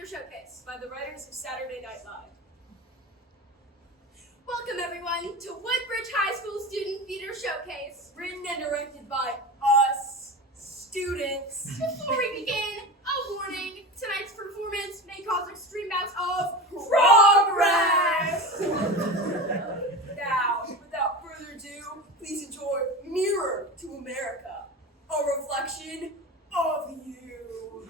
Theater Showcase by the writers of Saturday Night Live. Welcome everyone to Woodbridge High School Student Theater Showcase. Written and directed by us, students. Before we begin, a warning, tonight's performance may cause extreme bouts of progress! Now, without further ado, please enjoy Mirror to America, a reflection of you.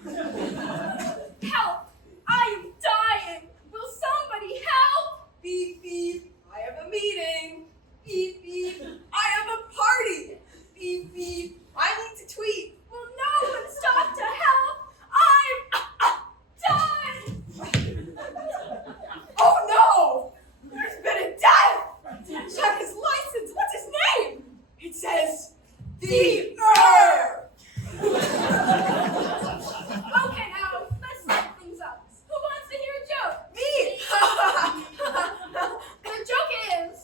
Help! I am dying! Will somebody help? Beep, beep, I have a meeting. Beep, beep, I have a party. Beep, beep, I need to tweet. Will no one stop to help? I'm dying! Oh no! There's been a death! Check his license. What's his name? It says The Earth. Okay, now, let's set things up. Who wants to hear a joke? Me! The joke is,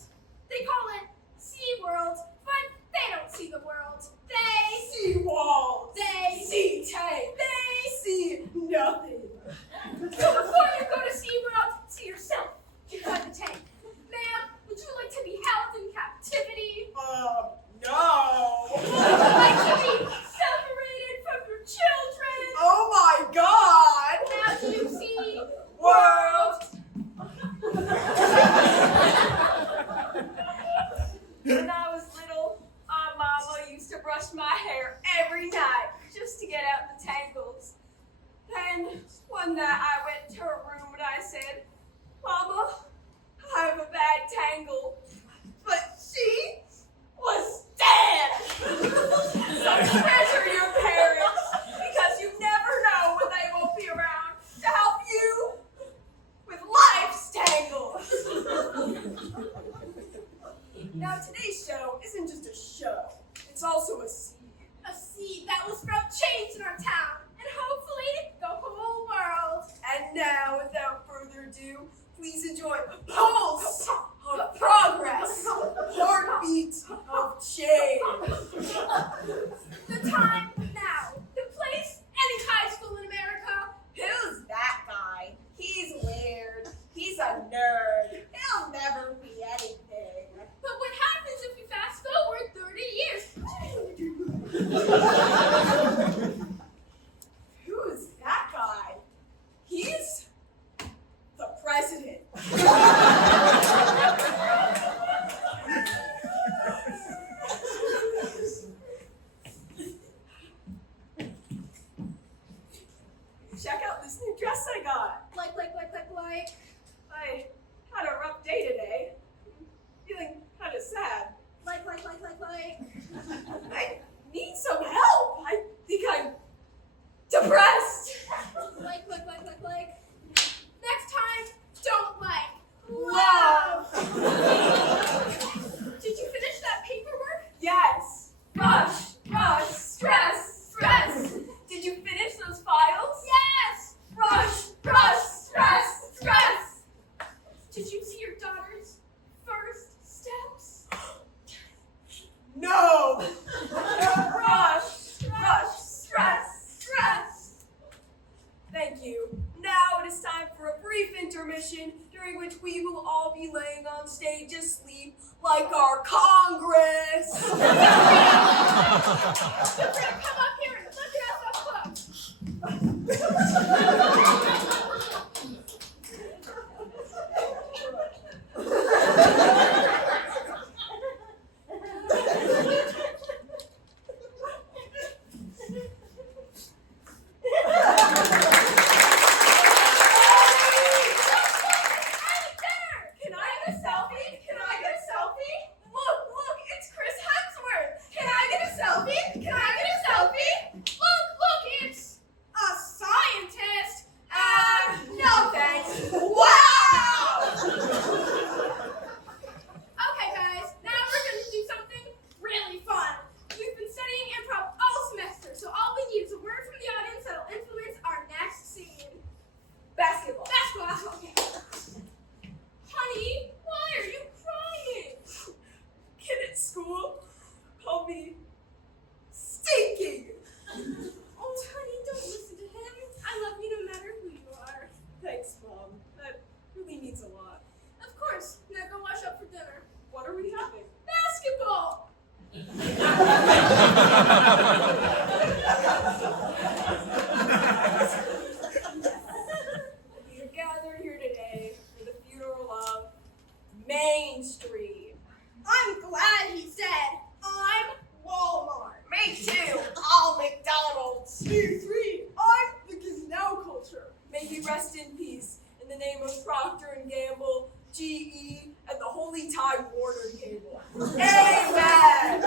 they call it SeaWorld, but they don't see the world. They See walls. They See tanks. They See nothing. So before you go to SeaWorld, see yourself. You got the tank. Ma'am, would you like to be held in captivity? No. Would you like to be separated from your children? Oh my God. Now do you see World. When I was little, my mama used to brush my hair every night just to get out the tangles. Then one night I went to her room and I said, "Mama, I have a bad tangle." But she was dead. So treasure your parents, because you never know when they will be around to help you with life's tangles. Now today's show isn't just a show, it's also a seed. a seed that will sprout change in our town, and hopefully the whole world. And now, without further ado, please enjoy Pulse of Progress, Heartbeat of Change. The time now, the place, any high school in America. Who's that guy? He's weird. He's a nerd. He'll never be anything. But what happens if we fast forward 30 years? Who's that guy? He's the president. Check out this new dress I got. Like. I had a rough day today. Feeling kind of sad. Like. I need some help. I think I'm depressed. Like. Next time, don't like. Love. Did you finish that paperwork? Yes. Rush. Stress. Did you finish those files? Yes! Rush. Stress. Did you see your daughter's first steps? No. Rush. Stress. Thank you. Now it is time for a brief intermission during which we will all be laying on stage asleep like our Congress. Feel free to come up here and look at us up close. GE, and the Holy Tide Water Cable. Amen!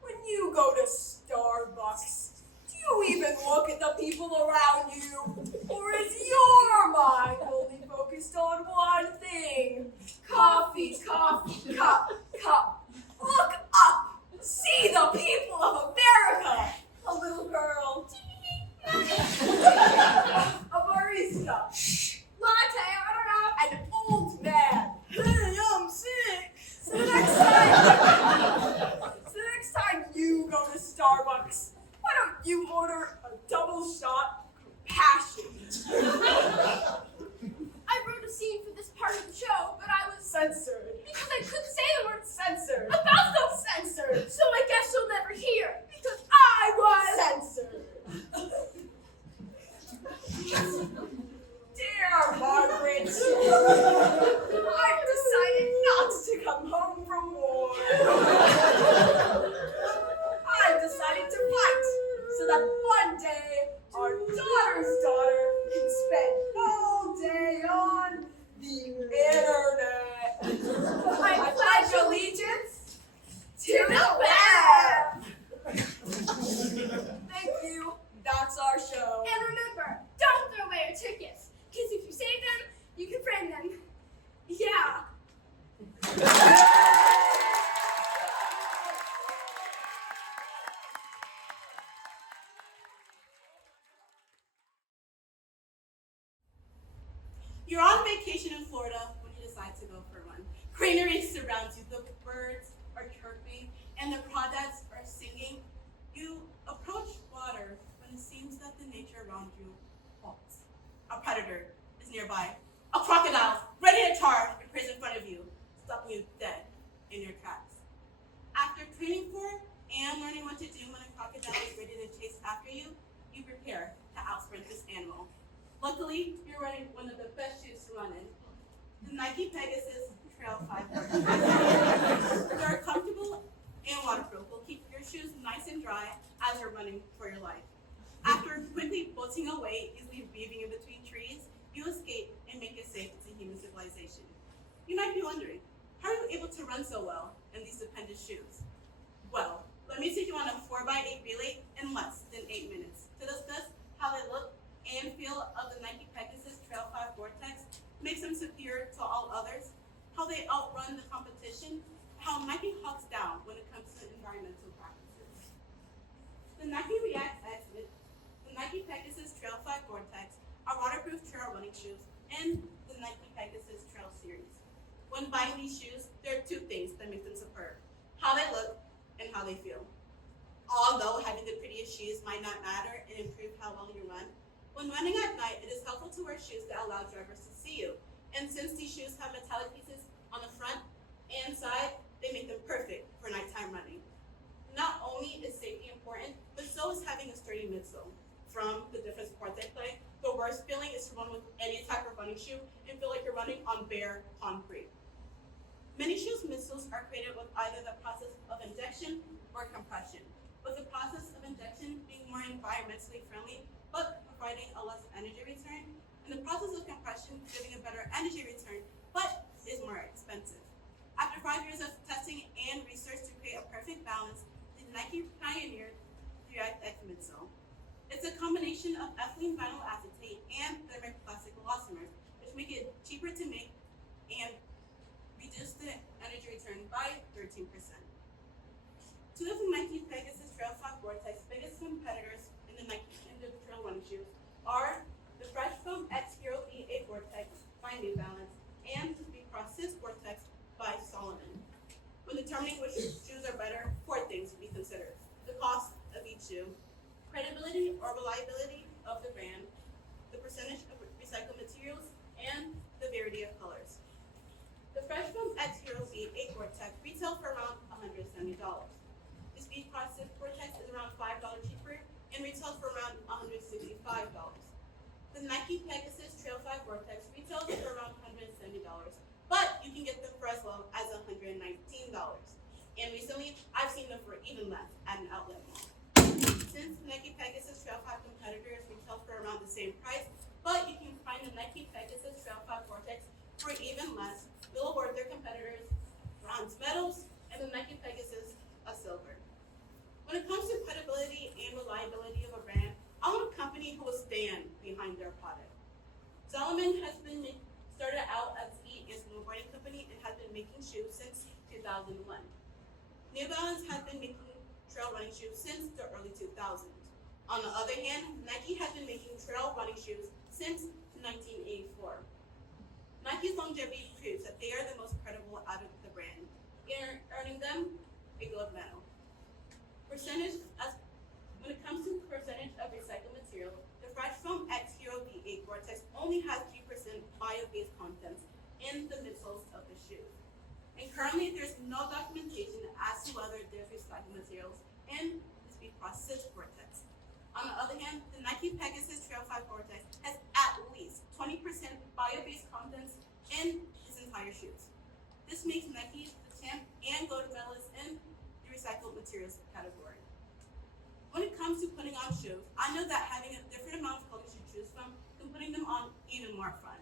When you go to Starbucks, do you even look at the people around you? Or is your mind only focused on one thing? Coffee, coffee, cup, cup. Look up! See the people of America! A little girl. A barista. Latte, an old man. Hey, I'm sick. So the next time you go to Starbucks, why don't you order a double shot compassion? I wrote a scene for this part of the show, but I was Censored. because I couldn't say the word Censored. about those Censored. so I guess you'll never hear because I was Censored. Dear Margaret, I've decided not to come home from war. I've decided to fight so that one day our daughter's daughter can spend all day on the internet. I pledge allegiance to the flag. Thank you. That's our show. And remember, don't throw away your tickets, because if you save them, you can frame them. Yeah. You're on vacation in Florida when you decide to go for one. Greenery surrounds you, the birds are chirping, and the crawdads are singing. You approach water when it seems that the nature around you halts. A predator is nearby. A crocodile, ready to charge, appears in front of you, stopping you dead in your tracks. After training for and learning what to do when a crocodile is ready to chase after you, you prepare to outsprint this animal. Luckily, you're wearing one of the best shoes to run in, the Nike Pegasus Trail 5. They're comfortable and waterproof. Will keep your shoes nice and dry as you're running for your life. After quickly bolting away, easily weaving in between trees, you escape and make it safe to human civilization. You might be wondering, how are you able to run so well in these dependent shoes? Well, let me take you on a 4x8 relay in less than 8 minutes to discuss how they look and feel of the Nike Pegasus Trail 5 Vortex, makes them superior to all others, how they outrun the competition, how Nike hawks down when it comes to environmental practices. The Nike React X, the Nike Pegasus Trail 5 Vortex are waterproof trail running shoes in the Nike Pegasus Trail series. When buying these shoes, there are two things that make them superb: how they look and how they feel. Although having the prettiest shoes might not matter and improve how well you run, when running at night, it is helpful to wear shoes that allow drivers to see you. And since these shoes have metallic pieces on the front and side, they make them perfect for nighttime running. Not only is safety important, but so is having a sturdy midsole. From the different sports I play, the worst feeling is to run with any type of running shoe and feel like you're running on bare concrete. Many shoes' midsoles are created with either the process of injection or compression, with the process of injection being more environmentally friendly, but providing a less energy return, and the process of compression giving a better energy return, but is more expensive. After 5 years of testing and research to create a perfect balance, Nike pioneered the React X midsole. It's a combination of ethylene vinyl acetate and thermoplastic elastomers, which make it cheaper to make and reduce the energy return by 13%. Two of the Nike Pegasus Trail 5 Vortex biggest competitors in the trail running shoes are the Fresh Foam X Hero V8 Vortex by New Balance and the Process Vortex by Solomon. When determining which shoes are better, 4 things to be considered: the cost of each shoe, credibility or reliability of the brand, the percentage of recycled materials, and the variety of colors. The Fresh Foam X Hero V8 Vortex retails for around $170. The Speed Process Vortex is around $5 cheaper and retails for around $165. The Nike Pegasus Trail 5 Vortex retails for around $170, but you can get them for as low as $119. And recently, I've seen them for even less at an outlet mall. Since Nike Pegasus Trail 5 competitors retail for Salomon has been started out as a ski and snowboarding company and has been making shoes since 2001. New Balance has been making trail running shoes since the early 2000s. On the other hand, Nike has been making trail running shoes since 1984. Nike's longevity proves that they are the most credible out of the brand, earning them a gold medal. When it comes to percentage of recycled material, the Fresh Foam X Hero V8 Gore-Tex only has 3% bio-based contents in the midsoles of the shoe. And currently, there's no documentation as to whether there's recycled materials in this processed Gore-Tex. On the other hand, the Nike Pegasus Trail 5 Gore-Tex has at least 20% bio-based contents in its entire shoes. This makes Nike the champ and gold medalist in the recycled materials category. When it comes to putting on shoes, I know that having a different amount of colors to choose from can putting them on even more fun.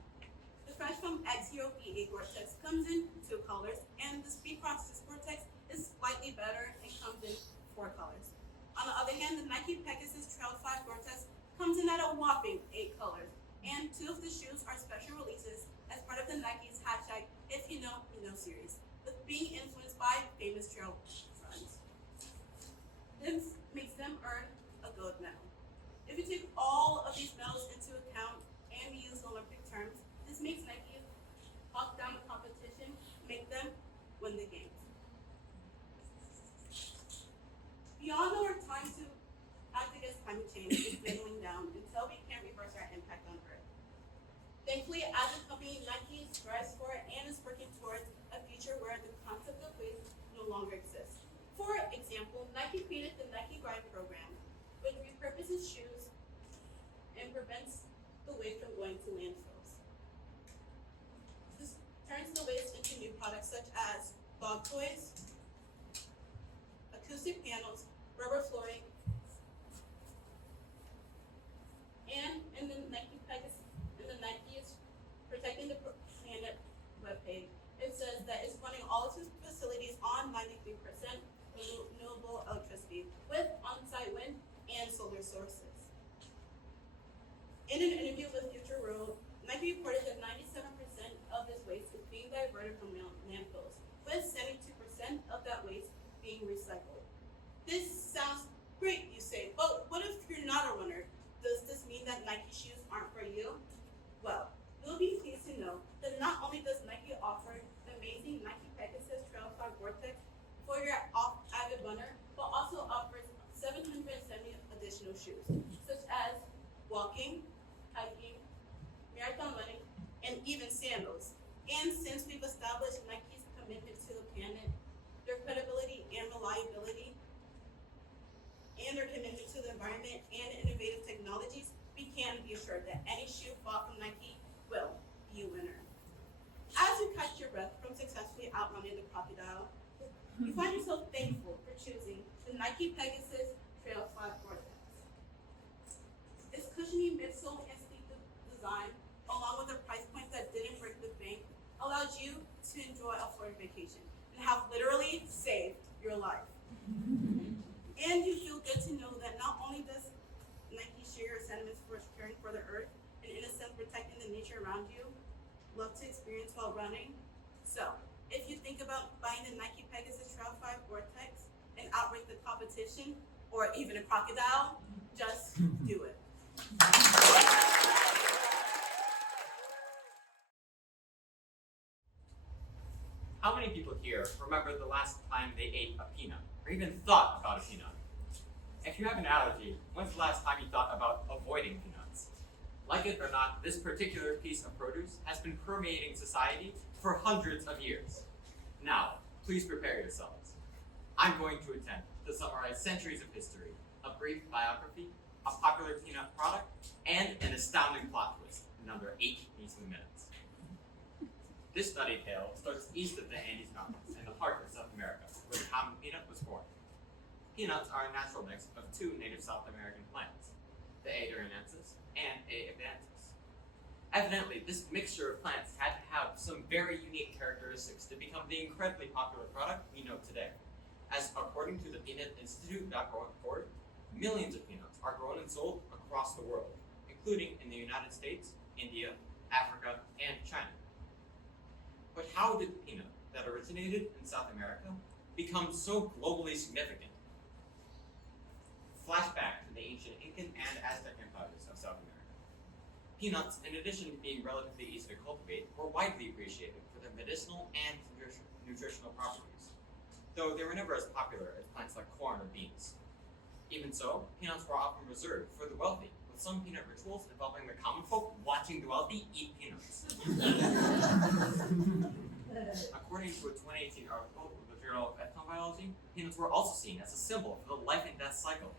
The Fresh Foam X Hero V8 Gore-Tex comes in 2 colors, and the Speed Process Gore-Tex is slightly better and comes in 4 colors. On the other hand, the Nike Pegasus Trail 5 Gore-Tex comes in at a whopping 8 colors, and 2 of the shoes are special releases as part of the Nike's hashtag If You Know, You Know series, with being influenced by famous trail runs. This makes them earn a gold medal. If you take all of these medals into account and we use Olympic terms, this makes Nike hawk down the competition, make them win the games. We all know our time to act against climate change is dwindling down until we can reverse our impact on Earth. Thankfully, as a company, Nike strives for and is working towards a future where the concept of waste no longer exists. For example, Nike created the Nike Grind program, which repurposes shoes and prevents the waste from going to landfills. This turns the waste into new products such as dog toys, acoustic panels, rubber flooring, and in the Nike Pegasus, in the Nike's Protecting the Planet webpage, it says that it's running all of its facilities on 93% renewable electricity with on-site wind and solar sources. In an interview with Future Road, Nike reported that 97% of this waste is being diverted from landfills, with 72% of that waste being recycled. This sounds great, you say, but what if you're not a runner? Does this mean that Nike shoes aren't for you? Well, you'll be pleased to know that not only does Nike offer the amazing Nike Pegasus Trail 5 Gore-Tex for your avid runner, but also offers 770 additional shoes, such as walking, hiking, marathon running, and even sandals. And since we've established Nike's commitment to the planet, their credibility and reliability, and their commitment to the environment and innovative technologies, we can be assured that any shoe bought from Nike will be a winner. As you catch your breath from successfully outrunning the crocodile, you find yourself thankful for choosing the Nike Pegasus Trail 5 Gore-Tex. Its cushiony midsole and sleek design, along with a price point that didn't break the bank, allows you to enjoy a Florida vacation and have literally saved your life. And you feel good to know that not only does Nike share your sentiments for caring for the earth and in a sense protecting the nature around you, love to experience while running. So, if you think about buying the Nike Pegasus Trail 5 Gore-Tex and outrank the competition, or even a crocodile, just do it. How many people here remember the last time they ate a peanut, or even thought about a peanut? If you have an allergy, when's the last time you thought about avoiding peanuts? Like it or not, this particular piece of produce has been permeating society for hundreds of years. Now, please prepare yourselves. I'm going to attempt to summarize centuries of history, a brief biography, a popular peanut product, and an astounding plot twist in under 8 measly minutes. This study tale starts east of the Andes Mountains in the heart of South America, where the common peanut was born. Peanuts are a natural mix of 2 native South American plants, the A. duranensis and A. eventus. Evidently, this mixture of plants had to have some very unique characteristics to become the incredibly popular product we know today. As according to the Peanut Institute.org, millions of peanuts are grown and sold across the world, including in the United States, India, Africa, and China. But how did the peanut that originated in South America become so globally significant? Flashback to the ancient Incan and Aztec empires of South America. Peanuts, in addition to being relatively easy to cultivate, were widely appreciated for their medicinal and nutritional properties, though they were never as popular as plants like corn or beans. Even so, peanuts were often reserved for the wealthy, with some peanut rituals involving the common folk watching the wealthy eat peanuts. According to a 2018 article with the Journal of Ethnobiology, peanuts were also seen as a symbol for the life and death cycle.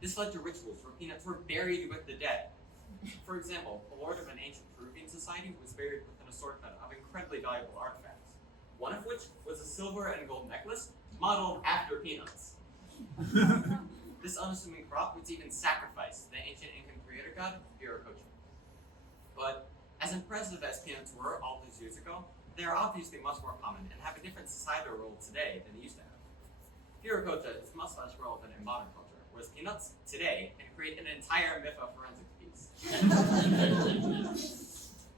This led to rituals where peanuts were buried with the dead. For example, the lord of an ancient Peruvian society was buried with an assortment of incredibly valuable artifacts, one of which was a silver and gold necklace modeled after peanuts. This unassuming crop was even sacrificed to the ancient Incan creator god, Viracocha. But as impressive as peanuts were all those years ago, they are obviously much more common and have a different societal role today than they used to have. Viracocha is much less relevant in modern culture, whereas peanuts today can create an entire MIFA forensics piece.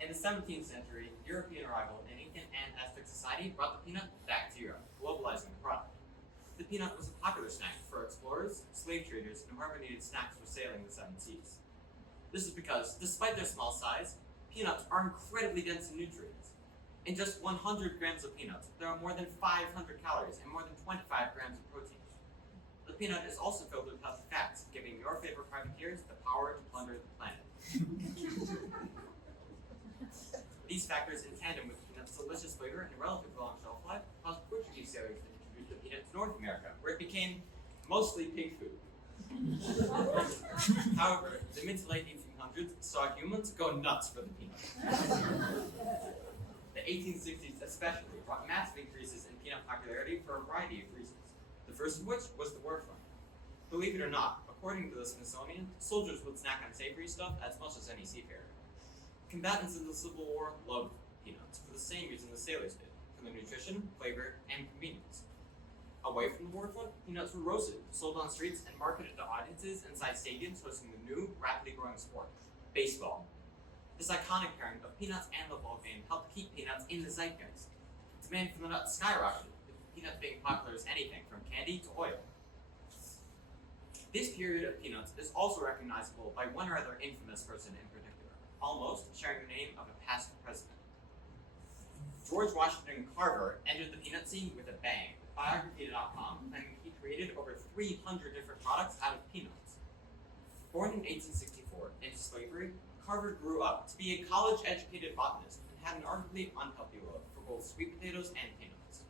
In the 17th century, European arrival in Incan and Aztec society brought the peanut back to Europe, globalizing the product. The peanut was a popular snack for explorers, slave traders, and whoever needed snacks for sailing the seven seas. This is because, despite their small size, peanuts are incredibly dense in nutrients. In just 100 grams of peanuts, there are more than 500 calories and more than 25 grams of protein. The peanut is also filled with healthy fats, giving your favorite privateers the power to plunder the planet. These factors, in tandem with the peanut's delicious flavor and relatively long shelf life, caused Portuguese sailors to introduce the peanut to North America, where it became mostly pig food. However, the mid to late 1800s saw humans go nuts for the peanut. The 1860s especially brought massive increases in peanut popularity for a variety of reasons, the first of which was the war front. Believe it or not, according to the Smithsonian, soldiers would snack on savory stuff as much as any seafarer. Combatants in the Civil War loved peanuts for the same reason the sailors did, for the nutrition, flavor, and convenience. Away from the war front, peanuts were roasted, sold on streets, and marketed to audiences inside stadiums hosting the new, rapidly growing sport, baseball. This iconic pairing of peanuts and the ball game helped keep peanuts in the zeitgeist. Demand for the nut skyrocketed, with peanuts being popular as anything from candy to oil. This period of peanuts is also recognizable by one rather infamous person in particular, almost sharing the name of a past president. George Washington Carver entered the peanut scene with a bang, with Biography.com claiming he created over 300 different products out of peanuts. Born in 1864 into slavery, Carver grew up to be a college-educated botanist and had an arguably unhealthy love for both sweet potatoes and peanuts.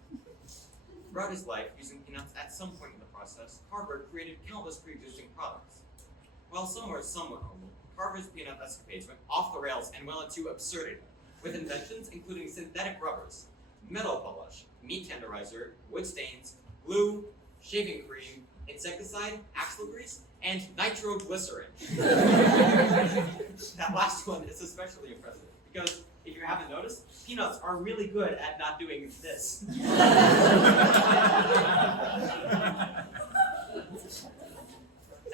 Throughout his life, using peanuts at some point in the process, Carver created countless pre-existing products. While some were somewhat normal, Carver's peanut escapades went off the rails and well into absurdity, with inventions including synthetic rubbers, metal polish, meat tenderizer, wood stains, glue, shaving cream, insecticide, axle grease, and nitroglycerin. That last one is especially impressive because, if you haven't noticed, peanuts are really good at not doing this.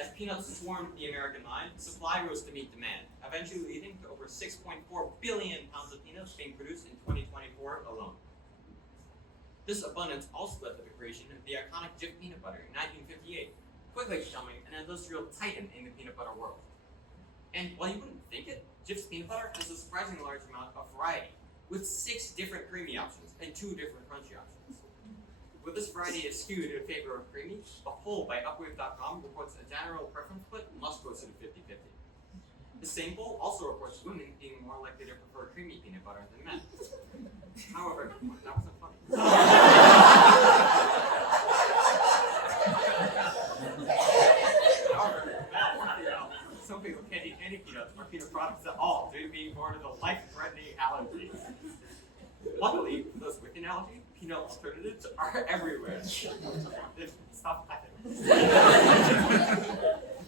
As peanuts swarmed the American mind, supply rose to meet demand, eventually leading to over 6.4 billion pounds of peanuts being produced in 2024 alone. This abundance also led to the creation of the iconic Jif peanut butter in 1958, quickly becoming an industrial titan in the peanut butter world. And while you wouldn't think it, Jif's peanut butter has a surprisingly large amount of variety, with 6 different creamy options and 2 different crunchy options. With this variety is skewed in favor of creamy, a poll by Upwave.com reports a general preference split much closer to 50-50. The same poll also reports women being more likely to prefer creamy peanut butter than men. However, that wasn't funny. Some people can't eat any peanuts or peanut products at all due to being born with a life-threatening allergy. Luckily, for those with an allergy, peanut alternatives are everywhere. Stop laughing.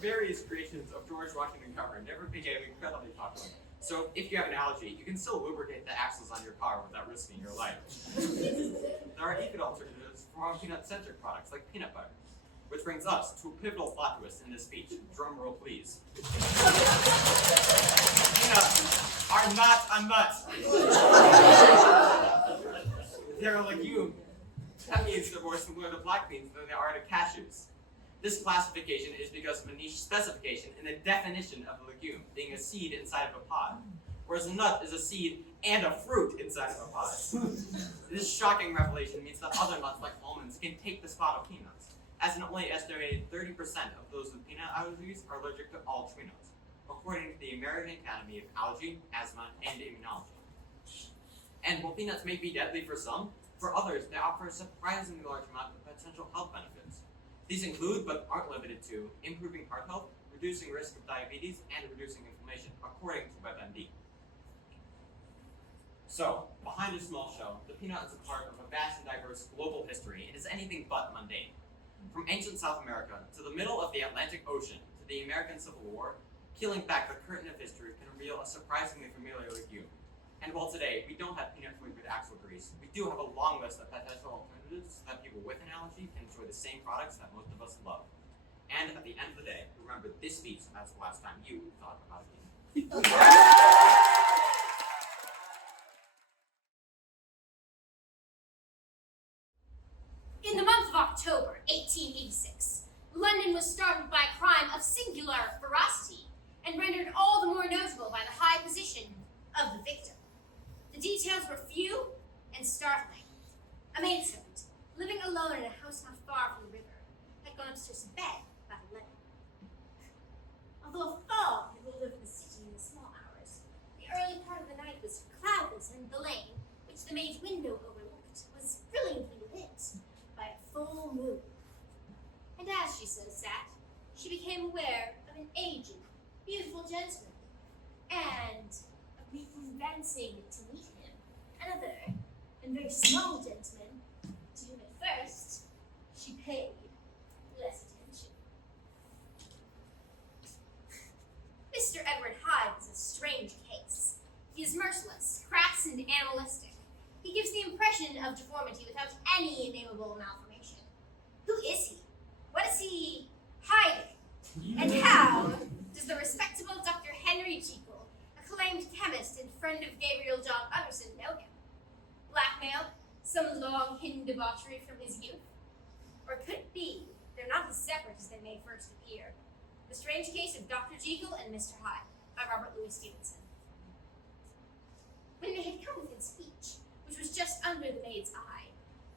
Various creations of George Washington Carver never became incredibly popular. So if you have an allergy, you can still lubricate the axles on your car without risking your life. There are even alternatives for peanut-centric products like peanut butter. Which brings us to a pivotal plot twist in this speech. Drum roll, please. Peanuts are not a nut. They're a legume. That means they're more similar to black beans than they are to cashews. This classification is because of a niche specification in the definition of a legume, being a seed inside of a pod, whereas a nut is a seed and a fruit inside of a pod. This shocking revelation means that other nuts like almonds can take the spot of peanuts, as an only estimated 30% of those with peanut allergies are allergic to all tree nuts, according to the American Academy of Allergy, Asthma, and Immunology. And while peanuts may be deadly for some, for others they offer a surprisingly large amount of potential health benefits. These include, but aren't limited to, improving heart health, reducing risk of diabetes, and reducing inflammation, according to WebMD. So, behind a small show, the peanut is a part of a vast and diverse global history and is anything but mundane. From ancient South America to the middle of the Atlantic Ocean to the American Civil War, peeling back the curtain of history can reveal a surprisingly familiar legume. And while today we don't have peanut-flavored axle grease, we do have a long list of potential alternatives so that people with an allergy can enjoy the same products that most of us love. And at the end of the day, remember this speech, that's the last time you thought about a peanut. In the month of October, 1886, London was startled by a crime of singular ferocity and rendered all the more notable by the high position of the victim. The details were few and startling. A maidservant, living alone in a house not far from the river, had gone upstairs to bed about 11. Although a fog had rolled over the city in the small hours, the early part of the night was cloudless, and the lane, which the maid's window overlooked, was brilliantly lit by a full moon. And as she so sat, she became aware of an aged, beautiful gentleman, and of people advancing to meet him, another and very small gentleman, to whom at first she paid less attention. Mr. Edward Hyde is a strange case. He is merciless, crass, and animalistic. He gives the impression of deformity without any nameable malformation. Who is he? What is he hiding? And how does the respectable Dr. Henry Jekyll, acclaimed chemist and friend of Gabriel John Utterson, know him? Blackmail? Some long hidden debauchery from his youth? Or could it be they're not as separate as they may first appear? The Strange Case of Dr. Jekyll and Mr. Hyde by Robert Louis Stevenson. When they had come within speech, which was just under the maid's eye,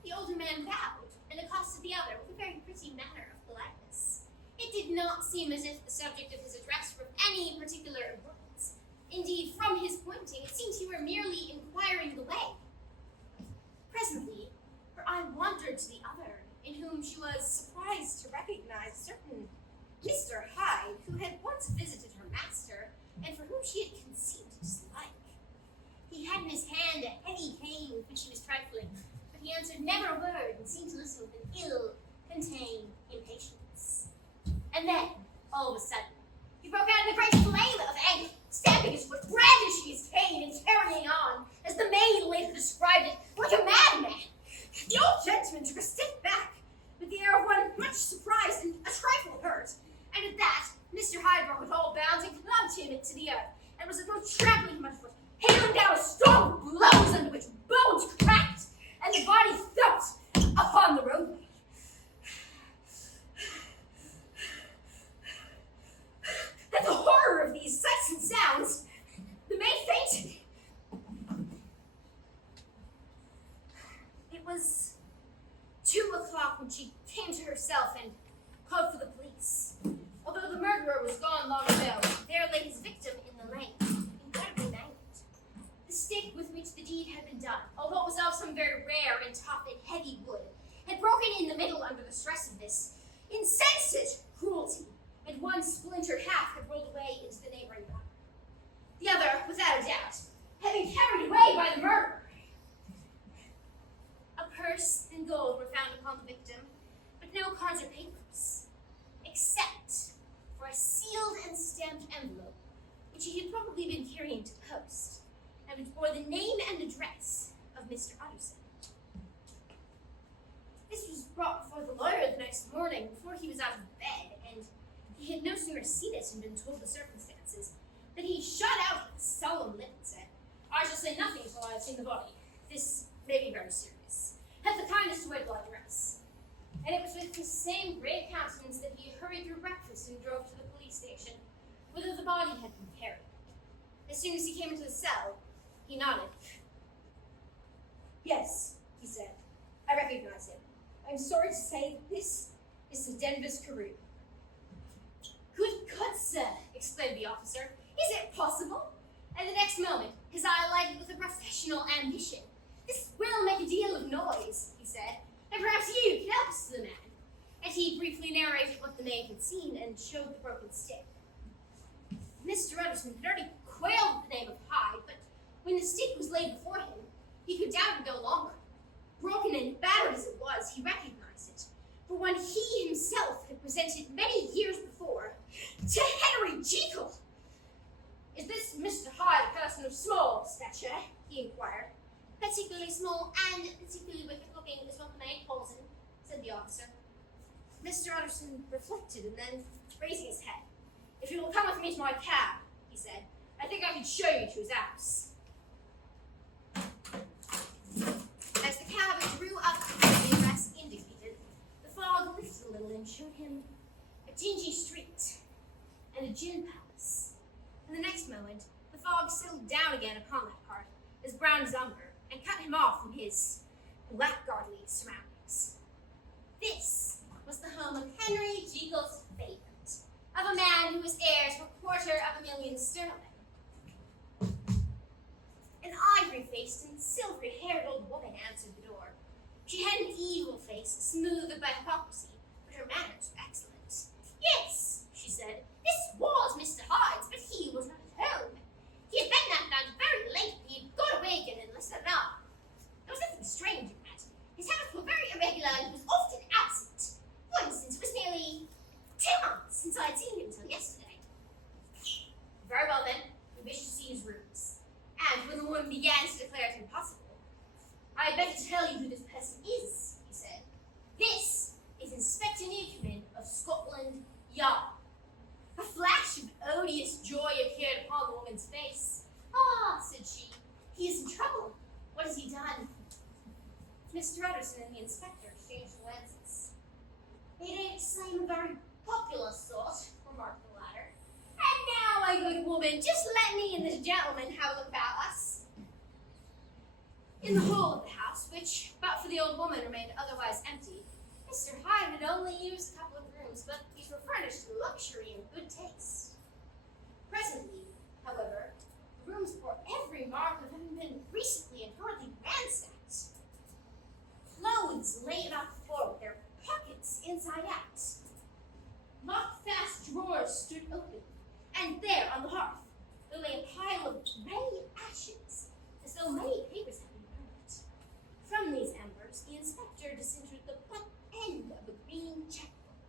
the older man bowed and accosted the other with a very pretty manner of politeness. It did not seem as if the subject of his address were of any particular importance. Indeed, from his pointing, it seemed he were merely inquiring the way. Presently, her eye wandered to the other, in whom she was surprised to recognize certain Mr. Hyde, who had once visited her master, and for whom she had conceived a dislike. He had in his hand a heavy cane with which he was trifling, but he answered never a word and seemed to listen with an ill-contained impatience. And then, all of a sudden, he broke out in a great flame of anger, stamping his foot, brandishing his cane, and carrying on, as the maid later described it, like a madman. The old gentleman took a step back, with the air of one much surprised and a trifle hurt. And at that, Mr. Hyde broke with all bounds and clubbed him into the earth, and was as though trampling him underfoot, hailing down a storm of blows under which bones cracked, and the body thumped upon the roadway. At the horror of these sights and sounds, the maid fainted. It was 2 o'clock when she came to herself and called for the police. Although the murderer was gone long ago, there lay his victim in the lane, incredibly mangled. The stick with which the deed had been done, although it was of some very rare and tough and heavy wood, had broken in the middle under the stress of this insensate cruelty, and one splintered half had rolled away into the neighboring water. The other, without a doubt, had been carried away by the murderer. A purse and gold were found upon the victim, but no cards or papers, except for a sealed and stamped envelope, which he had probably been carrying to post, and which bore the name and address of Mr. Utterson. This was brought before the lawyer the next morning, before he touching the body, this may be very serious, had the kindness to wear blood dress. And it was with the same grave countenance that he hurried through breakfast and drove to the police station, whither the body had been carried. As soon as he came into the cell, he nodded. Yes, he said. I recognize him. I'm sorry to say that this is Sir Denver's Carew. Good God, sir, exclaimed the officer. Is it possible? And the next moment, his eye lighted with a professional ambition. This will make a deal of noise, he said, and perhaps you can help us to the man. And he briefly narrated what the maid had seen and showed the broken stick. Mr. Utterson had already quailed at the name of Hyde, but when the stick was laid before him, he could doubt it no longer. Broken and battered as it was, he recognized it for one he himself had presented many years before to Henry Jekyll. Is this Mr. Hyde a person of small stature? He inquired. Particularly small and particularly wicked-looking is what the maid calls him, said the officer. Mr. Utterson reflected and then, raising his head, if you will come with me to my cab, he said, I think I can show you to his house. As the cab drew up to the address indicated, the fog lifted a little and showed him a dingy street and a gin palace. And the next moment, the fog settled down again upon that part, as brown as umber, and cut him off from his blackguardly surroundings. This was the home of Henry Jekyll's favorite, of a man who was heir to $250,000 sterling. An ivory-faced and silvery-haired old woman answered the door. She had an evil face, smoothed by hypocrisy, but her manners were excellent. Yes, she said, this was Mr. Hyde's, but he was not at home. He had been that night very late, and he had got away again in less than an hour. There was nothing strange in that. His habits were very irregular, and he was often absent. For instance, it was nearly 2 months since I had seen him until yesterday. Very well then, we wish to see his rooms. And when the woman began to declare it impossible, I had better tell you who this person is, he said. This is Inspector Newcomen of Scotland Yard. A flash of odious joy appeared upon the woman's face. Ah, said she, he is in trouble. What has he done? Mr. Utterson and the inspector exchanged glances. They didn't seem a very popular sort, remarked the latter. And now, my good woman, just let me and this gentleman have a look about us. In the hall of the house, which, but for the old woman, remained otherwise empty, Mr. Hyde had only used a couple of rooms, but these were furnished with luxury and good taste. Presently, however, the rooms bore every mark of having been recently and hurriedly ransacked. Clothes laid about the floor with their pockets inside out. Lock-fast drawers stood open, and there on the hearth there lay a pile of gray ashes, as though many papers had been burnt. From these embers, the inspector disinterested the butt end of a green checkbook.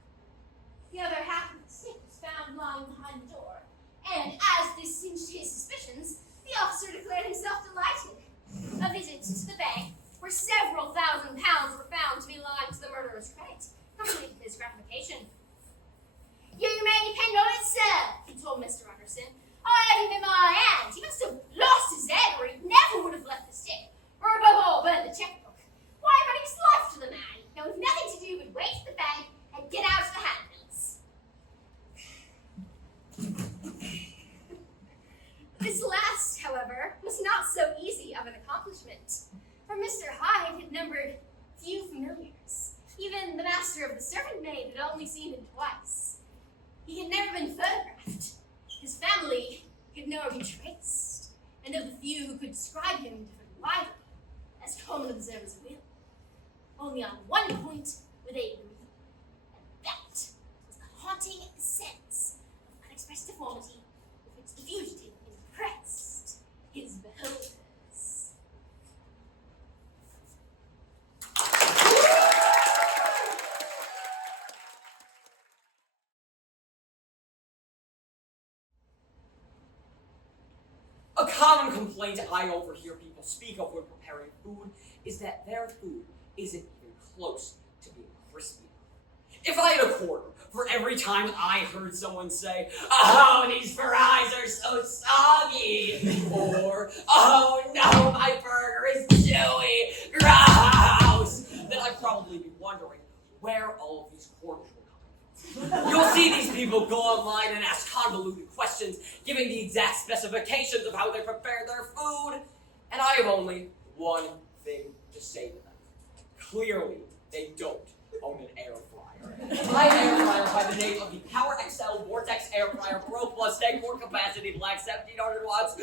The other half of the stick was found lying behind the door, and as this cinched his suspicions, the officer declared himself delighted. A visit to the bank, where several £1,000s were found to be lying to the murderer's credit, completed his gratification. You may depend on it, sir, he told Mr. Utterson. I have him in my hands. He must have lost his head, or he never would have left the stick, or above all, burned the checkbook. Why running his life to the man? There was nothing to do but wait at the bank and get out of the handbills. This last, however, was not so easy of an accomplishment, for Mr. Hyde had numbered few familiars. Even the master of the servant maid had only seen him twice. He had never been photographed. His family could nowhere be traced, and of the few who could describe him differed widely, as common observers will. Only on one point were they agreed, and that was the haunting sense of unexpressed deformity with which the fugitive impressed his beholders. A common complaint I overhear people speak of when preparing food is that their food isn't even close to being crispy enough. If I had a quarter for every time I heard someone say, "Oh, these fries are so soggy," or, "Oh no, my burger is chewy, gross," then I'd probably be wondering where all of these quarters were coming from. You'll see these people go online and ask convoluted questions, giving the exact specifications of how they prepare their food, and I have only one thing to say to them. Clearly, they don't own an air fryer. My air fryer, by the name of the Power XL Vortex Air Fryer Pro Plus Tank Core Capacity Black 1700 watts,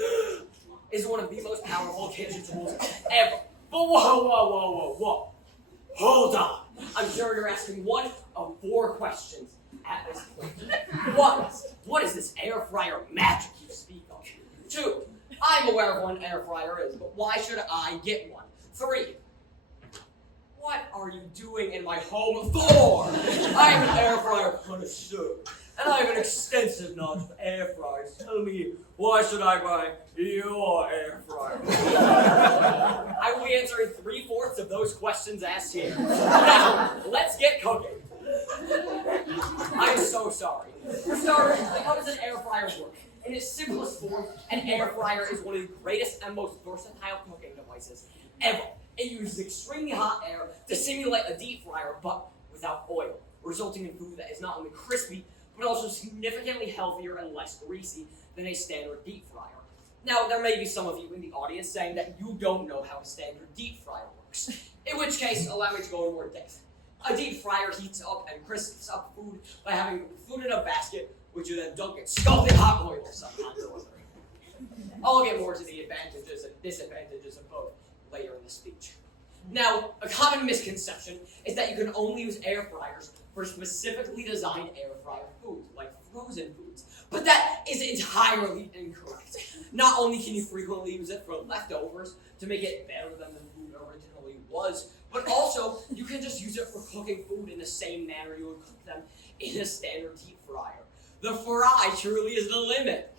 is one of the most powerful kitchen tools ever. But whoa. Hold on. I'm sure you're asking one of 4 questions at this point. 1. What is this air fryer magic you speak of? 2. I'm aware of what an air fryer is, but why should I get one? 3. What are you doing in my home? 4. I'm an air fryer connoisseur, and I have an extensive knowledge of air fryers. Tell me, why should I buy your air fryer? I will be answering 3/4 of those questions asked here. Now, let's get cooking. I'm so sorry. For starters, how does an air fryer work? In its simplest form, an air fryer is one of the greatest and most versatile cooking devices ever. It uses extremely hot air to simulate a deep fryer, but without oil, resulting in food that is not only crispy, but also significantly healthier and less greasy than a standard deep fryer. Now, there may be some of you in the audience saying that you don't know how a standard deep fryer works, in which case, allow me to go in more depth. A deep fryer heats up and crisps up food by having food in a basket, which you then dunk in scalding hot oil sometimes. I'll get more to the advantages and disadvantages of both later in the speech. Now, a common misconception is that you can only use air fryers for specifically designed air fryer foods, like frozen foods. But that is entirely incorrect. Not only can you frequently use it for leftovers to make it better than the food originally was, but also you can just use it for cooking food in the same manner you would cook them in a standard deep fryer. The fry truly is the limit.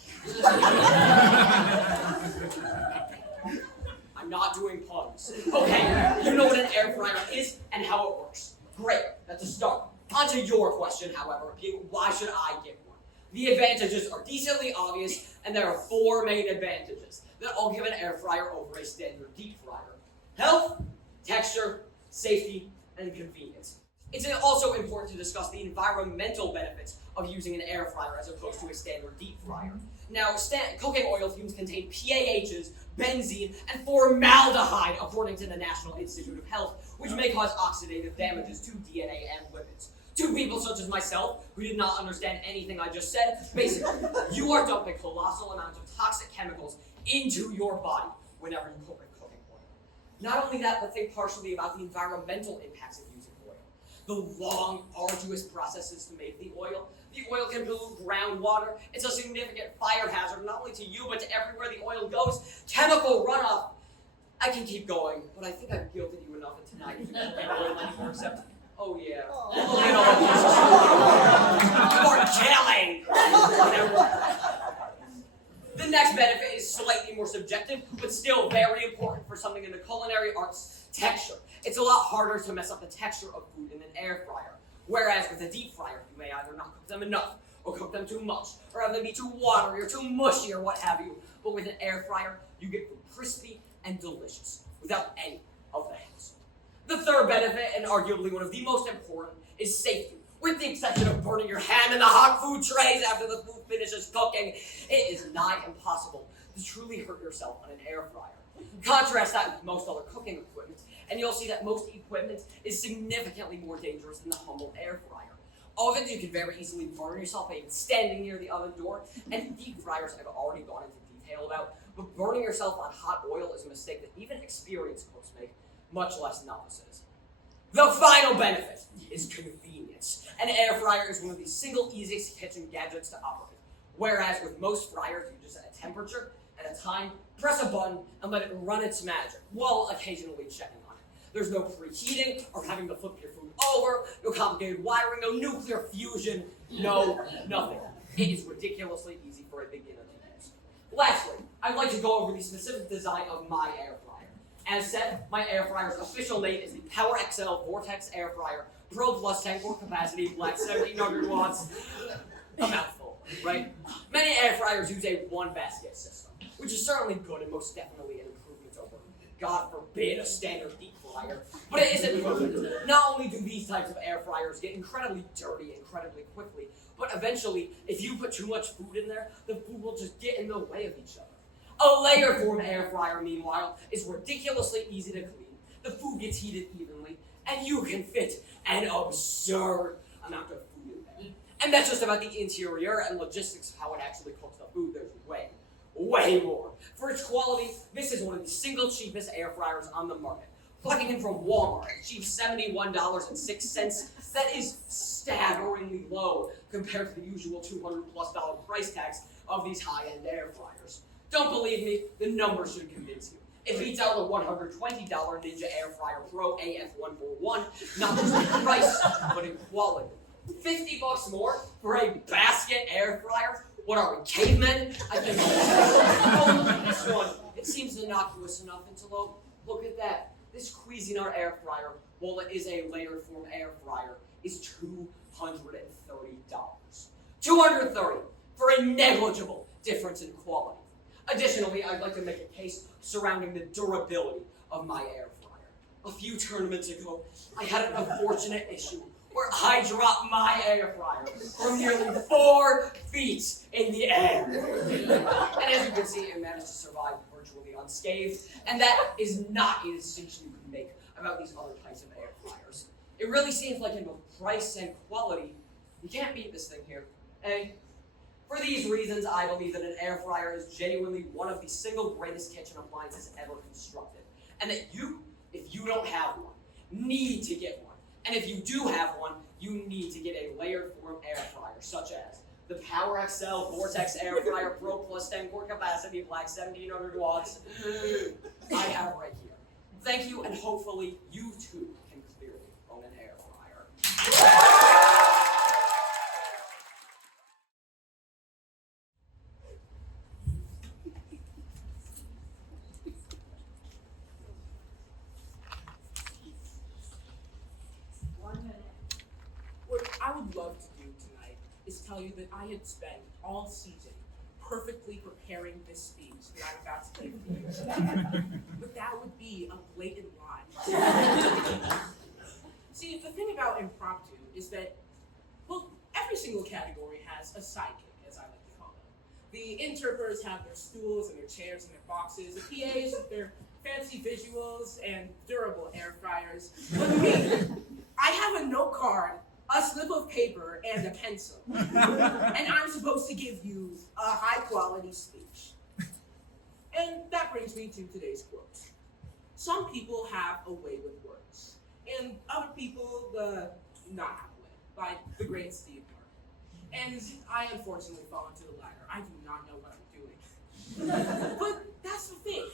I'm not doing puns. Okay, you know what an air fryer is and how it works. Great, that's a start. On to your question, however, why should I get one? The advantages are decently obvious, and there are 4 main advantages that all give an air fryer over a standard deep fryer. Health, texture, safety, and convenience. It's also important to discuss the environmental benefits of using an air fryer as opposed to a standard deep fryer. Now, cooking oil fumes contain PAHs, benzene, and formaldehyde, according to the National Institute of Health, which may cause oxidative damages to DNA and lipids. To people such as myself, who did not understand anything I just said, basically, you are dumping colossal amounts of toxic chemicals into your body whenever you cook with cooking oil. Not only that, but think partially about the environmental impacts of using oil. The long, arduous processes to make the oil. The oil can pollute groundwater. It's a significant fire hazard, not only to you, but to everywhere the oil goes. Chemical runoff. I can keep going, but I think I've guilted you enough and tonight you can't get oil anymore except, oh yeah. You are killing. The next benefit is slightly more subjective, but still very important for something in the culinary arts: texture. It's a lot harder to mess up the texture of food in an air fryer. Whereas with a deep fryer, you may either not cook them enough, or cook them too much, or have them be too watery or too mushy or what have you. But with an air fryer, you get food crispy and delicious, without any of the hassle. The third benefit, and arguably one of the most important, is safety. With the exception of burning your hand in the hot food trays after the food finishes cooking, it is nigh impossible to truly hurt yourself on an air fryer. Contrast that with most other cooking equipment, and you'll see that most equipment is significantly more dangerous than the humble air fryer. Ovens, you can very easily burn yourself by even standing near the oven door, and deep fryers I've already gone into detail about, but burning yourself on hot oil is a mistake that even experienced cooks make, much less novices. The final benefit is convenience. An air fryer is one of the single easiest kitchen gadgets to operate, whereas with most fryers, you just set a temperature and a time, press a button, and let it run its magic, while occasionally checking on it. There's no preheating or having to flip your food over, no complicated wiring, no nuclear fusion, no nothing. It is ridiculously easy for a beginner to use. Lastly, I'd like to go over the specific design of my air fryer. As said, my air fryer's official name is the Power XL Vortex Air Fryer Pro Plus 10 quart capacity, black 1700 watts. A mouthful, right? Many air fryers use a one basket system, which is certainly good and most definitely an improvement over, God forbid, a standard deep fryer. But it isn't perfect. Not only do these types of air fryers get incredibly dirty incredibly quickly, but eventually, if you put too much food in there, the food will just get in the way of each other. A layer form air fryer, meanwhile, is ridiculously easy to clean. The food gets heated evenly, and you can fit an absurd amount of food in there. And that's just about the interior and logistics of how it actually cooks the food. There's way more. For its quality, this is one of the single cheapest air fryers on the market. Plugging in from Walmart, a cheap $71.06, that is staggeringly low compared to the usual $200+ price tags of these high-end air fryers. Don't believe me? The numbers should convince you. It beats out the $120 Ninja Air Fryer Pro AF141, not just in price, but in quality. $50 more for a basket air fryer? What are we, cavemen? I think look at this one. It seems innocuous enough until look at that. This Cuisinart air fryer, while it is a layered form air fryer, is $230. $230 for a negligible difference in quality. Additionally, I'd like to make a case surrounding the durability of my air fryer. A few tournaments ago, I had an unfortunate issue where I dropped my air fryer from nearly 4 feet in the air. And as you can see, it managed to survive virtually unscathed, and that is not a distinction you can make about these other types of air fryers. It really seems like in both price and quality, you can't beat this thing here, eh? For these reasons, I believe that an air fryer is genuinely one of the single greatest kitchen appliances ever constructed. And that you, if you don't have one, need to get one. And if you do have one, you need to get a layered form air fryer, such as the Power XL Vortex Air Fryer Pro Plus 10 quart capacity, black 1700 watts. I have it right here. Thank you, and hopefully you too can clearly own an air fryer. What I would love to do tonight is tell you that I had spent all season perfectly preparing this speech that I'm about to give to you. But that would be a blatant lie. See, the thing about impromptu is that, well, every single category has a sidekick, as I like to call them. The interpreters have their stools and their chairs and their boxes. The PAs with their fancy visuals and durable air fryers. But me, I have a note card, a slip of paper, and a pencil. And I'm supposed to give you a high-quality speech. And that brings me to today's quote. Some people have a way with words, and other people not have a way, like the great Steve Martin. And I unfortunately fall into the latter. I do not know what I'm doing. But that's the thing.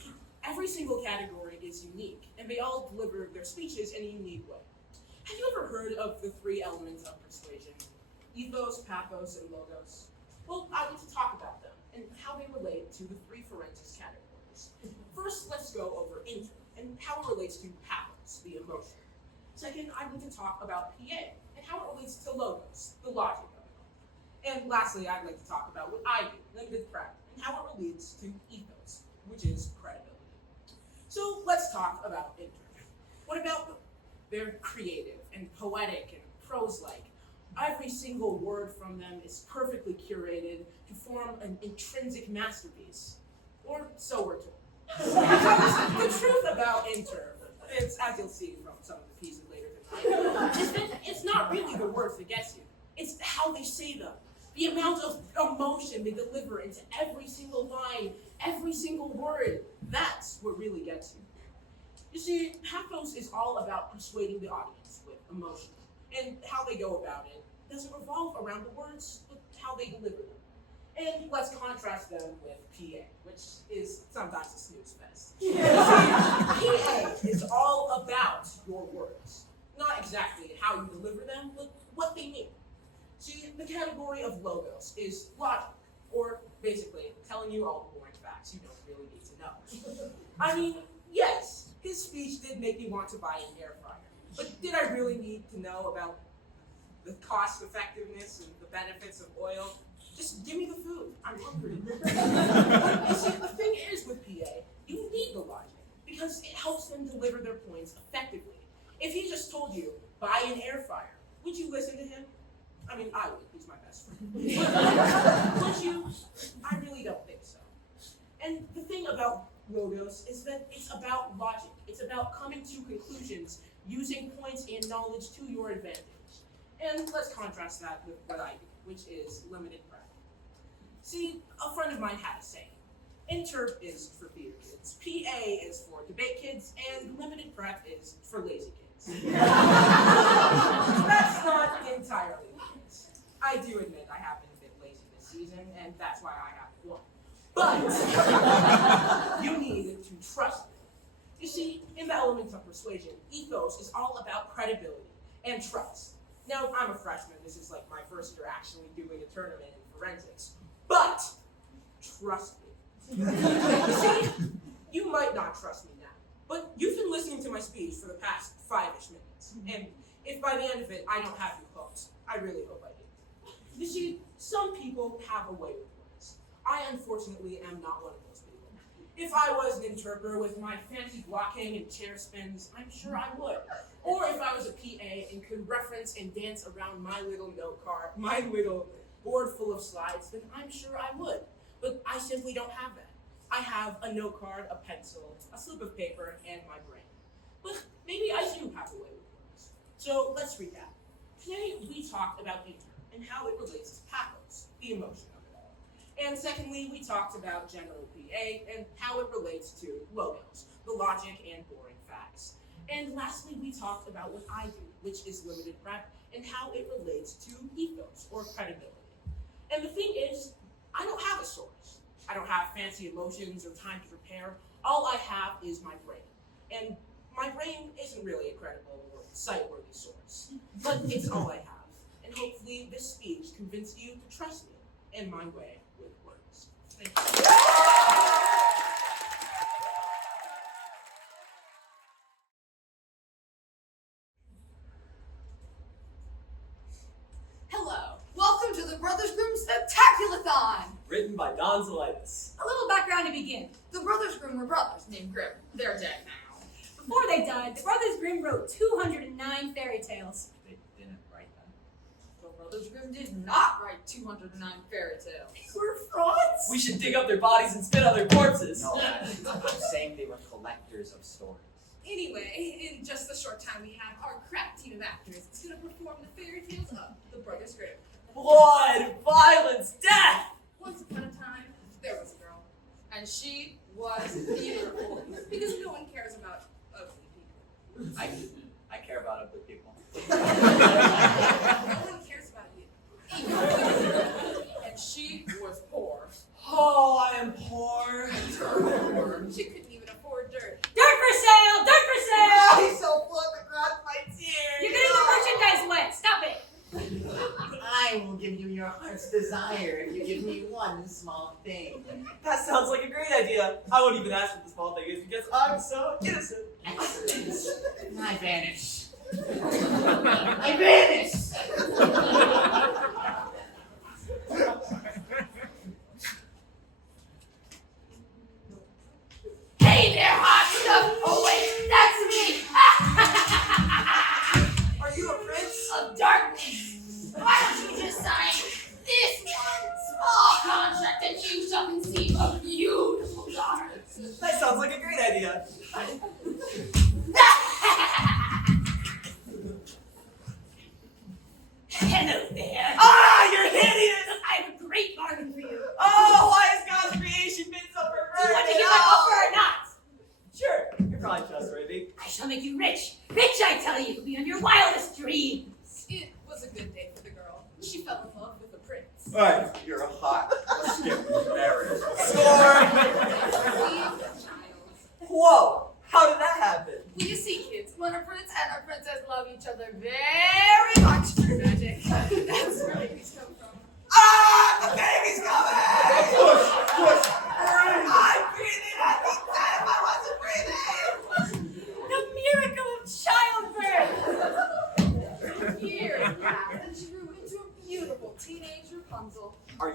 Every single category is unique, and they all deliver their speeches in a unique way. Have you ever heard of the 3 elements of persuasion? Ethos, pathos, and logos? Well, I want to talk about them and how they relate to the 3 forensics categories. First, let's go over inter and how it relates to pathos, the emotion. Second, I want to talk about PA and how it relates to logos, the logic of it all. And lastly, I'd like to talk about what I do, limited prep, and how it relates to ethos, which is credibility. So let's talk about inter. What about them? They're creative and poetic and prose-like. Every single word from them is perfectly curated to form an intrinsic masterpiece. Or so we're told. The truth about inter, it's, as you'll see from some of the pieces later tonight, is that it's not really the words that gets you. It's how they say them. The amount of emotion they deliver into every single line, every single word, that's what really gets you. You see, pathos is all about persuading the audience with emotion, and how they go about it doesn't revolve around the words, but how they deliver them. And let's contrast them with PA, which is sometimes a snooze fest. PA is all about your words, not exactly how you deliver them, but what they mean. See, the category of logos is logic, or basically telling you all the boring facts you don't really need to know. I mean, yes, his speech did make me want to buy an air fryer. But did I really need to know about the cost effectiveness and the benefits of oil? Just give me the food. I'm hungry. But you see, the thing is with PA, you need the logic because it helps them deliver their points effectively. If he just told you, buy an air fryer, would you listen to him? I mean, I would. He's my best friend. Would you? I really don't think so. And the thing about logos is that it's about logic. It's about coming to conclusions using points and knowledge to your advantage. And let's contrast that with what I do, which is limited prep. See, a friend of mine had a saying. Interp is for theater kids, PA is for debate kids, and limited prep is for lazy kids. That's not entirely the case. I do admit I have been a bit lazy this season, and that's why I haven't won. But you need to trust me. You see, in the elements of persuasion, ethos is all about credibility and trust. Now, I'm a freshman. This is like my first year actually doing a tournament in forensics. But trust me. You see, you might not trust me now, but you've been listening to my speech for the past 5-ish minutes. And if by the end of it I don't have you hooked, I really hope I do. You see, some people have a way with words. I unfortunately am not one of those people. If I was an interpreter with my fancy blocking and chair spins, I'm sure I would. Or if I was a PA and could reference and dance around my little note card, my little board full of slides, then I'm sure I would. But I simply don't have that. I have a note card, a pencil, a slip of paper, and my brain. But maybe I do have a way with words. So let's recap. Today we talked about interp and how it relates to pathos, the emotion of it all. And secondly, we talked about general PA and how it relates to logos, the logic and boring facts. And lastly, we talked about what I do, which is limited prep, and how it relates to ethos or credibility. And the thing is, I don't have a source. I don't have fancy emotions or time to prepare. All I have is my brain. And my brain isn't really a credible or site-worthy source, but it's all I have. And hopefully this speech convinced you to trust me and my way with words. Thank you. Hello, welcome to the Brothers Grimm Spectaculathon! Written by Don Zelitis. A little background to begin. The Brothers Grimm were brothers named Grimm. They're dead now. Before they died, the Brothers Grimm wrote 209 fairy tales. They didn't write them. The Brothers Grimm did not write 209 fairy tales. We're frauds? We should dig up their bodies and spit on their corpses. No, I'm saying they were collectors of stories. Anyway, in just the short time we have, our crack team of actors is going to perform the fairy tales of the Brothers Grimm. Blood, violence, death! Once upon a time, there was a girl, and she was beautiful, because no one cares about ugly people. I care about other people. No one cares about you. And she was poor. Oh, I am poor. She couldn't even afford dirt. Dirt for sale! Dirt for sale! He's so full of the grass, my tears. You're getting the merchandise wet. Stop it. I will give you your heart's desire if you give me one small thing. That sounds like a great idea. I won't even ask what the small thing is because I'm so innocent. Excellent. I vanish. I vanish. Hey there, hot stuff! Oh wait, that's me! Are you a prince? Of darkness! Why don't you just sign this one small contract and you shall conceive a beautiful daughter? That sounds like a great idea. Hello there! Ah, you're hideous! I have a great bargain for you. Oh, why has God's creation been so perverted? Do you want to hear my offer or not? Sure, you're probably trustworthy. I shall make you rich. Rich, I tell you, beyond your wildest dreams. It was a good day for the girl. She fell in love with the prince. Alright, you're hot. Let's get married. Score! Whoa, how did that happen? Well, you see, kids, when a prince and a princess love each other very much, magic. That's where babies come from. Ah, the baby's coming! Push! I'm breathing at the time I wasn't breathing!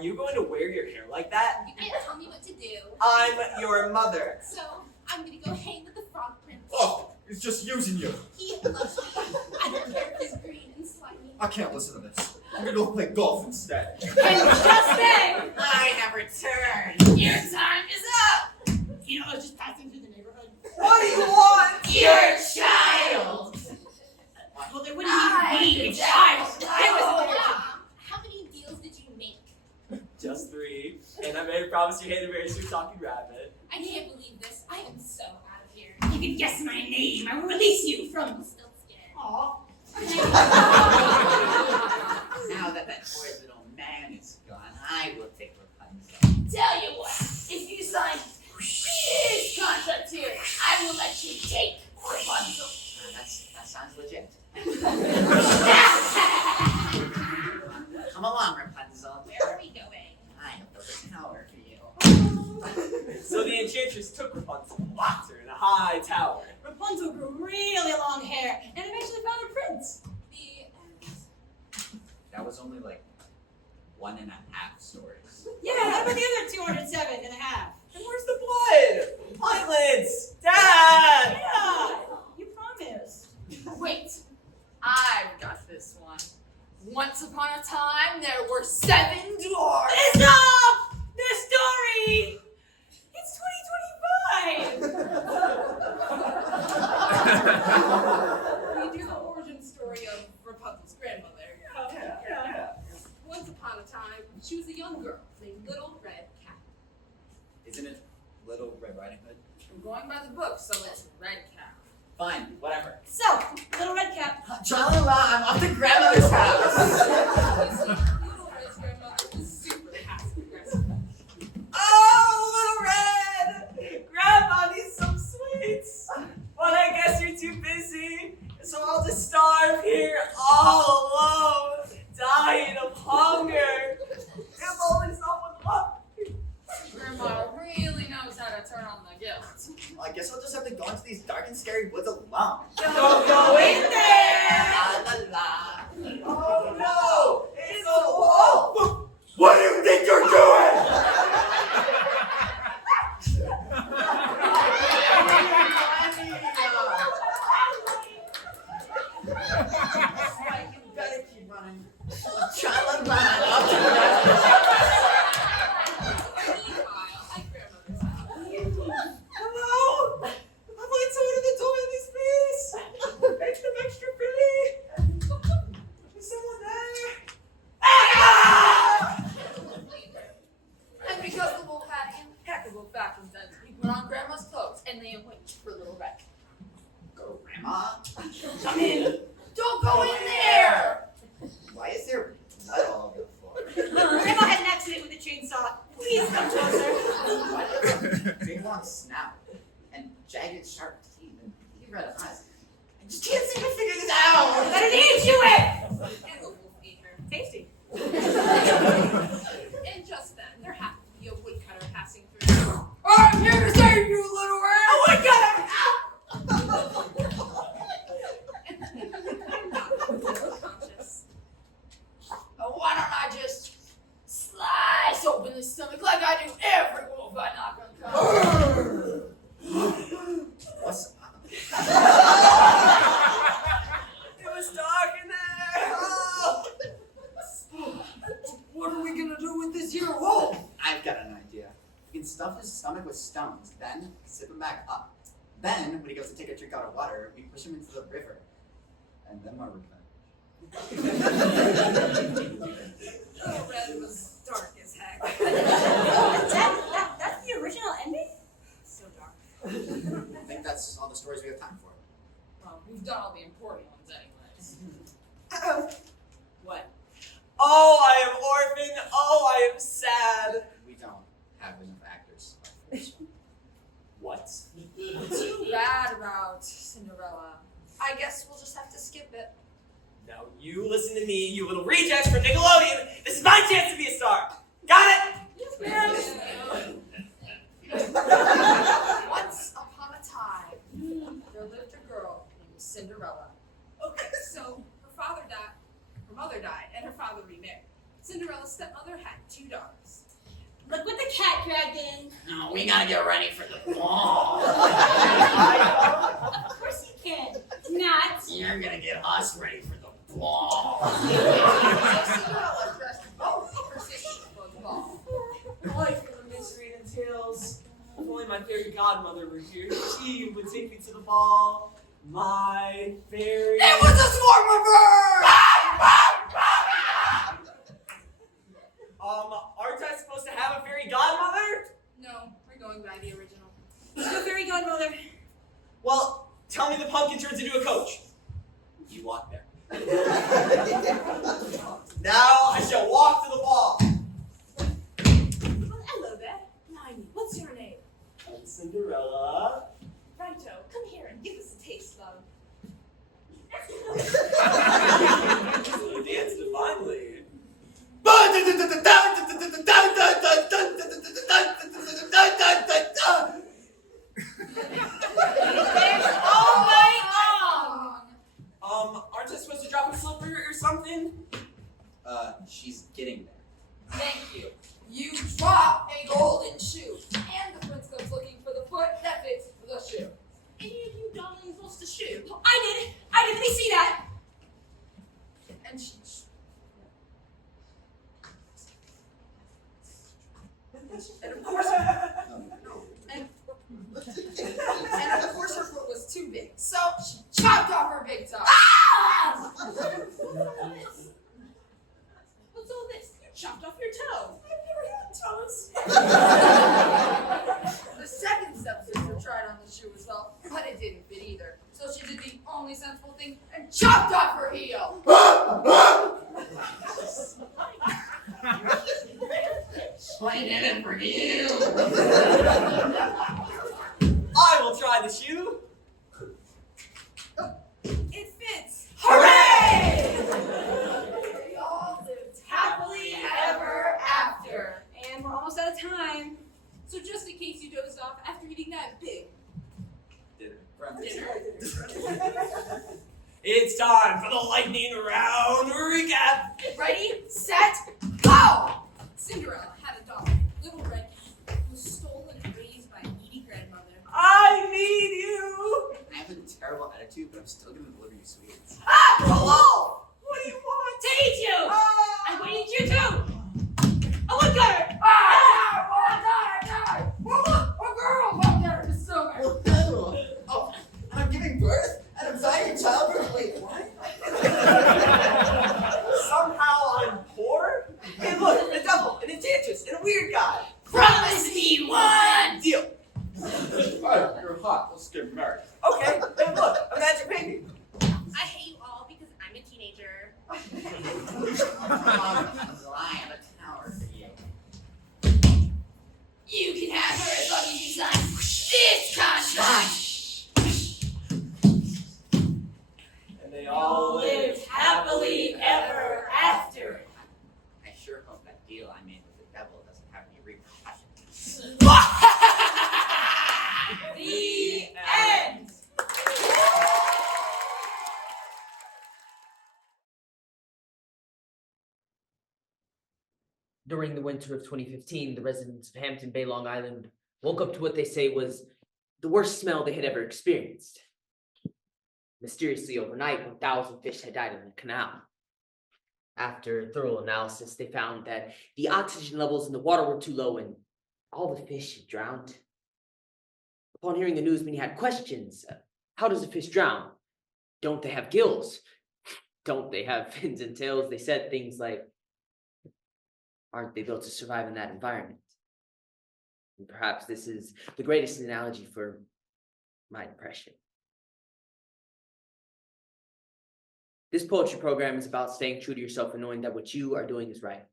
you going to wear your hair like that? You can't tell me what to do. I'm your mother. So I'm gonna go hang with the frog prince. Oh, he's just using you. He loves me. I don't care if he's green and slimy. I can't listen to this. I'm gonna go play golf instead. And just then, I have returned. Your time is up. You know, I was just passing through the neighborhood. What do you want? Your child. Well, they wouldn't I even hate be child. How many deals did you make? Just 3. And I made a promise you hated very sweet talking rabbit. I can't believe this. I am so out of here. You can guess my name. I will release you from. I'm still scared. Aw. Now that poor little man is gone, I will take Rapunzel. Tell you what, if you sign this contract here, I will let you take Rapunzel. That sounds legit. Come along, Rapunzel. Where are we going? I have built a tower for you. So the enchantress took Rapunzel and locked her in a high tower. Rapunzel grew really long hair and eventually found her prince. The end. That was only like 1.5 stories. Yeah, how about the other 207 and a half? And where's the blood? Violence! Dad! Yeah, you promised. Wait, I've got this one. Once upon a time, there were 7 dwarfs. Stop! The story! It's 2025! We do the origin story of Rapunzel's grandmother. Once upon a time, she was a young girl named Little Red Cap. Isn't it Little Red Riding Hood? I'm going by the book, so it's Red Cap. Fine, whatever. So, Little Red Cap. Tra-la-la, I'm off to grandmother's house. You see, Little Red's grandmother was super passive-aggressive. Oh, Little Red! Grandma needs some sweets. Well, I guess you're too busy, so I'll just starve here all alone, dying of hunger. If only someone loved me. Grandma really knows how to turn on the gifts. Well, I guess I'll just have to go into these dark and scary woods alone. Don't go in there! La-la-la. Oh no! It's a wolf! What do you think you're doing? That's right, you better keep running. Tra-la-la, off to grandmother's Meanwhile, at grandmother's house. Hello? I'm like someone in the toilet space. Make them extra pretty. Is someone there? Ah! And because the wolf had impeccable fashion sense, he put on Grandma's clothes and they went for Little Red. Go, Grandma. Come in! Don't go in there! Why is there blood all over the floor? Grandma had an accident with a chainsaw. Please come closer. Why do you have a big long snout and jagged sharp teeth and big red eyes? I just can't seem to figure this out. Let it eat you it! And the wolf ate her. Tasty. And just then, there happened to be a woodcutter passing through. I'm here to save you, Little Red! Oh my god! Conscious. Why don't I just slice open his stomach like I do every wolf I knock unconscious? What's up? It was dark in there. Oh. What are we gonna do with this here wolf? I've got an idea. You can stuff his stomach with stones, then sip him back up. Then, when he goes to take a drink out of water, we push him into the river. And then my revenge. Little Red was dark as heck. That's the original ending? So dark. I think that's all the stories we have time for. Well, we've done all the important ones anyways. What? Oh, I am orphaned. Oh, I am sad. We don't have enough actors. What? Too bad about Cinderella. I guess we'll just have to skip it. Now you listen to me, you little rejects from Nickelodeon. This is my chance to be a star. Got it? Once upon a time, there lived a girl named Cinderella. Okay, so her mother died, and her father remarried. Cinderella's stepmother had 2 daughters. Look what the cat dragged in. No, we gotta get ready for the ball. Of course you can. Not. You're gonna get us ready for the ball. Cinderella dressed both processions for the ball. Life for the mystery and tales. If only my fairy godmother were here, she would take me to the ball. My fairy. It was a swarm of birds! Aren't I supposed to have a fairy godmother? No, we're going by the original. No fairy godmother. Well, tell me the pumpkin turns into a coach. You walk there. Now I shall walk to the ball. Well, hello there. Hermione, what's your name? I'm Cinderella. Righto, come here and give us a taste, love. You dance divinely. All night long! Aren't I supposed to drop a slipper or something? She's getting there. Thank you. You drop a golden shoe. And the prince goes looking for the foot that fits the shoe. Any of you darlings lost a shoe? I did. Let me see that. And she... And of course, and of course her foot was too big. So she chopped off her big toe. What's all this? You chopped off your toe. I've never had toes. The second stepsister tried on the shoe as well, but it didn't fit either. So she did the only sensible thing and chopped off her heel. I did it for you. I will try the shoe. It fits. Hooray! We all lived happily ever after. And we're almost out of time. So just in case you dozed off after eating that big dinner. It's time for the lightning round recap. Ready, set, go! Cinderella had a daughter, Little Red Riding, who was stolen and raised by a needy grandmother. I need you. I have a terrible attitude, but I'm still gonna deliver you sweets. Ah, hello! What do you want? To eat you. Ah! I'm going to eat you too. Oh, look at her. A girl up there in the stomach. Oh, I'm giving birth? And I'm dying in childbirth? Wait, what? Somehow I'm poor? Hey, look, a devil, an enchantress, and a weird guy. Promise me one. Deal. Hey, you're hot. Let's get married. Okay, then look, a magic painting. I hate you all because I'm a teenager. I have a tower for you. You can have her as long as you sign this contract. And they all lived happily ever after. I sure hope that deal I made with the devil doesn't have any repercussions. The end. During the winter of 2015, the residents of Hampton Bay, Long Island, woke up to what they say was the worst smell they had ever experienced. Mysteriously, overnight, 1,000 fish had died in the canal. After thorough analysis, they found that the oxygen levels in the water were too low and all the fish had drowned. Upon hearing the news, many had questions. How does a fish drown? Don't they have gills? Don't they have fins and tails? They said things like, aren't they built to survive in that environment? And perhaps this is the greatest analogy for my depression. This poetry program is about staying true to yourself and knowing that what you are doing is right.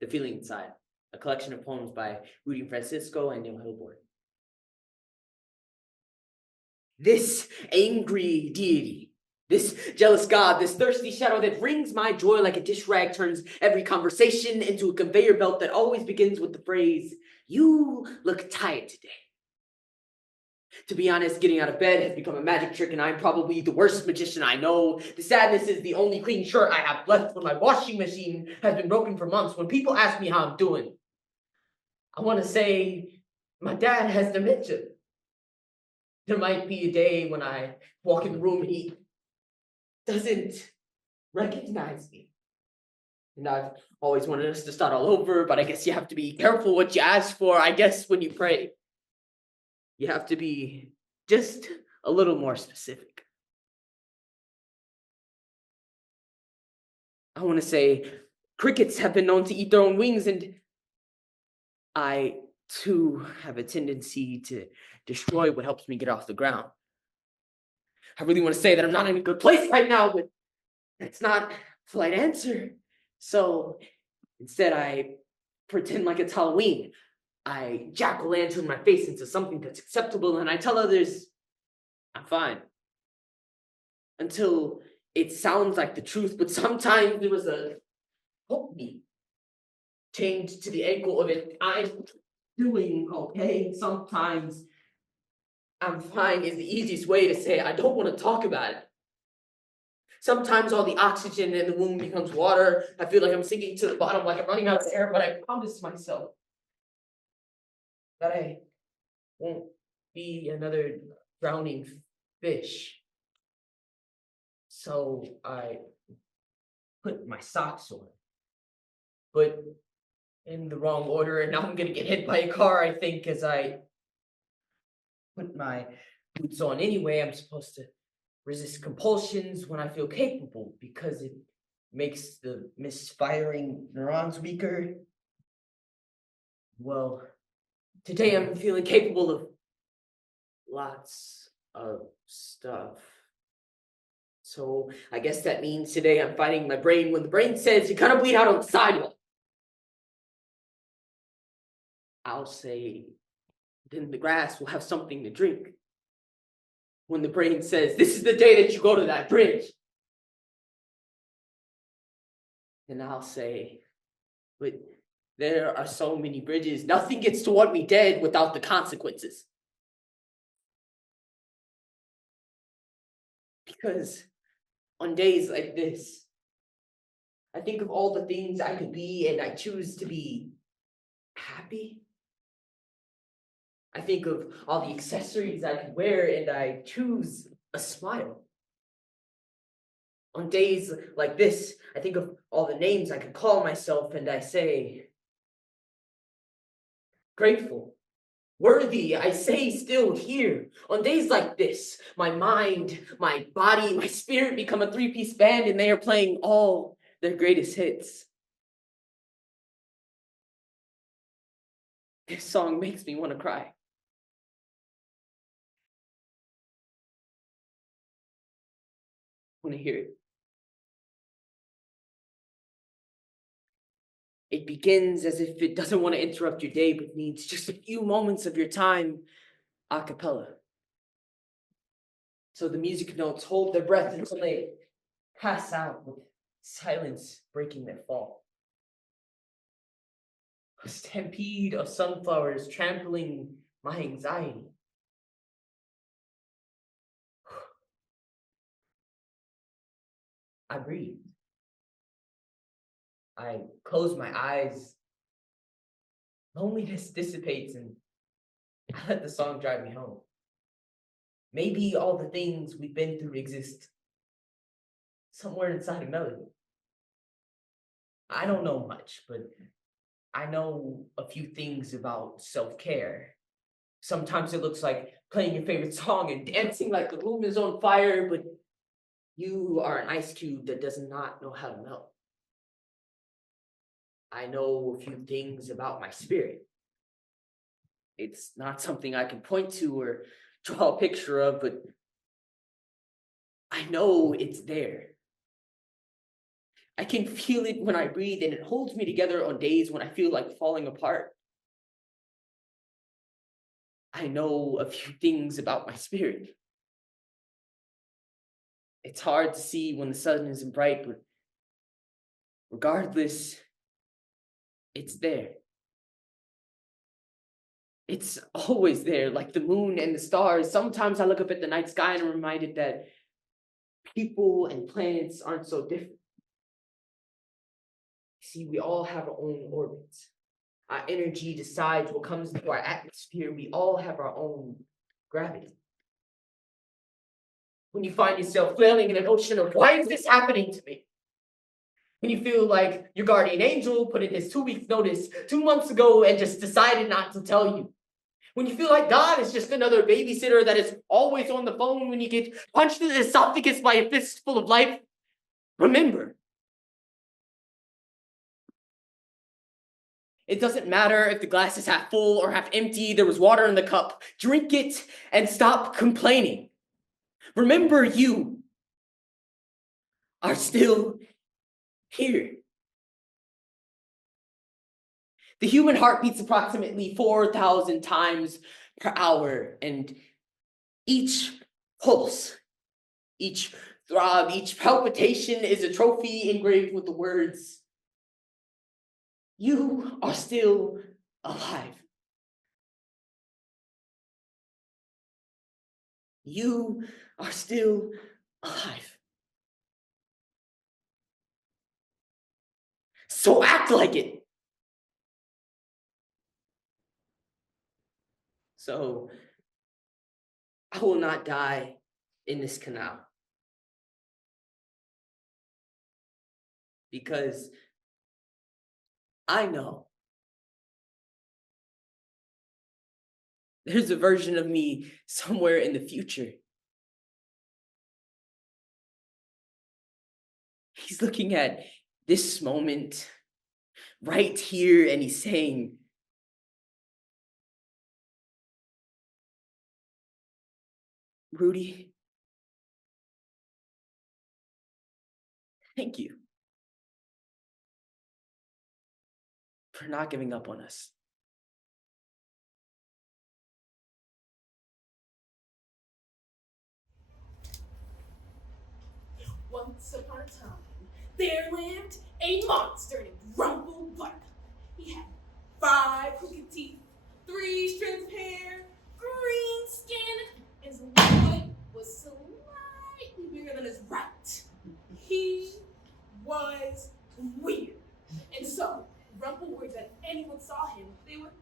The Feeling Inside, a collection of poems by Roeper Francisco and Neil Hilborn. This angry deity, this jealous God, this thirsty shadow that wrings my joy like a dish rag turns every conversation into a conveyor belt that always begins with the phrase, "You look tired today." To be honest, getting out of bed has become a magic trick, and I'm probably the worst magician I know. The sadness is the only clean shirt I have left when my washing machine has been broken for months. When people ask me how I'm doing, I want to say my dad has dementia. There might be a day when I walk in the room and he doesn't recognize me. And I've always wanted us to start all over, but I guess you have to be careful what you ask for. I guess when you pray, you have to be just a little more specific. I want to say crickets have been known to eat their own wings, and I too have a tendency to destroy what helps me get off the ground. I really want to say that I'm not in a good place right now, but that's not a polite answer. So instead, I pretend like it's Halloween. I jack-o'-lantern my face into something that's acceptable, and I tell others I'm fine. Until it sounds like the truth, but sometimes there was a hook me chained to the ankle of it. I'm doing okay. Sometimes I'm fine is the easiest way to say it. I don't want to talk about it. Sometimes all the oxygen in the womb becomes water. I feel like I'm sinking to the bottom, like I'm running out of air, but I promised myself that I won't be another drowning fish. So I put my socks on, but in the wrong order, and now I'm gonna get hit by a car, I think, as I put my boots on anyway. I'm supposed to resist compulsions when I feel capable because it makes the misfiring neurons weaker. Well, today I'm feeling capable of lots of stuff. So I guess that means today I'm fighting my brain when the brain says you're gonna bleed out on the sidewalk. I'll say, then the grass will have something to drink. When the brain says, this is the day that you go to that bridge. Then I'll say, but there are so many bridges. Nothing gets toward me dead without the consequences. Because on days like this, I think of all the things I could be, and I choose to be happy. I think of all the accessories I could wear, and I choose a smile. On days like this, I think of all the names I could call myself, and I say, grateful, worthy, I say still here. On days like this, my mind, my body, my spirit become a three-piece band, and they are playing all their greatest hits. This song makes me want to cry. I want to hear it. It begins as if it doesn't want to interrupt your day, but needs just a few moments of your time a cappella. So the music notes hold their breath until they pass out with silence breaking their fall. A stampede of sunflowers trampling my anxiety. I breathe. I close my eyes. Loneliness dissipates, and I let the song drive me home. Maybe all the things we've been through exist somewhere inside a melody. I don't know much, but I know a few things about self-care. Sometimes it looks like playing your favorite song and dancing like the room is on fire, but you are an ice cube that does not know how to melt. I know a few things about my spirit. It's not something I can point to or draw a picture of, but I know it's there. I can feel it when I breathe, and it holds me together on days when I feel like falling apart. I know a few things about my spirit. It's hard to see when the sun isn't bright, but regardless, it's there. It's always there, like the moon and the stars. Sometimes I look up at the night sky and I'm reminded that people and planets aren't so different. See, we all have our own orbits. Our energy decides what comes into our atmosphere. We all have our own gravity. When you find yourself flailing in an ocean of, why is this happening to me? When you feel like your guardian angel put in his 2 weeks notice 2 months ago and just decided not to tell you. When you feel like God is just another babysitter that is always on the phone when you get punched in the esophagus by a fistful of life, remember, it doesn't matter if the glass is half full or half empty, there was water in the cup. Drink it and stop complaining. Remember, you are still here. The human heart beats approximately 4,000 times per hour, and each pulse, each throb, each palpitation is a trophy engraved with the words, "You are still alive. You are still alive." So act like it. So I will not die in this canal. Because I know there's a version of me somewhere in the future. He's looking at this moment right here and he's saying, "Rudy, thank you for not giving up on us." Once upon a time, there lived a monster named Rumble Buttercup. He had 5 crooked teeth, 3 strands of hair, green skin, and his foot was slightly bigger than his right. He was weird. And so, Rumble worried that anyone saw him, they would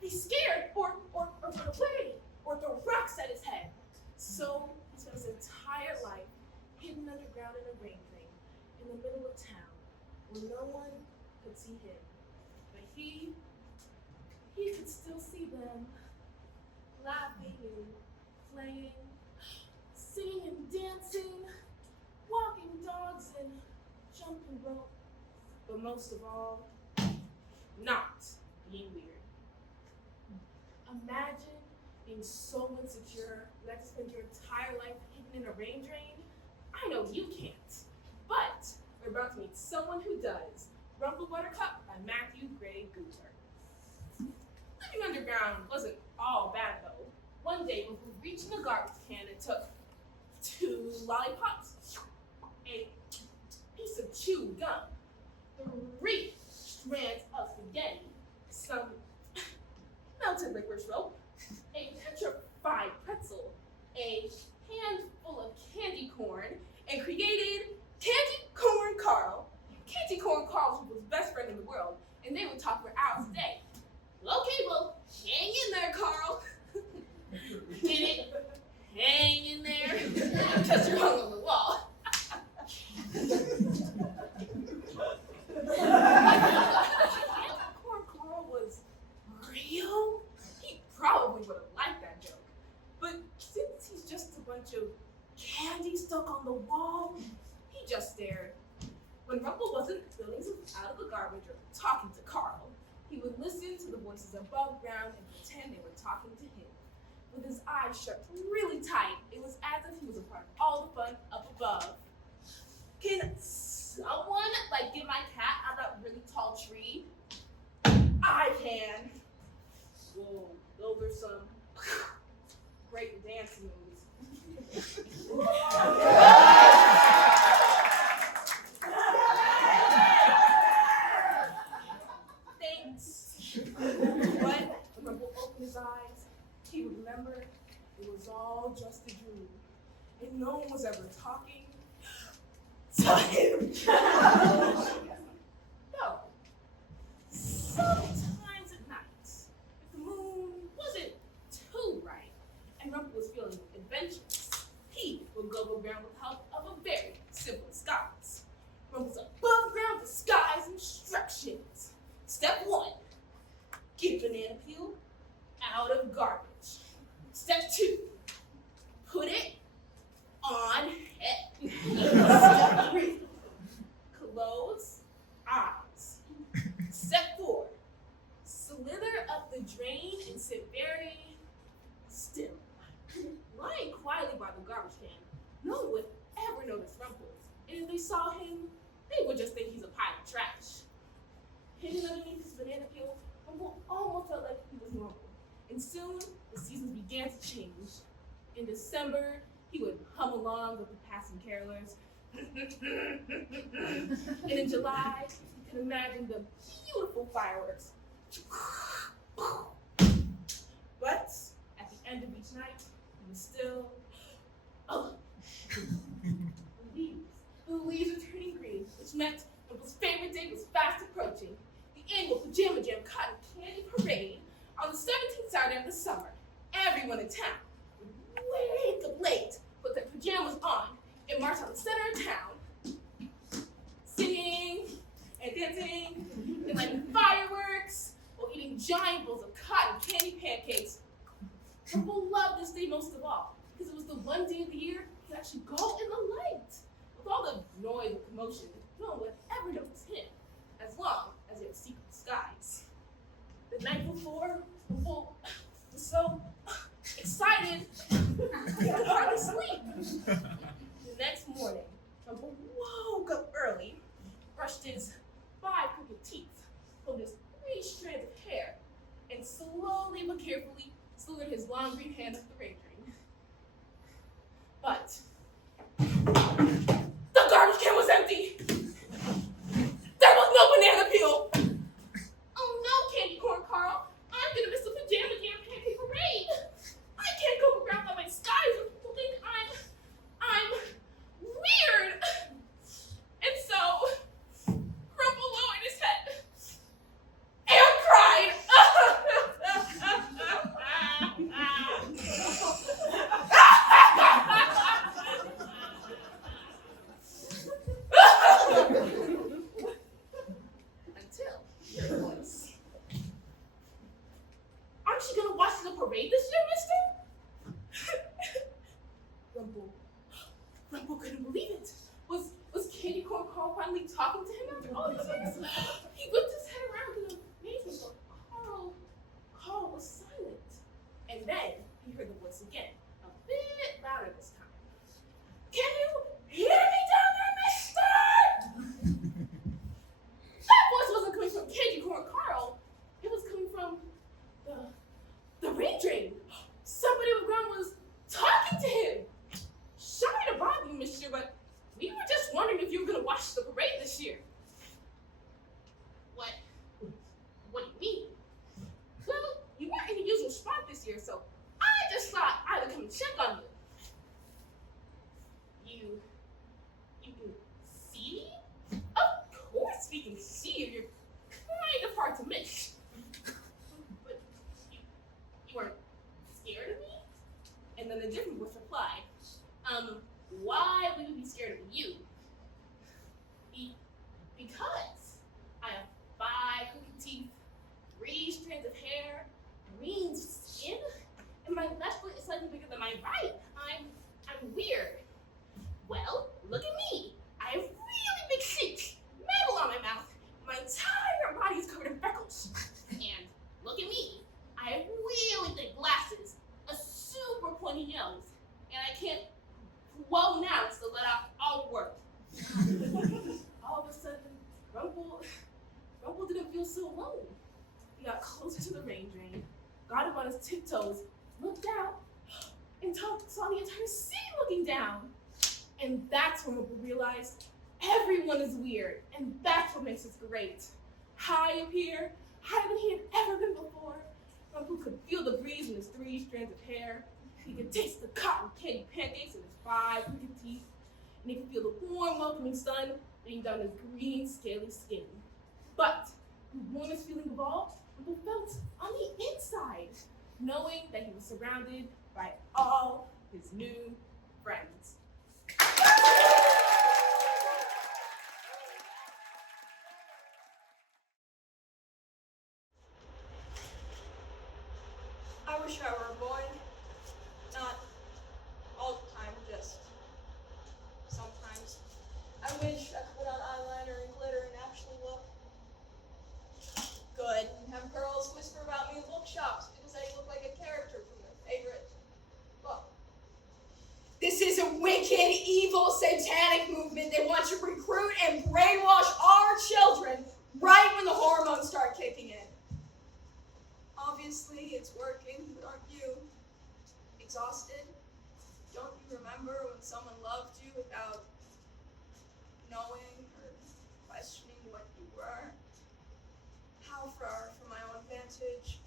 be scared or run away or throw rocks at his head. So, he spent his entire life hidden underground in a rain drain in the middle of town where no one could see him. But he could still see them laughing and playing, singing and dancing, walking dogs and jumping rope. But most of all, not being weird. Imagine being so insecure you have to spend your entire life hidden in a rain drain. I know you can't, but we're about to meet someone who does. Rumble Buttercup by Matthew Gray Guter. Living underground wasn't all bad though. One day, when reaching a garbage can, it took 2 lollipops, a piece of chewed gum, 3 strands of spaghetti, some melted licorice rope, a petrified pretzel, a handful of candy corn, and created Candy Corn Carl. Candy Corn Carl was his best friend in the world, and they would talk for hours a day. Okay, well, hang in there, Carl. Get it? Hang in there. Because you're hung on the wall. Corn Carl was real. He probably would have liked that joke. But since he's just a bunch of candy stuck on the wall, he just stared. When Rumble wasn't filling some out of the garbage or talking to Carl, he would listen to the voices above ground and pretend they were talking to him. With his eyes shut really tight, it was as if he was a part of all the fun up above. Can someone, get my cat out of that really tall tree? I can. Whoa, those are some great dance moves. Thanks. But when Rumble opened his talking to him. No. Sometimes at night, if the moon wasn't too bright and Rumpel was feeling adventurous, he would go above ground with the help of a very simple disguise. Rumpel's above ground disguise instructions. Step 1, get banana peel out of garbage. Step 2, put it on head. Step 3, close eyes. Step 4, slither up the drain and sit very still. Lying quietly by the garbage can, no one would ever notice Rumpel. And if they saw him, they would just think he's a pile of trash. Hidden underneath his banana peel, Rumpel almost felt like he was normal. And soon, the seasons began to change. In December, he would hum along with the passing carolers. And in July, you can imagine the beautiful fireworks. But at the end of each night, he was still, the leaves were turning green, which meant Rumpel's favorite day was fast approaching. The annual Pajama Jam Cotton Candy Parade on the 17th Saturday of the summer. Everyone in town would wake up late, put their pajamas on, and march on the center of town, singing and dancing and lighting fireworks while eating giant bowls of cotton candy pancakes. Rumpel loved this day most of all because it was the one day of the year he could actually go in the light. With all the noise and commotion, no one would ever notice him, as long as he had a secret disguise. The night before, Rumpel was so excited he could hardly sleep. The next morning, Rumpel woke up early, brushed his 5 crooked teeth, pulled his 3 strands of hair, and slowly but carefully slithered his long green hand up the rain drain. But the garbage can was empty. There was no banana peel. Oh no, Candy Corn Carl. I'm gonna miss the Pajama Jam Pancake Parade. I can't go around by my skies and people think I'm weird. And so, Rumpel lowered his head and cried. Until he heard a voice. Aren't you gonna watch the parade this year, mister? Rumpel couldn't believe it. Was Candy Corn Carl finally talking to him after all these years? He whipped his head around in amazement, but Carl was silent. And then he heard the voice again, a bit louder this time. Can you hear me down there, mister? That voice wasn't coming from Candy Corn Carl. It was coming from the rain drain. Somebody with ground was talking to him. Sorry to bother you, mister, but we were just wondering if you were going to watch the parade this year. What do you mean? Well, you weren't in the usual spot this year, so I just thought I would come and check on you. You can see me? Of course we can see you. You're kind of hard to miss. But you weren't scared of me? And then the different voice replied, why would we be scared of you? Because I have 5 crooked teeth, 3 strands of hair, green skin, and my left foot is slightly bigger than my right. I'm weird. Well, look at me. I have really big cheeks, metal on my mouth. My entire body is covered in freckles. And look at me. I have really thick glasses, a super pointy nose, and I can't blow out to let out all work. All of a sudden, Rumpel didn't feel so alone. He got closer to the rain drain, got up on his tiptoes, looked out, and saw the entire city looking down. And that's when Rumpel realized everyone is weird, and that's what makes us great. High up here, higher than he had ever been before, Rumpel could feel the breeze in his 3 strands of hair. He could taste the cotton candy pancakes in his 5 crooked teeth. and he could feel the warm, welcoming sun beating down his green, scaly skin. But the warmest feeling of all, Uncle felt on the inside, knowing that he was surrounded by all his new friends. I wish I were a boy. Not all the time, just sometimes. I wish I could put on eyeliner and glitter and actually look good and have girls whisper about me in bookshops because I look like a character from their favorite book. This is a wicked, evil, satanic movement. They want to recruit and brainwash our children right when the hormones start kicking in. Obviously, it's working, but aren't you exhausted? Don't you remember when someone loved you without knowing or questioning what you were? How far from my own vantage,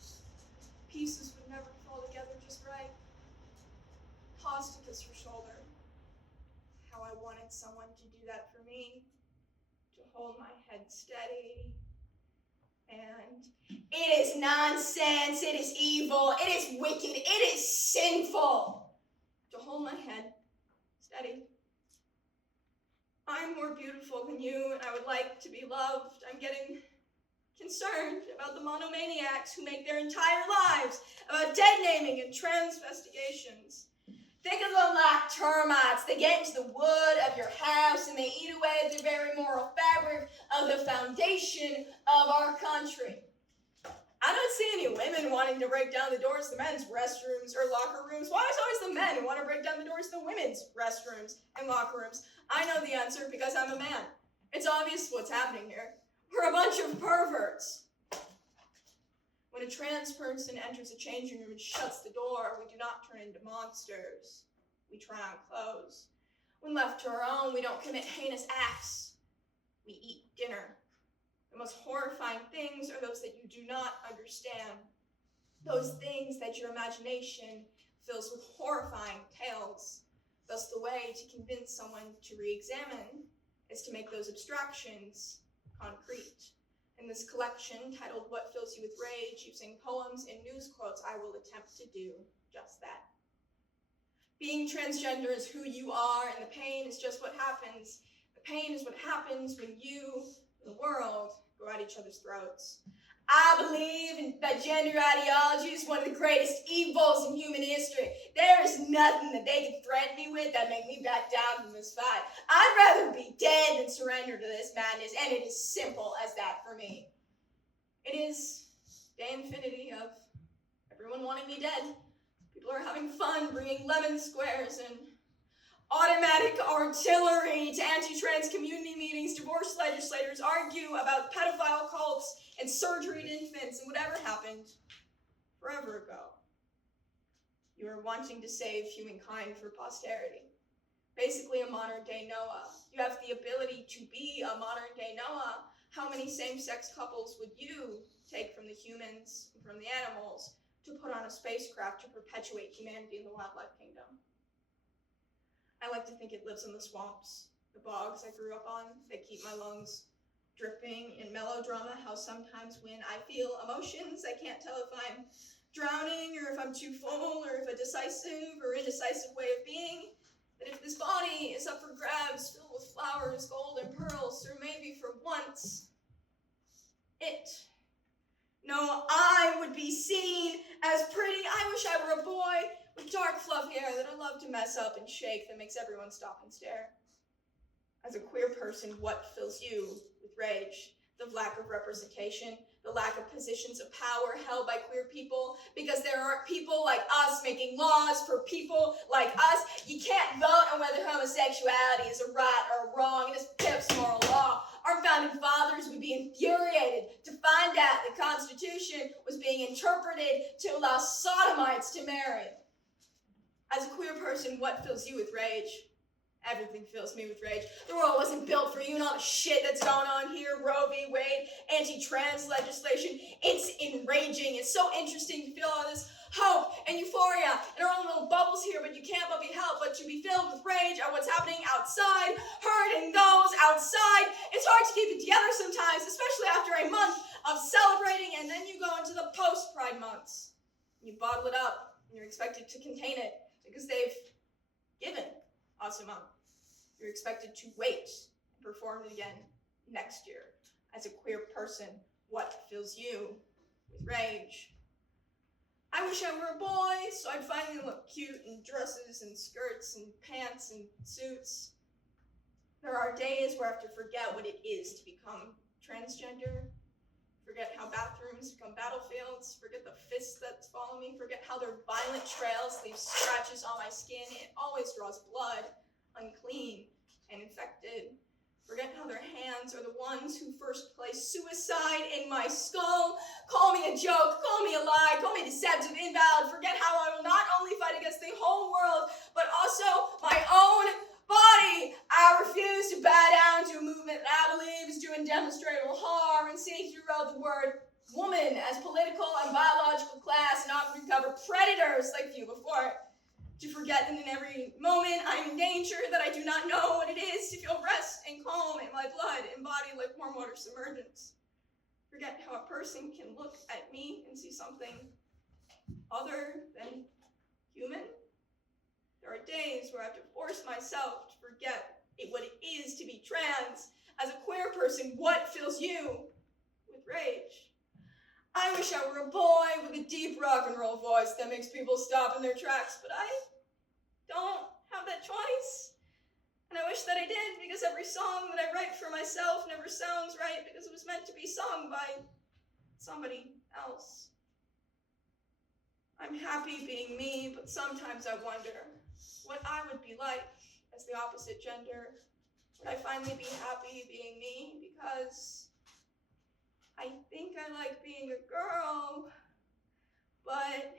pieces would never fall together just right. Pause to kiss your shoulder. How I wanted someone to do that for me, to hold my head steady. And it is nonsense, it is evil, it is wicked, it is sinful to hold my head steady. I'm more beautiful than you, and I would like to be loved. I'm getting concerned about the monomaniacs who make their entire lives about dead naming and transvestigations. Think of them like termites. They get into the wood of your house and they eat away at the very moral fabric of the foundation of our country. I don't see any women wanting to break down the doors to men's restrooms or locker rooms. Why is it always the men who want to break down the doors to the women's restrooms and locker rooms? I know the answer because I'm a man. It's obvious what's happening here. We're a bunch of perverts. When a trans person enters a changing room and shuts the door, we do not turn into monsters. We try on clothes. When left to our own, we don't commit heinous acts. We eat dinner. The most horrifying things are those that you do not understand. Those things that your imagination fills with horrifying tales. Thus, the way to convince someone to re-examine is to make those abstractions concrete. In this collection, titled What Fills You with Rage, using poems and news quotes, I will attempt to do just that. Being transgender is who you are, and the pain is just what happens. The pain is what happens when you, the world, go at each other's throats. I believe that gender ideology is one of the greatest evils in human history. There is nothing that they can threaten me with that make me back down from this fight. I'd rather be dead than surrender to this madness, and it is simple as that for me. It is day infinity of everyone wanting me dead. People are having fun bringing lemon squares and automatic artillery to anti-trans community meetings. Divorce legislators argue about pedophile cults and surgery in infants and whatever happened forever ago. You are wanting to save humankind for posterity. Basically a modern-day Noah. You have the ability to be a modern-day Noah. How many same-sex couples would you take from the humans and from the animals to put on a spacecraft to perpetuate humanity in the wildlife kingdom? I like to think it lives in the swamps, the bogs I grew up on that keep my lungs dripping in melodrama. How sometimes when I feel emotions, I can't tell if I'm drowning or if I'm too full or if a decisive or indecisive way of being. That if this body is up for grabs, filled with flowers, gold, and pearls, or maybe for once, I would be seen as pretty. I wish I were a boy with dark fluff hair that I love to mess up and shake that makes everyone stop and stare. As a queer person, what fills you with rage? The lack of representation, the lack of positions of power held by queer people, because there aren't people like us making laws for people like us. You can't vote on whether homosexuality is a right or a wrong. It is Pip's moral law. Our founding fathers would be infuriated to find out the Constitution was being interpreted to allow sodomites to marry. As a queer person, what fills you with rage? Everything fills me with rage. The world wasn't built for you and all the shit that's going on here. Roe v. Wade, anti-trans legislation. It's enraging. It's so interesting to feel all this hope and euphoria in our own little bubbles here, but you can't but be helped but to be filled with rage at what's happening outside outside. It's hard to keep it together sometimes, especially after a month of celebrating, and then you go into the post-Pride months. You bottle it up, and you're expected to contain it because they've given us a month. You're expected to wait and perform it again next year. As a queer person, what fills you with rage? I wish I were a boy, so I'd finally look cute in dresses and skirts and pants and suits. There are days where I have to forget what it is to become transgender, forget how bathrooms become battlefields, forget the fists that follow me, forget how their violent trails leave scratches on my skin. It always draws blood, unclean and infected. Forget how their hands are the ones who first placed suicide in my skull. Call me a joke, call me a lie, call me deceptive, invalid. Forget how I will not only fight against the whole world, but also my own body. I refuse to bow down to a movement that I believe is doing demonstrable harm and seeks to erode the word woman as political and biological class and often recover predators like few before it. To forget that in every moment I'm in danger, that I do not know what it is to feel rest and calm in my blood and body like warm water submergence. Forget how a person can look at me and see something other than human. There are days where I have to force myself to forget what it is to be trans. As a queer person, what fills you with rage? I wish I were a boy with a deep rock and roll voice that makes people stop in their tracks, but I don't have that choice. And I wish that I did, because every song that I write for myself never sounds right because it was meant to be sung by somebody else. I'm happy being me, but sometimes I wonder what I would be like as the opposite gender. Would I finally be happy being me? Because I think I like being a girl, but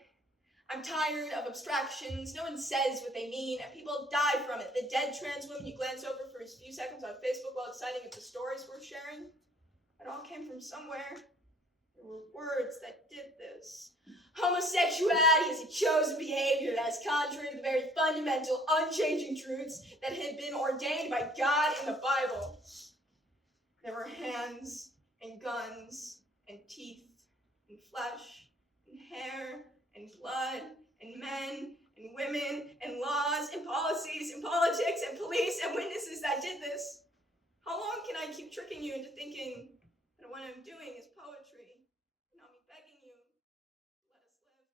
I'm tired of abstractions. No one says what they mean, and people die from it. The dead trans woman you glance over for a few seconds on Facebook while deciding if the story's worth sharing, it all came from somewhere. There were words that did this. Homosexuality is a chosen behavior that is contrary to the very fundamental, unchanging truths that had been ordained by God in the Bible. There were hands and guns and teeth and flesh and hair and blood and men and women and laws and policies and politics and police and witnesses that did this. How long can I keep tricking you into thinking that what I'm doing is poetry, not me begging you to let us live?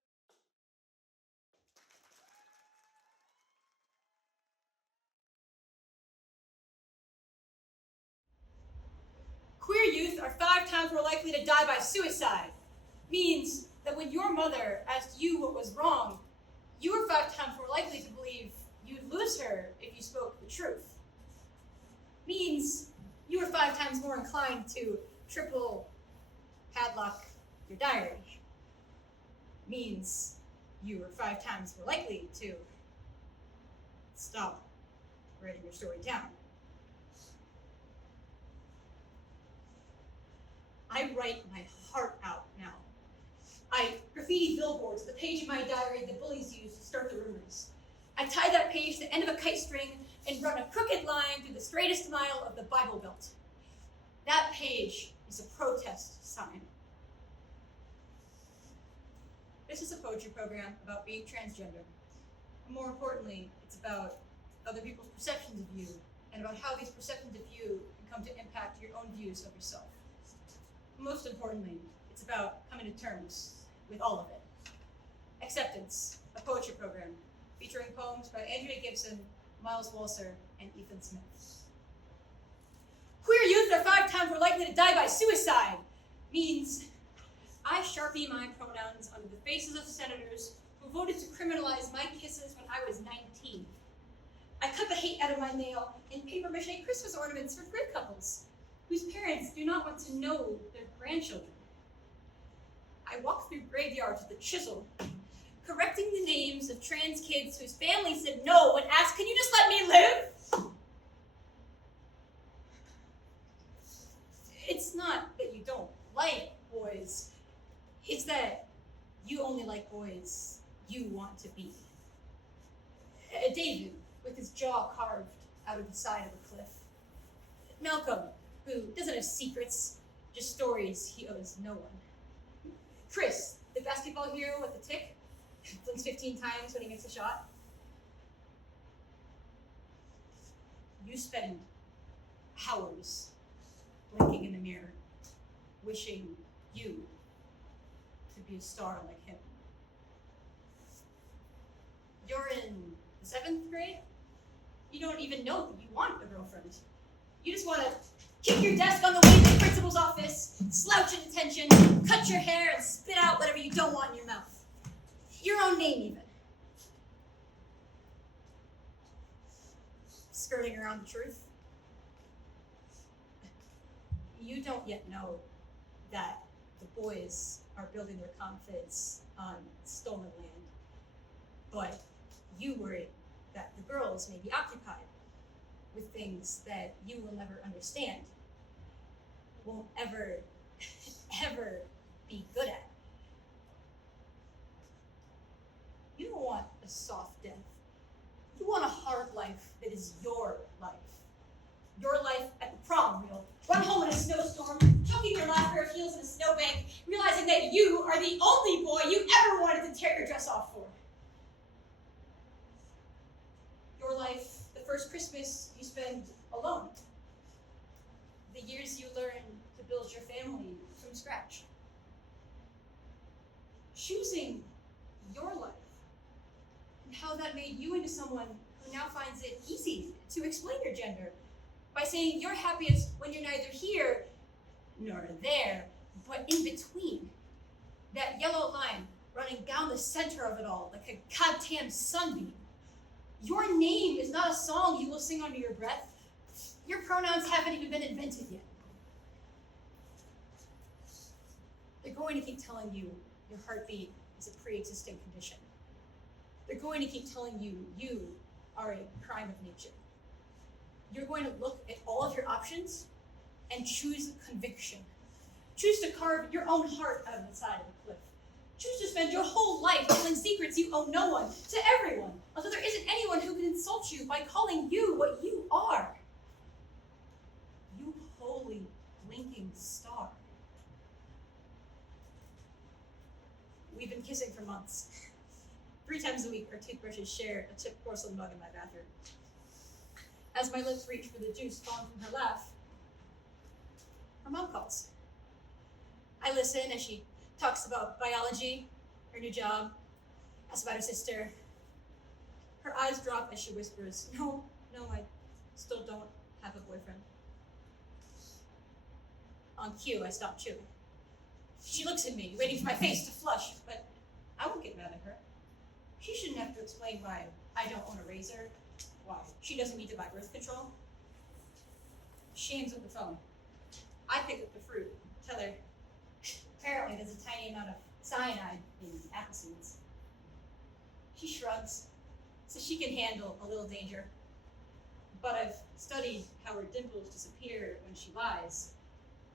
Queer youth are 5 times more likely to die by suicide. Means that when your mother asked you what was wrong, you were 5 times more likely to believe you'd lose her if you spoke the truth. Means you were 5 times more inclined to triple padlock your diary. Means you were 5 times more likely to stop writing your story down. I write my heart out now. I graffiti billboards, the page of my diary that bullies use to start the rumors. I tie that page to the end of a kite string and run a crooked line through the straightest mile of the Bible Belt. That page is a protest sign. This is a poetry program about being transgender. And more importantly, it's about other people's perceptions of you and about how these perceptions of you can come to impact your own views of yourself. Most importantly, it's about coming to terms with all of it. Acceptance, a poetry program featuring poems by Andrea Gibson, Miles Walser, and Ethan Smith. Queer youth are 5 times more likely to die by suicide. Means I Sharpie my pronouns onto the faces of senators who voted to criminalize my kisses when I was 19. I cut the hate out of my nail in paper mache Christmas ornaments for queer couples whose parents do not want to know their grandchildren. I walk through graveyards with a chisel, correcting the names of trans kids whose families said no when asked, "Can you just let me live?" It's not that you don't like boys, it's that you only like boys you want to be. David, with his jaw carved out of the side of a cliff. Malcolm, who doesn't have secrets, just stories he owes no one. Chris, the basketball hero with the tick, blinks 15 times when he makes a shot. You spend hours blinking in the mirror, wishing you could be a star like him. You're in the 7th grade? You don't even know that you want a girlfriend. You just want to kick your desk on the way to the principal's office, slouch at attention, cut your hair, and spit out whatever you don't want in your mouth. Your own name, even. Skirting around the truth. You don't yet know that the boys are building their confidence on stolen land, but you worry that the girls may be occupied with things that you will never understand, won't ever, ever be good at. You don't want a soft death. You want a hard life that is your life. Your life at the prom reel. Run home in a snowstorm, choking your last pair of heels in a snowbank, realizing that you are the only boy you ever wanted to tear your dress off for. Your life, the first Christmas you spend alone. The years you learn to build your family from scratch. Choosing your life, and how that made you into someone who now finds it easy to explain your gender by saying you're happiest when you're neither here nor there, but in between. That yellow line running down the center of it all like a goddamn sunbeam. Your name is not a song you will sing under your breath. Your pronouns haven't even been invented yet. They're going to keep telling you your heartbeat is a pre-existing condition. They're going to keep telling you you are a crime of nature. You're going to look at all of your options and choose conviction. Choose to carve your own heart out of the side of the cliff. Choose to spend your whole life telling secrets you owe no one, to everyone, until there isn't anyone who can insult you by calling you what you are. You holy, blinking star. We've been kissing for months. 3 times a week, our toothbrushes share a chipped porcelain mug in my bathroom. As my lips reach for the juice falling from her laugh, her mom calls. I listen as she talks about biology, her new job, asks about her sister. Her eyes drop as she whispers, no, I still don't have a boyfriend. On cue, I stop chewing. She looks at me, waiting for my face to flush, but I won't get mad at her. She shouldn't have to explain why I don't own a razor, why she doesn't need to buy birth control. She hangs up the phone. I pick up the fruit, tell her, apparently there's a tiny amount of cyanide in apple seeds. She shrugs, so she can handle a little danger. But I've studied how her dimples disappear when she lies,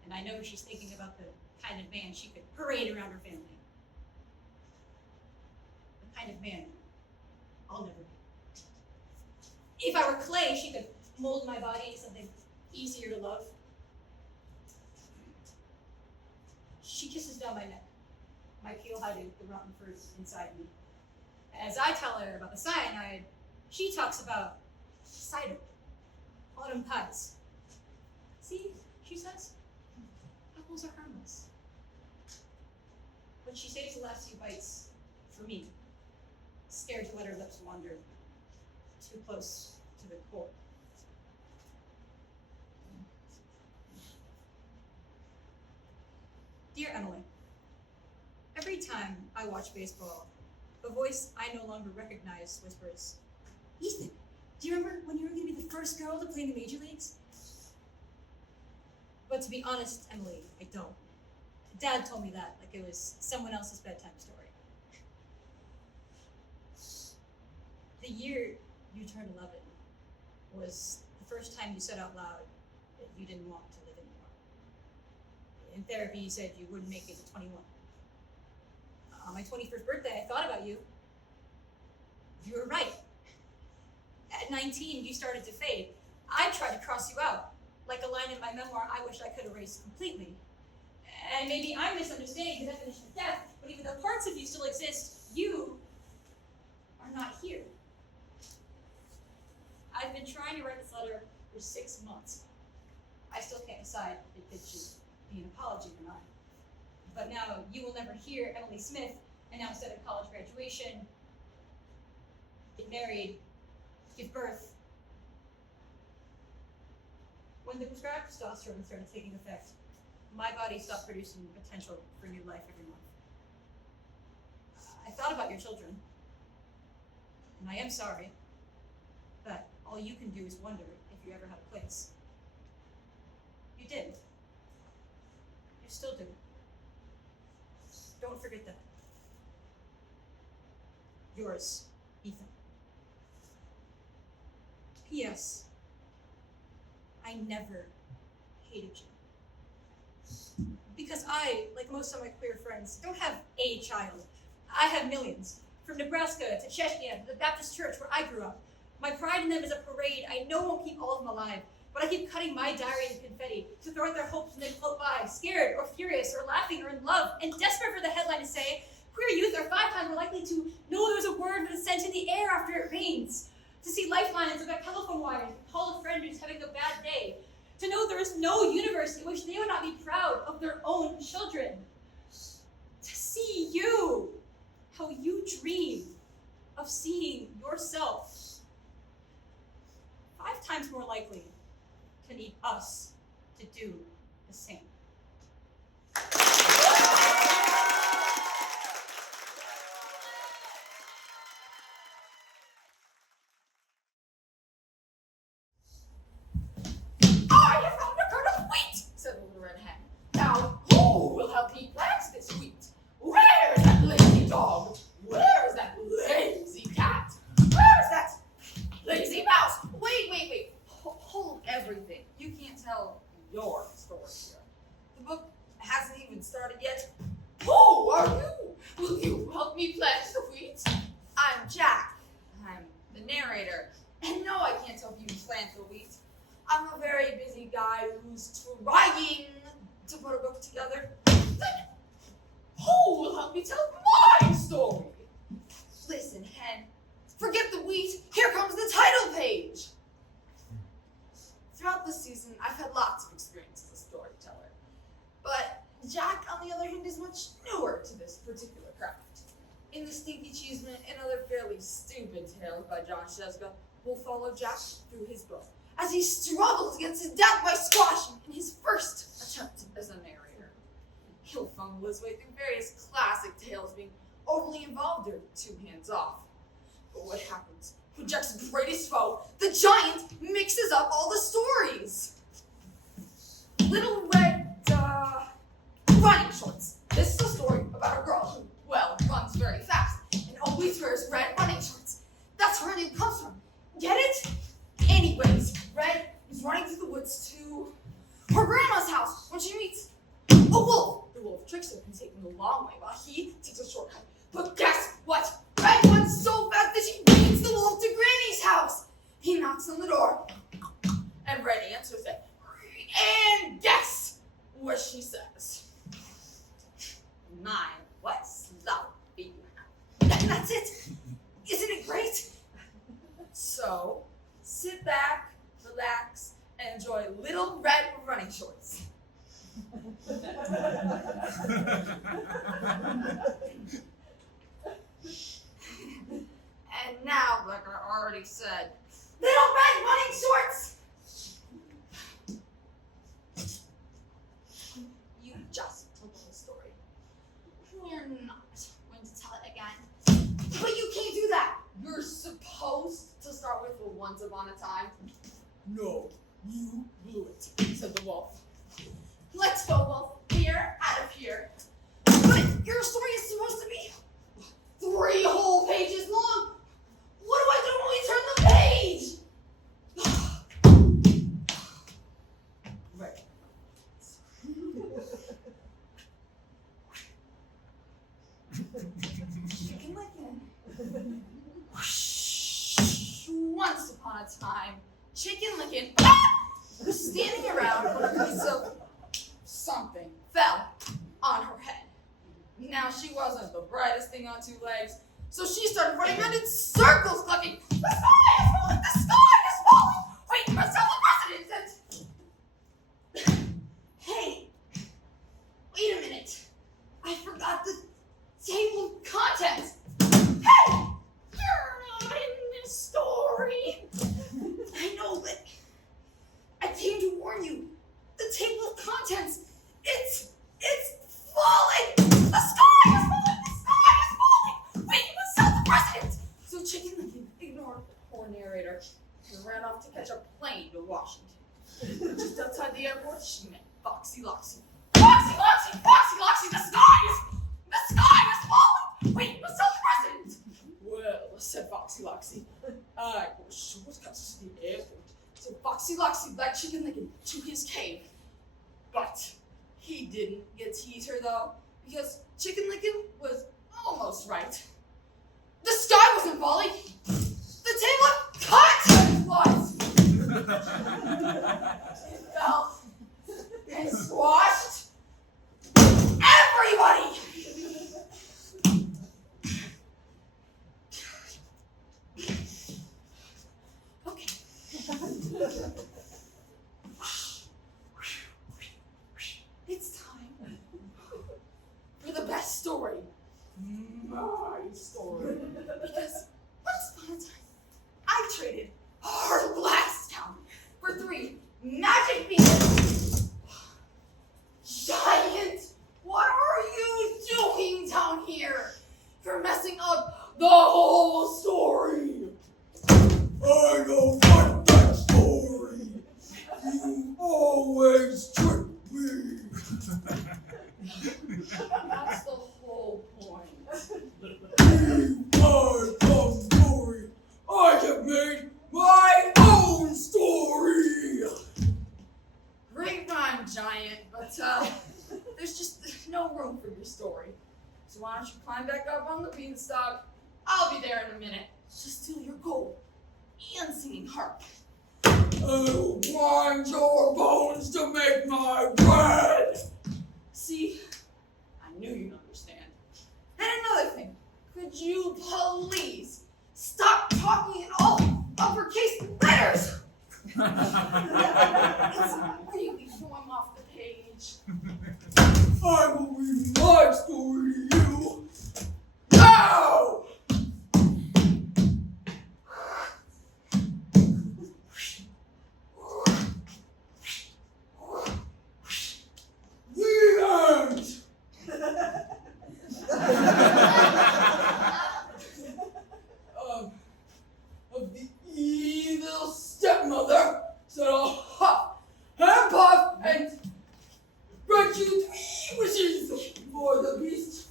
and I know she's thinking about the kind of man she could parade around her family. The kind of man I'll never be. If I were clay, she could mold my body into something easier to love. She kisses down my neck. My peel hiding the rotten fruit inside me. As I tell her about the cyanide, she talks about cider, autumn pies. See, she says, apples are harmless. But she saves the last few bites for me, scared to let her lips wander too close to the core. Dear Emily, every time I watch baseball, a voice I no longer recognize whispers, Ethan, do you remember when you were going to be the first girl to play in the major leagues? But to be honest, Emily, I don't. Dad told me that like it was someone else's bedtime story. The year you turned 11 was the first time you said out loud that you didn't want to live anymore. In therapy, you said you wouldn't make it to 21. On my 21st birthday, I thought about you. You were right. At 19, you started to fade. I tried to cross you out. like a line in my memoir I wish I could erase completely. And maybe I'm misunderstanding the definition of death, but even though parts of you still exist, you are not here. I've been trying to write this letter for 6 months. I still can't decide if it should be an apology or not. But now you will never hear Emily Smith announce at a college graduation, get married, give birth. When the prescribed testosterone started taking effect, my body stopped producing potential for new life every month. I thought about your children, and I am sorry, but all you can do is wonder if you ever had a place. You did. You still do. Don't forget that. Yours, Ethan. P.S. I never hated you. Because I, like most of my queer friends, don't have a child. I have millions. From Nebraska to Chechnya to the Baptist church where I grew up. My pride in them is a parade. I know won't keep all of them alive, but I keep cutting my diary into confetti to throw at their hopes when they float by, scared or furious or laughing or in love, and desperate for the headline to say, queer youth are 5 times more likely to know there's a word that's sent in the air after it rains, to see lifelines about telephone wires and call a friend who's having a bad day, to know there is no universe in which they would not be proud of their own children, to see you, how you dream of seeing yourself 5 times more likely to need us to do the same. I have found a kernel of wheat, said the little red hen. Now, who will help me plant this wheat? Where's that lazy dog? Where's that lazy cat? Where's that lazy mouse? Wait. Hold everything. You can't tell your story here. The book hasn't even started yet. Who are you? Will you help me plant the wheat? I'm Jack. I'm the narrator. And no, I can't help you plant the wheat. I'm a very busy guy who's trying to put a book together. Then who will help me tell my story? Listen, hen, forget the wheat. Here comes the title page. Throughout the season, I've had lots of experience as a storyteller. But Jack, on the other hand, is much newer to this particular craft. In The Stinky Cheeseman and other fairly stupid tales by John Sheska, we'll follow Jack through his book as he struggles against his death by squashing in his first attempt as a narrator. He'll fumble his way through various classic tales, being overly involved or too hands-off. But what happens when Jack's greatest foe, the giant, mixes up all the stories? Little Red, Running Shorts. This is a story about a girl who, well, runs very fast and always wears red running shorts. That's where her name comes from. Get it? Anyways, Red is running through the woods to her grandma's house when she meets a wolf. The wolf tricks her into taking the long way while he takes a shortcut. But guess what? Red runs so fast that she beats the wolf to Granny's house. He knocks on the door, and Red answers it. And guess what she says? My, what sloppy you have. That's it. Isn't it great? So, sit back, relax, and enjoy Little Red Running Shorts. And now, like I already said, Little Red Running Shorts! You just told the story. You're not going to tell it again. But you can't do that! You're supposed to start with a once upon a time. No, you blew it, said the wolf. Let's go, Wolf. Here, out of here. But your story is supposed to be 3 whole pages long. What do I do when we turn the page? Right. Chicken Licken. Once upon a time, Chicken Licken was standing around when a piece of something fell on her head. Now she wasn't the brightest thing on two legs, so she started running around in circles, clucking, "The sky is falling! The sky is falling! Wait, must tell the president!" And hey, wait a minute. I forgot the table of contents. Hey, you're not in this story. I know, but I came to warn you. The table of contents, it's falling. The sky is falling. The sky is falling. Wait, let's tell the president. So Chicken Lincoln ignored the poor narrator and ran off to catch a plane to Washington. Just outside the airport, she met Foxy Loxy. Foxy Loxy, Foxy Loxy, the sky is falling. Wait, let's tell the president. Well, said Foxy Loxy, I was shortcuts to the airport. So Foxy Loxy led Chicken Lincoln to his cave. But he didn't get to eat her though, because Chicken Lincoln was almost right. The sky wasn't falling. The table of contents was. It fell and squashed everybody. Okay. It's time for the best story. My story. Because once upon a time, I traded our last town for 3 magic beans. Giant, what are you doing down here? You're messing up the whole story. I don't want that story. You always trick me. That's the whole point. My own story. I have made my own story. Great rhyme, Giant, but there's just no room for your story. So why don't you climb back up on the beanstalk? I'll be there in a minute to steal your gold and singing harp. I'll grind your bones to make my bread. See, I knew you'd understand. And another thing, could you please stop talking in all uppercase letters? It's really going off the page. I will read my story to you now. The end. Of the evil stepmother said a huff and puff and spread you 3 wishes before the beast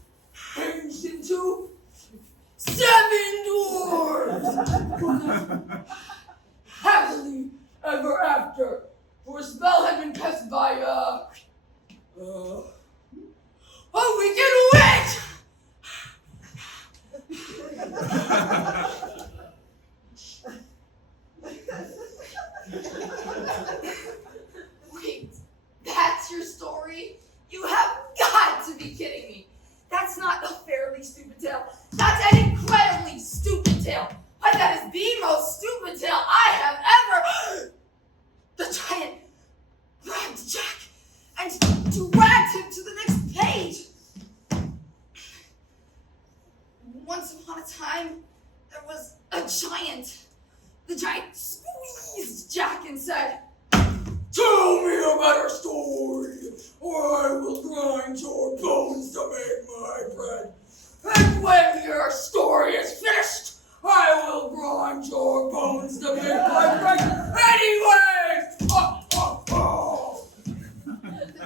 changed into 7 dwarfs. Happily ever after, for a spell had been cast by a wicked witch. Wait, that's your story? You have got to be kidding me. That's not a fairly stupid tale. That's an incredibly stupid tale. But that is the most stupid tale I have ever. The giant grabbed Jack and dragged him to the next page. Once upon a time, there was a giant. The giant squeezed Jack and said, Tell me a better story, or I will grind your bones to make my bread. And when your story is finished, I will grind your bones to make my bread anyway! The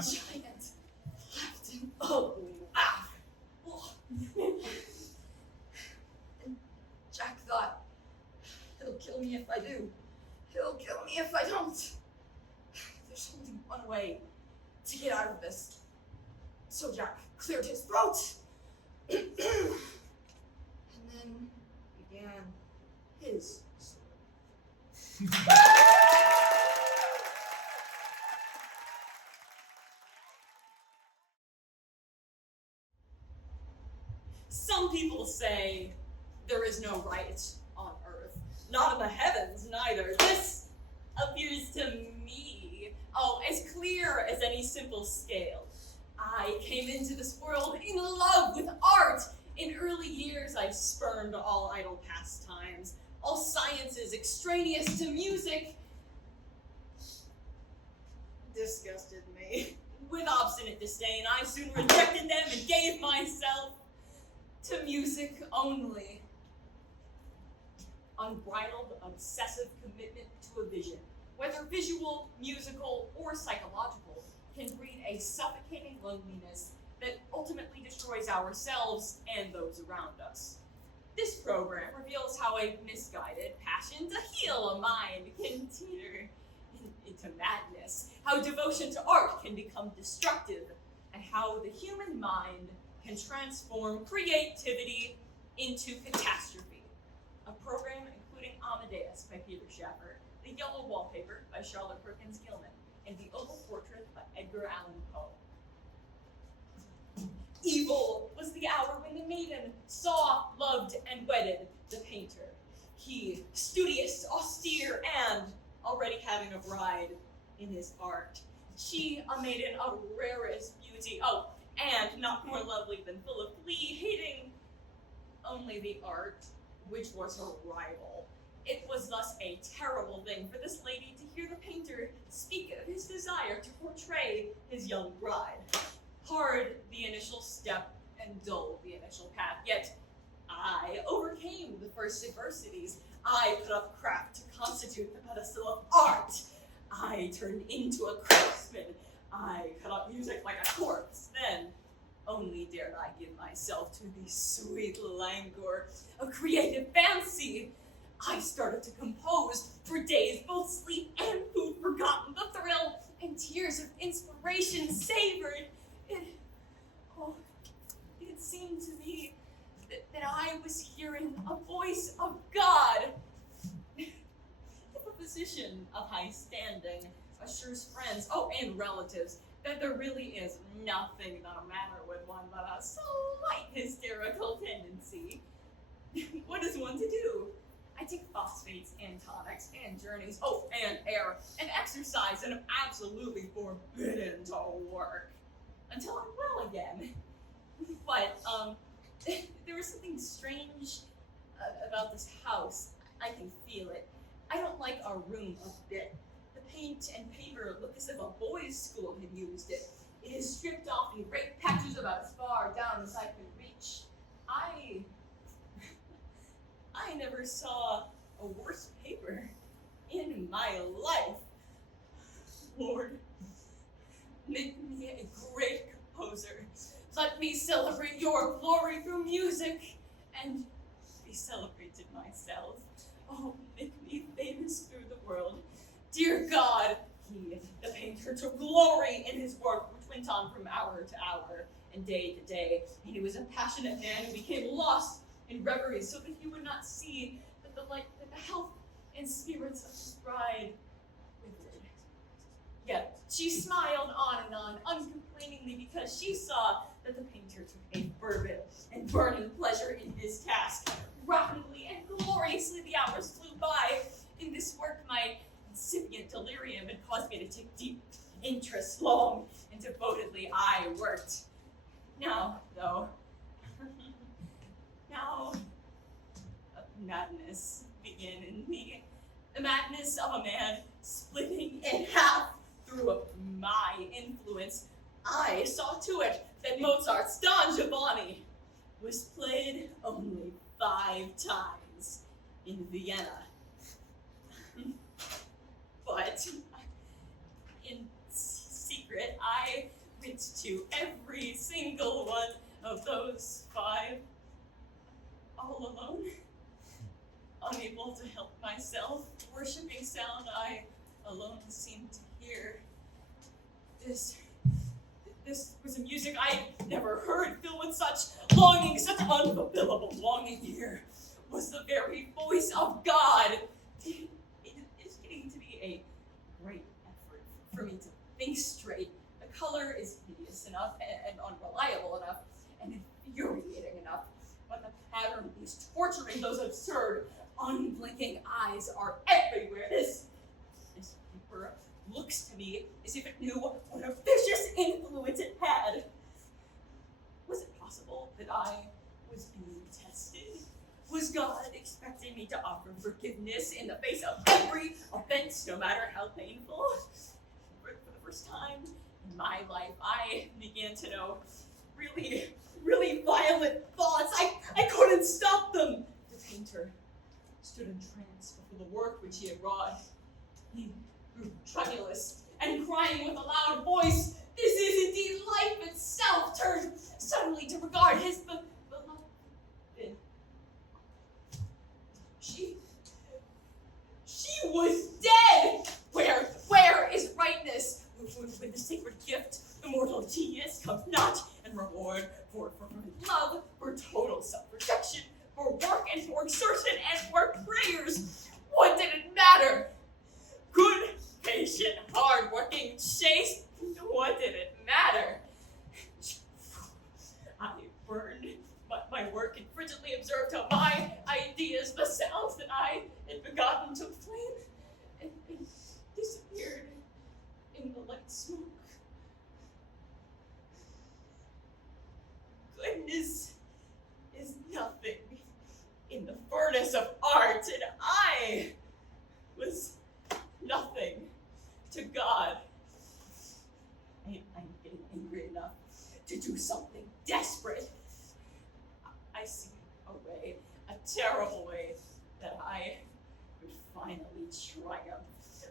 giant laughed an ugly laugh. And Jack thought, he'll kill me if I do. He'll kill me if I don't. There's only one way to get out of this. So Jack cleared his throat. And then began his story. Some people say there is no right on earth, not in the heavens neither. This appears to me, as clear as any simple scale. I came into this world in love with art. In early years, I spurned all idle pastimes, all sciences extraneous to music disgusted me. With obstinate disdain, I soon rejected them and gave myself to music only. Unbridled, obsessive commitment to a vision, whether visual, musical, or psychological, can breed a suffocating loneliness that ultimately destroys ourselves and those around us. This program reveals how a misguided passion to heal a mind can teeter into madness, how devotion to art can become destructive, and how the human mind can transform creativity into catastrophe. A program including Amadeus by Peter Shaffer, The Yellow Wallpaper by Charlotte Perkins Gilman, and The Opal Portrait by Edgar Allan Poe. Evil was the hour when the maiden saw, loved, and wedded the painter. He, studious, austere, and already having a bride in his art. She, a maiden of rarest beauty, and not more lovely than full of glee, hating only the art, which was her rival. It was thus a terrible thing for this lady to hear the painter speak of his desire to portray his young bride. Hard the initial step and dull the initial path, yet I overcame the first adversities. I put up craft to constitute the pedestal of art. I turned into a craftsman. I cut up music like a corpse. Then only dared I give myself to the sweet languor of creative fancy. I started to compose. For days, both sleep and food forgotten, the thrill and tears of inspiration savored. It seemed to me that I was hearing a voice of God. If a physician of high standing assures friends, and relatives, that there really is nothing the matter with one but a slight hysterical tendency, what is one to do? I take phosphates and tonics and journeys, and air and exercise, and am absolutely forbidden to work until I'm well again. But there was something strange about this house. I can feel it. I don't like our room a bit. The paint and paper look as if a boys' school had used it. It is stripped off in great patches about as far down as I can reach. I never saw a worse paper in my life. Lord, make me a great composer. Let me celebrate your glory through music and be celebrated myself. Make me famous through the world. Dear God, he, the painter, took glory in his work, which went on from hour to hour and day to day. And he was a passionate man who became lost in reverie, so that he would not see that the health and spirits of his bride withered. Yet she smiled on and on, uncomplainingly, because she saw that the painter took a fervent and burning pleasure in his task. Rapidly and gloriously the hours flew by. In this work, my incipient delirium had caused me to take deep interest. Long and devotedly I worked. Now, though, a madness began in me. The madness of a man splitting in half through my influence. I saw to it that Mozart's Don Giovanni was played only 5 times in Vienna. But in secret, I went to every single one of those 5 all alone, unable to help myself. Worshipping sound I alone seemed to hear. This was a music I had never heard, filled with such longing, such unfulfillable longing. Here was the very voice of God. It is getting to be a great effort for me to think straight. The color is hideous enough and unreliable enough and infuriating enough, but pattern is torturing. Those absurd, unblinking eyes are everywhere. This paper looks to me as if it knew what a vicious influence it had. Was it possible that I was being tested? Was God expecting me to offer forgiveness in the face of every offense, no matter how painful? For the first time in my life, I began to know really, really violent thoughts. I couldn't stop them. The painter stood entranced before the work which he had wrought. He grew tremulous and crying with a loud voice, "This is indeed life itself," turned suddenly to regard his beloved. She was dead! Where is rightness? When the sacred gift, immortal genius, comes not in reward for love, for total self-rejection, for work and for exertion and for prayers. What did it matter? Good, patient, hard-working, chaste, what did it matter? I burned my work and frigidly observed how my ideas, the sounds that I had begotten, took flame and disappeared in the light smoke. Goodness is nothing in the furnace of art, and I was nothing to God. I'm getting angry enough to do something desperate. I see a way, a terrible way, that I would finally triumph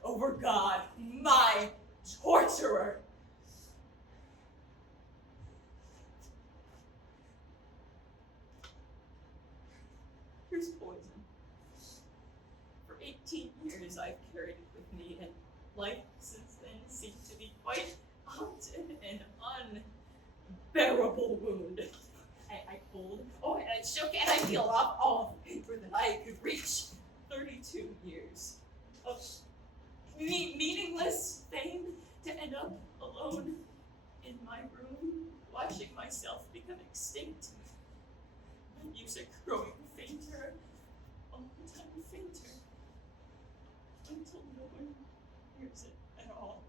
over God, my torturer. Here's poison. For 18 years I've carried it with me, and life since then seemed to be quite haunted and unbearable wound. I pulled, and I shook, and I peeled off all the paper that I could reach. 32 years of meaningless fame to end up alone in my room, watching myself become extinct. My music growing fainter, all the time fainter, until no one hears it at all.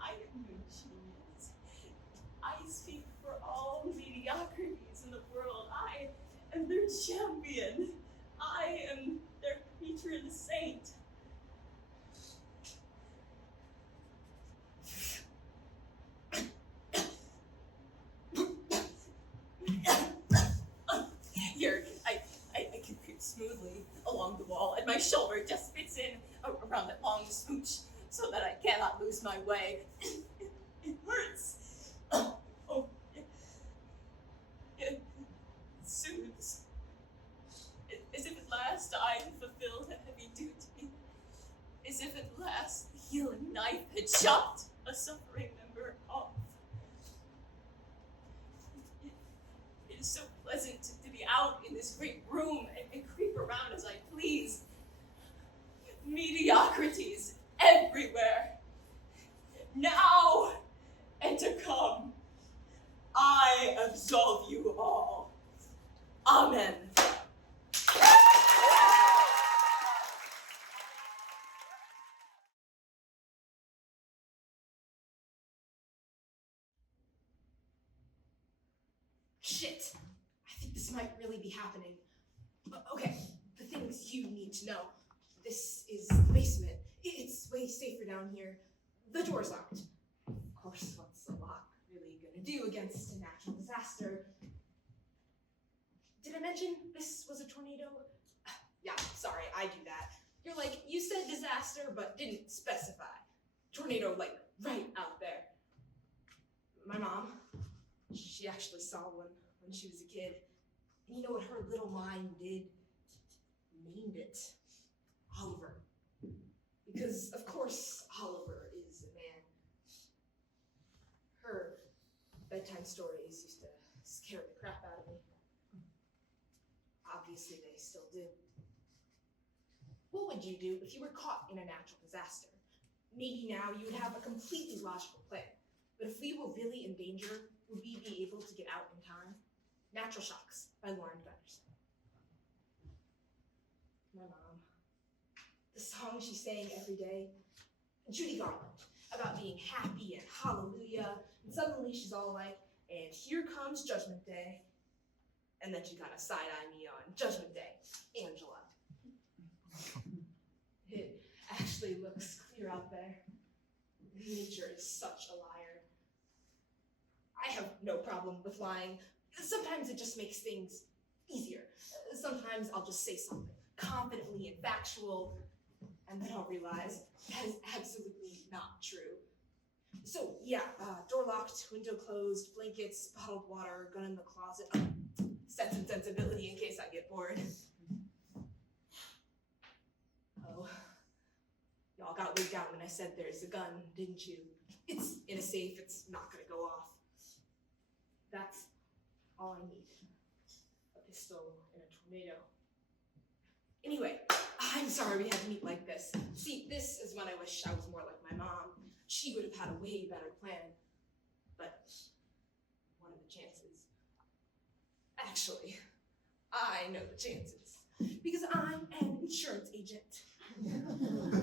I am no genius. I speak for all mediocrities in the world. I am their champion. I am their patron saint. Here, I can creep smoothly along the wall, and my shoulder just fits in around that long smooch so that I cannot lose my way. It hurts. It soothes. As if at last I had fulfilled a heavy duty. As if at last the healing knife had chopped a suffering member off. It is so pleasant to be out in this great room and creep around as I please. Mediocrities everywhere. Now and to come, I absolve you all. Amen. Shit. I think this might really be happening. Okay, the things you need to know. This is the basement. It's way safer down here. The door's locked. Of course, what's the lock really gonna do against a natural disaster? Did I mention this was a tornado? Yeah, sorry, I do that. You're like, you said disaster, but didn't specify. Tornado, like, right out there. My mom, she actually saw one when she was a kid. And you know what her little mind did? Named it Oliver. Because, of course, Oliver is a man. Her bedtime stories used to scare the crap out of me. Obviously, they still do. What would you do if you were caught in a natural disaster? Maybe now you would have a completely logical plan. But if we were really in danger, would we be able to get out in time? Natural Shocks by Lauren Gunners. My mom. The song she sang every day. Judy Garland, about being happy and hallelujah. And suddenly she's all like, and here comes Judgment Day. And then she kind of side-eye me on Judgment Day, Angela. It actually looks clear out there. Nature is such a liar. I have no problem with lying. Sometimes it just makes things easier. Sometimes I'll just say something confidently and factual, and then I'll realize that is absolutely not true. So yeah, door locked, window closed, blankets, bottled water, gun in the closet. Sense and Sensibility in case I get bored. Oh, y'all got wigged out when I said there's a gun, didn't you? It's in a safe, it's not gonna go off. That's all I need. A pistol and a tornado. Anyway, I'm sorry we had to meet like this. See, this is when I wish I was more like my mom. She would have had a way better plan. But what are the chances? Actually, I know the chances. Because I'm an insurance agent.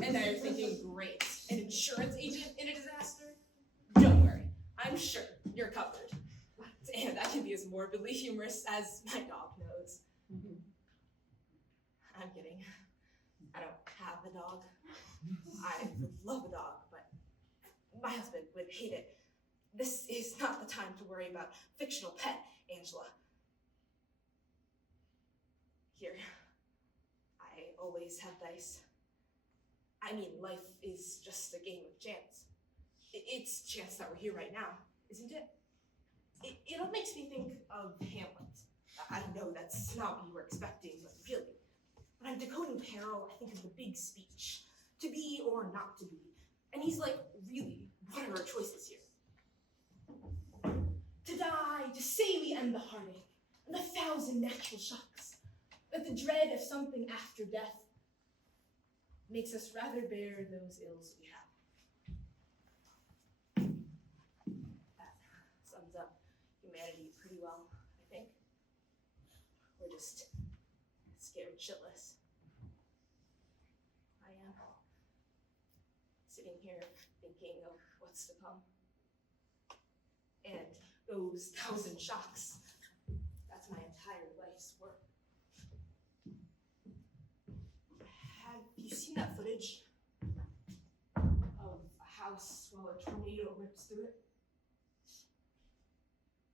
And now you're thinking, great, an insurance agent in a disaster? Don't worry, I'm sure you're covered. And I can be as morbidly humorous as my dog knows. I'm kidding. I don't have a dog. I would love a dog, but my husband would hate it. This is not the time to worry about fictional pet, Angela. Here, I always have dice. I mean, life is just a game of chance. It's chance that we're here right now, isn't it? It all makes me think of Hamlet. I know that's not what you were expecting, but really. When I'm decoding peril, I think of the big speech. To be or not to be. And he's like, really, what are our choices here? To die, to say we end the heartache, and the 1,000 natural shocks. That the dread of something after death makes us rather bear those ills we have. That sums up humanity pretty well, I think. We're just scared shitless. I am. Sitting here thinking of what's to come. And those 1,000 shocks, that's my entire life's work. Have you seen that footage of a house while a tornado rips through it?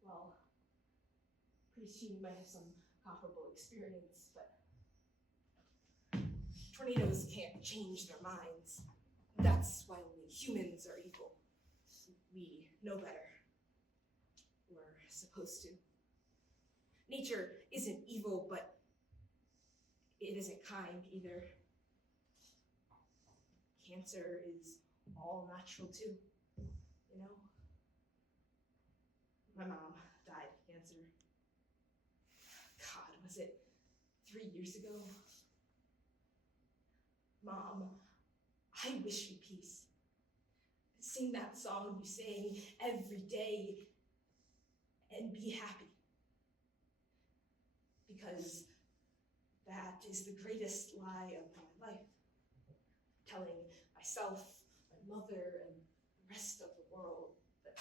Well, pretty soon you might have some comparable experience, but tornadoes can't change their minds. That's why only humans are evil. We know better. We're supposed to. Nature isn't evil, but it isn't kind either. Cancer is all natural too, you know? My mom died of cancer. God, was it 3 years ago? Mom, I wish you peace. Sing that song you sang every day and be happy. Because that is the greatest lie of my life. Telling myself, my mother, and the rest of the world that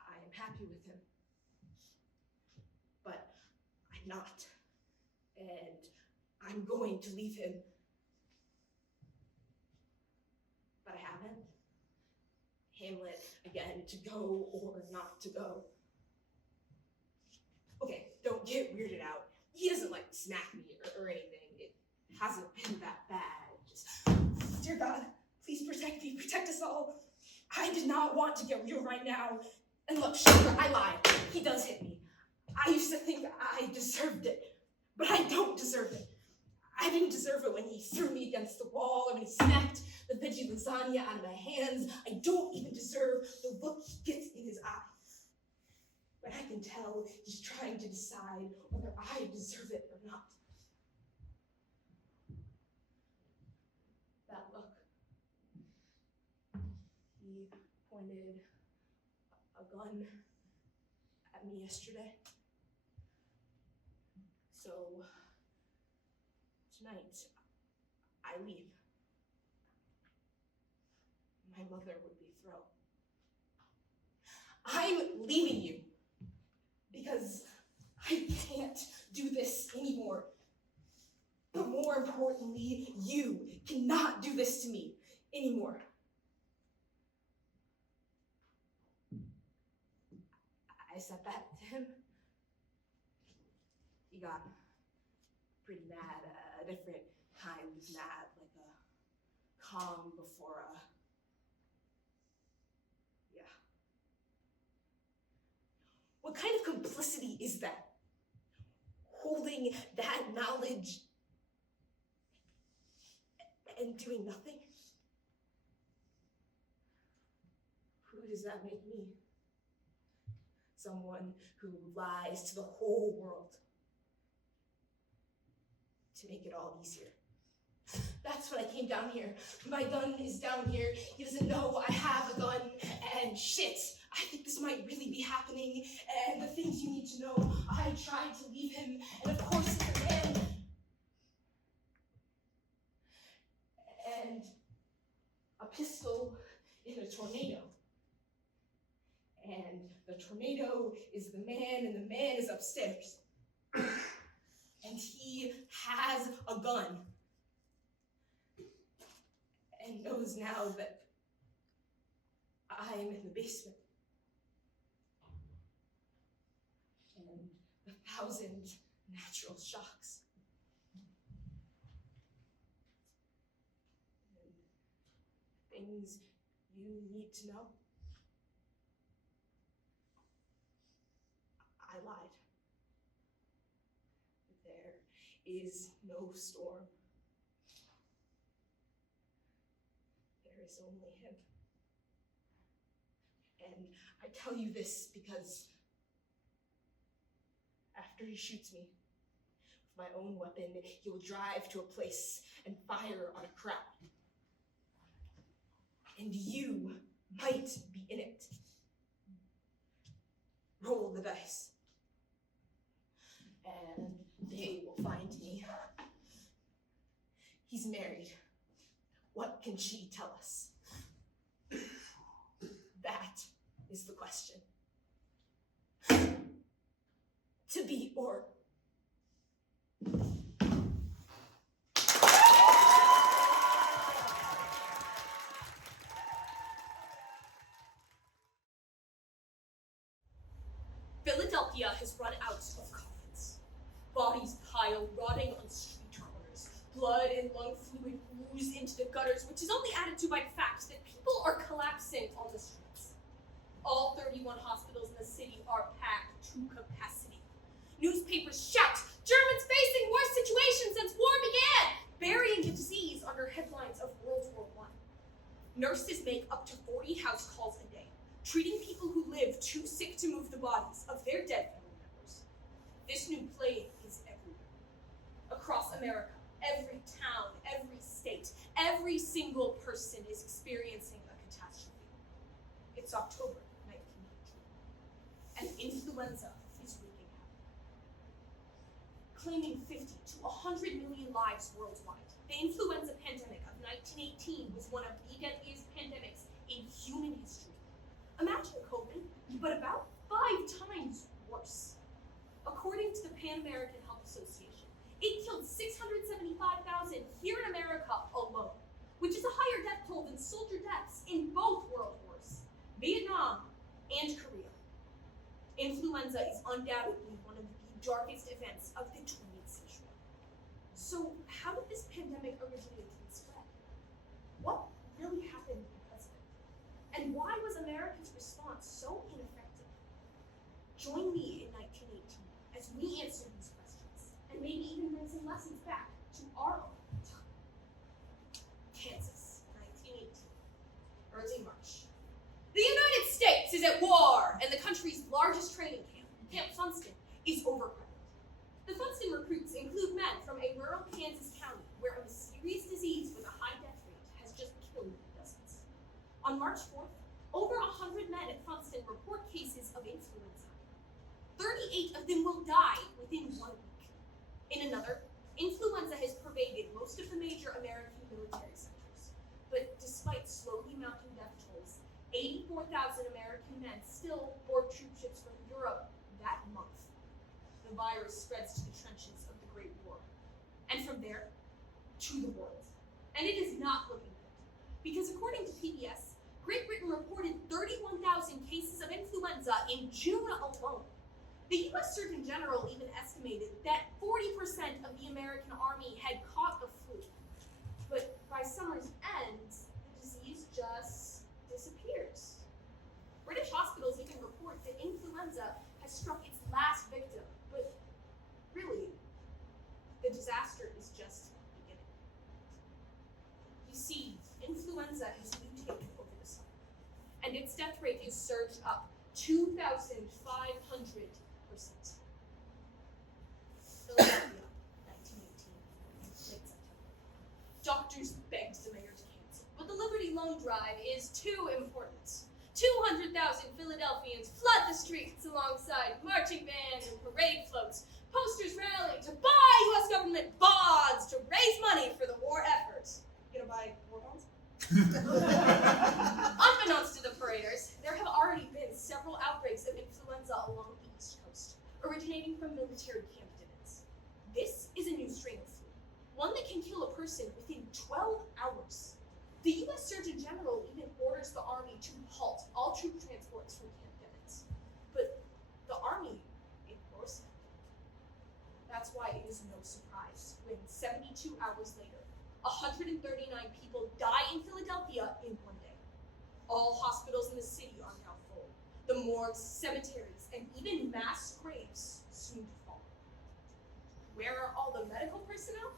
I am happy with him. But I'm not. And I'm going to leave him. But I haven't. Hamlet, again, to go or not to go. Okay, don't get weirded out. He doesn't like smack me or anything. It hasn't been that bad. Just, dear God, please protect me, protect us all. I did not want to get real right now. And look, sure, I lied. He does hit me. I used to think I deserved it, but I don't deserve it. I didn't deserve it when he threw me against the wall or when he smacked the veggie lasagna out of my hands. I don't even deserve the look he gets in his eyes. But I can tell he's trying to decide whether I deserve it or not. That look. He pointed gun at me yesterday. So tonight, I leave. My mother would be thrilled. I'm leaving you because I can't do this anymore. But more importantly, you cannot do this to me anymore. I said that to him. He got pretty mad, a different kind of mad, like a calm before a, yeah. What kind of complicity is that? Holding that knowledge and doing nothing? Who does that make me? Someone who lies to the whole world to make it all easier. That's what I came down here. My gun is down here. He doesn't know I have a gun, and shit, I think this might really be happening, and the things you need to know, I tried to leave him, and of course it's a man. And a pistol in a tornado. And the tornado is the man, and the man is upstairs. And he has a gun. And knows now that I'm in the basement. And the 1,000 natural shocks. And things you need to know. I lied. There is no storm. There is only him. And I tell you this because after he shoots me with my own weapon, he will drive to a place and fire on a crowd. And you might be in it. Roll the dice. And they will find me. He's married. What can she tell us? That is the question. To be or Philadelphia has run out of coffins. Bodies pile rotting on street corners. Blood and lung fluid ooze into the gutters, which is only added to by the fact that people are collapsing on the streets. All 31 hospitals in the city are packed to capacity. Newspapers shout, Germans facing worse situation since war began, burying the disease under headlines of World War I. Nurses make up to 40 house calls a day, treating people who live too sick to move the bodies of their dead family members. This new plague is everywhere. Across America, every town, every state, every single person is experiencing a catastrophe. It's October 1919, and influenza is wreaking havoc. Claiming 50 to 100 million lives worldwide, the influenza pandemic of 1918 was one of the deadliest pandemics in human history. Imagine COVID, but about 5 times worse. According to the Pan American Health Association, it killed 675,000 here in America alone, which is a higher death toll than soldier deaths in both world wars, Vietnam and Korea. Influenza is undoubtedly one of the darkest events of the 20th century. So how did this pandemic originate and spread? What really happened because of it? And why was America's response so ineffective? Join me in 1918 as we answer these questions, and maybe even bring some lessons back to our own time. Kansas, 1918, early March. The United States is at war, and the country's largest training camp, Camp Funston, is overcrowded. The Funston recruits include men from a rural Kansas county where a mysterious disease with a high death rate has just killed dozens. On March 4th, over 100 men at Funston report cases of them will die within 1 week. In another, influenza has pervaded most of the major American military centers. But despite slowly mounting death tolls, 84,000 American men still board troop ships from Europe that month. The virus spreads to the trenches of the Great War, and from there, to the world. And it is not looking good, because according to PBS, Great Britain reported 31,000 cases of influenza in June alone. The U.S. Surgeon General even estimated that 40% of the American army had caught the flu. But by summer's end, the disease just disappears. British hospitals even report that influenza has struck its last victim, but really, the disaster is just beginning. You see, influenza has mutated over the summer, and its death rate has surged up 2,500%. Philadelphia, 1918, late September. Doctors begged the mayor to cancel, but the Liberty Loan Drive is too important. 200,000 Philadelphians flood the streets alongside marching bands and parade floats. Posters rally to buy U.S. government bonds to raise money for the war effort. You gonna buy war bonds? Unbeknownst to the paraders, there have already been several outbreaks of influenza along the East Coast, originating from military camp divots. This is a new strain of flu, one that can kill a person within 12 hours. The U.S. Surgeon General even orders the Army to halt all troop transports from camp divots. But the Army ignores them. That's why it is no surprise when 72 hours later, 139 people die in Philadelphia in one day. All hospitals in the city are now full. The morgues, cemeteries, and even mass graves soon to follow. Where are all the medical personnel?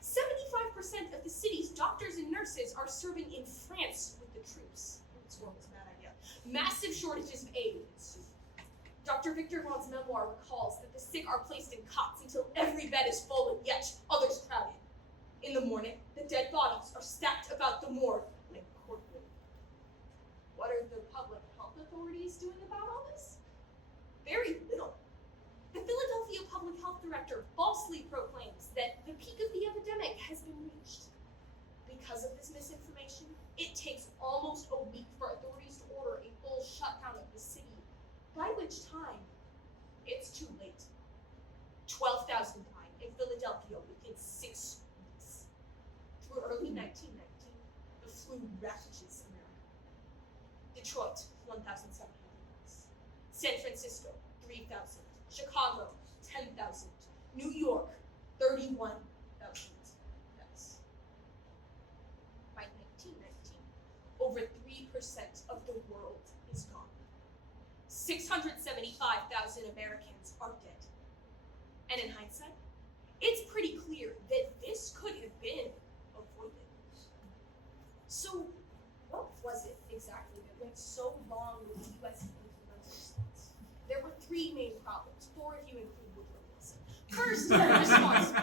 75% of the city's doctors and nurses are serving in France with the troops. This war was a bad idea. Massive shortages of aid ensue. Dr. Victor Vaughn's memoir recalls that the sick are placed in cots until every bed is full and yet others crowded. In the morning, the dead bodies are stacked about the morgue like cordwood. What are the public health authorities doing about all this? Very little. The Philadelphia Public Health Director falsely proclaims that the peak of the epidemic has been reached. Because of this misinformation, it takes almost a week for authorities to order a full shutdown of the city, by which time, it's too late. 12,000 died in Philadelphia within 6 weeks. Through early 1919, the flu ravages America. Detroit, 1,700 deaths. San Francisco, 3,000. Chicago, 10,000. New York, 31,000 deaths. By 1919, over 3% of the world is gone. 675,000 Americans are dead. And in hindsight, it's pretty clear that this could have been avoided. So, what was it exactly that went so wrong with the U.S. influenza response? There were three main problems, four if you include Woodrow Wilson. First, response.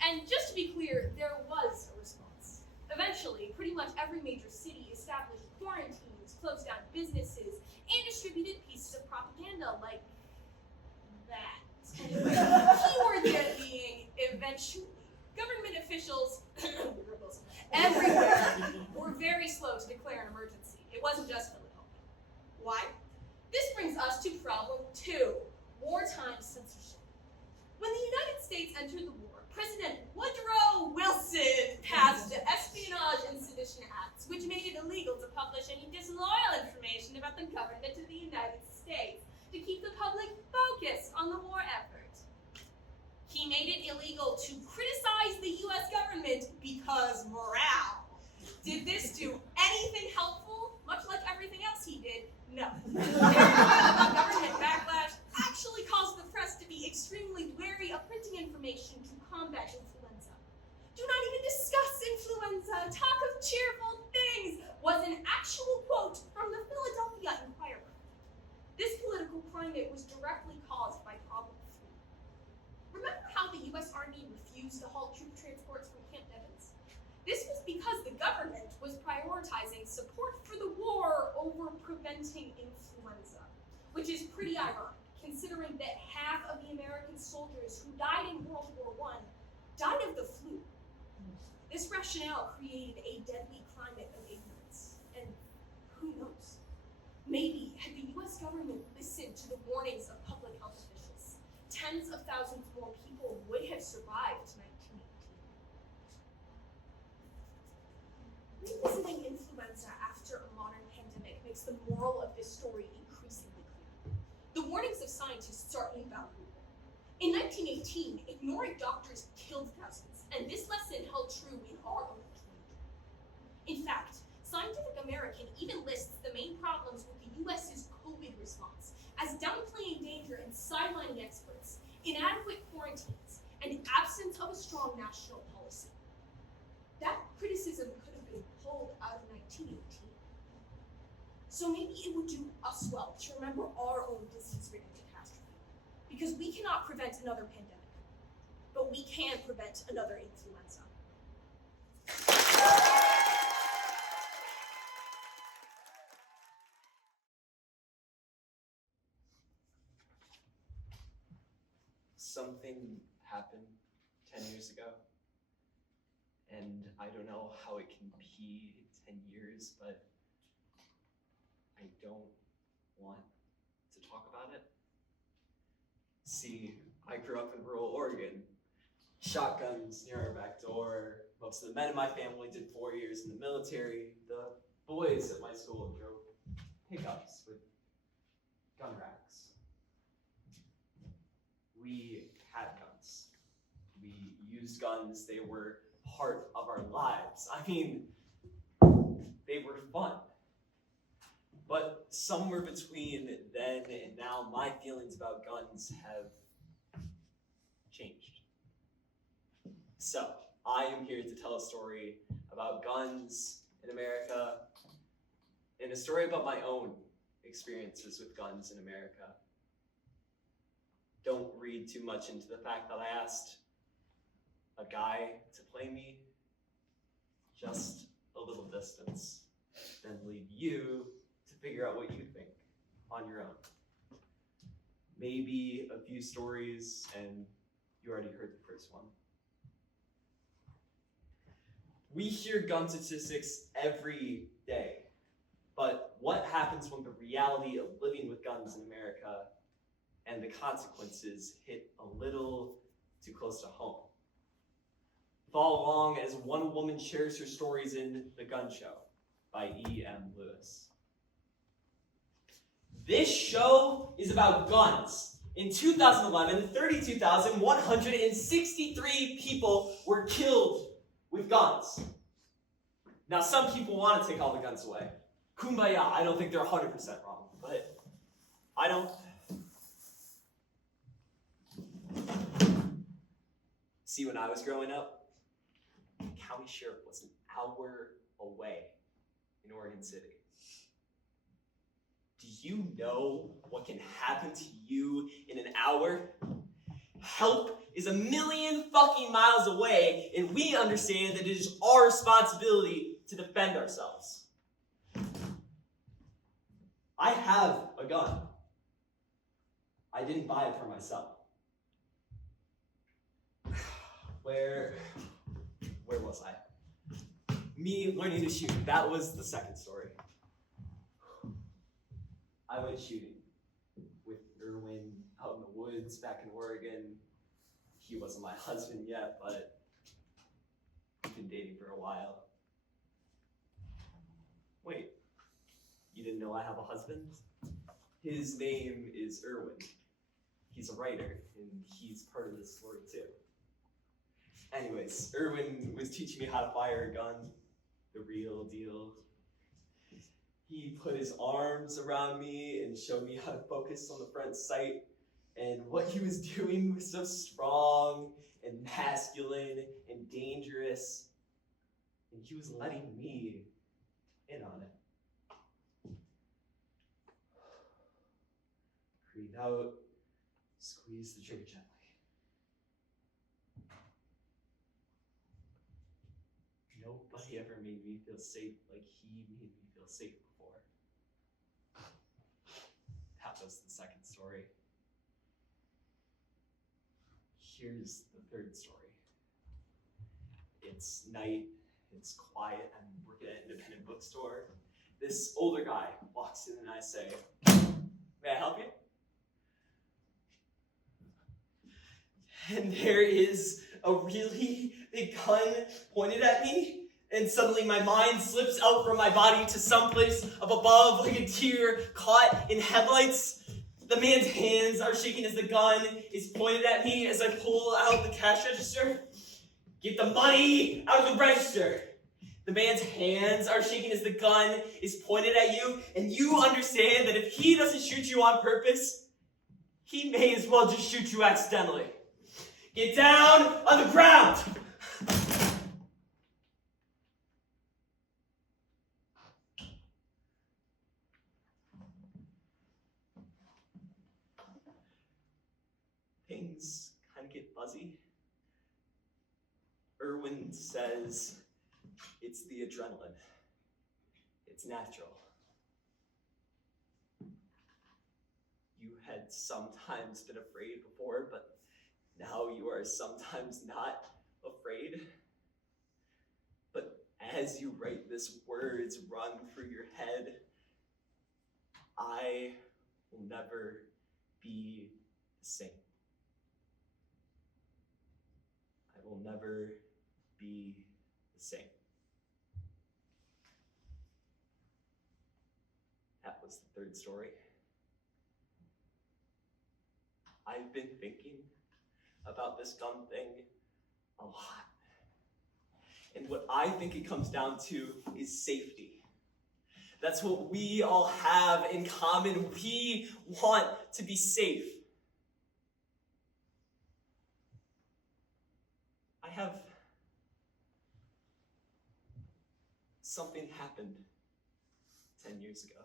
And just to be clear, there was a response. Eventually, pretty much every major city established quarantines, closed down businesses, and distributed pieces of propaganda like that. Anyway, keyword there being eventually. Government officials everywhere were very slow to declare an emergency. It wasn't just Philadelphia. Why? This brings us to problem 2, wartime censorship. When the United States entered the war, President Woodrow Wilson passed the Espionage and Sedition Acts, which made it illegal to publish any disloyal information about the government of the United States to keep the public focused on the war effort. He made it illegal to criticize the U.S. government because morale. Did this do anything helpful? Much like everything else he did, no. Government backlash actually caused the press to be extremely wary of printing information to combat influenza. Do not even discuss influenza. Talk of cheerful things was an actual quote from the Philadelphia Inquirer. This political climate was directly caused by problem 3. Remember how the U.S. Army refused to halt troop transports from Camp Evans? This was because the government was prioritizing support for the war over preventing influenza, which is pretty ironic, considering that soldiers who died in World War I died of the flu. This rationale created a deadly climate of ignorance. And who knows? Maybe had the US government listened to the warnings of public health officials, tens of thousands more people would have survived 1918. Revisiting influenza after a modern pandemic makes the moral of this story increasingly clear. The warnings of scientists are invaluable. In 1918, ignoring doctors killed thousands, and this lesson held true in our own community. In fact, Scientific American even lists the main problems with the US's COVID response as downplaying danger and sidelining experts, inadequate quarantines, and absence of a strong national policy. That criticism could have been pulled out of 1918. So maybe it would do us well to remember our own disease-ridden catastrophe. Because we cannot prevent another pandemic, but we can prevent another influenza. Something happened 10 years ago, and I don't know how it can be 10 years, but I don't want to talk about it. See, I grew up in rural Oregon. Shotguns near our back door. Most of the men in my family did 4 years in the military. The boys at my school drove pickups with gun racks. We had guns. We used guns. They were part of our lives. I mean, they were fun. But somewhere between then and now, my feelings about guns have changed. So, I am here to tell a story about guns in America, and a story about my own experiences with guns in America. Don't read too much into the fact that I asked a guy to play me. Just a little distance. Then leave you to figure out what you think on your own. Maybe a few stories, and you already heard the first one. We hear gun statistics every day, but what happens when the reality of living with guns in America and the consequences hit a little too close to home? Follow along as one woman shares her stories in The Gun Show by E.M. Lewis. This show is about guns. In 2011, 32,163 people were killed with guns. Now, some people want to take all the guns away. Kumbaya, I don't think they're 100% wrong, but I don't. See, when I was growing up, the county sheriff was an hour away in Oregon City. Do you know what can happen to you in an hour? Help is 1,000,000 fucking miles away, and we understand that it is our responsibility to defend ourselves. I have a gun. I didn't buy it for myself. Where was I? Me learning to shoot. That was the second story. I went shooting with Erwin out in the woods back in Oregon. He wasn't my husband yet, but we've been dating for a while. Wait, you didn't know I have a husband? His name is Erwin. He's a writer, and he's part of this story too. Anyways, Erwin was teaching me how to fire a gun, the real deal. He put his arms around me and showed me how to focus on the front sight. And what he was doing was so strong and masculine and dangerous. And he was letting me in on it. Breathe out, squeeze the trigger gently. Nobody ever made me feel safe like he made me feel safe before. That was the second story. Here's the third story. It's night, it's quiet, I'm working at an independent bookstore. This older guy walks in and I say, "May I help you?" And there is a really big gun pointed at me, and suddenly my mind slips out from my body to someplace up above like a deer caught in headlights. The man's hands are shaking as the gun is pointed at me as I pull out the cash register. "Get the money out of the register." The man's hands are shaking as the gun is pointed at you, and you understand that if he doesn't shoot you on purpose, he may as well just shoot you accidentally. "Get down on the ground!" Things kind of get fuzzy. Erwin says it's the adrenaline. It's natural. You had sometimes been afraid before, but now you are sometimes not afraid. But as you write this, words run through your head. I will never be the same. I will never be the same. That was the third story. I've been thinking about this gun thing a lot. And what I think it comes down to is safety. That's what we all have in common. We want to be safe. I have something happened 10 years ago.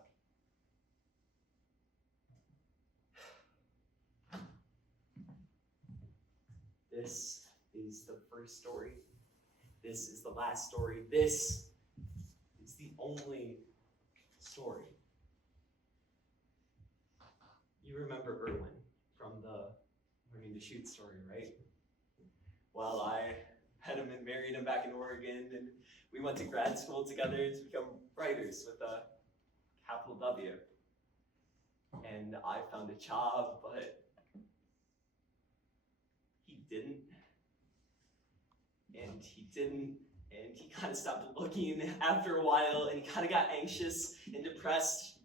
This is the first story. This is the last story. This is the only story. You remember Erwin from the learning to shoot story, right? Well, I had him and married him back in Oregon, and we went to grad school together to become writers with a capital W. And I found a job, but he didn't. And he didn't, and he kind of stopped looking after a while, and he kind of got anxious and depressed.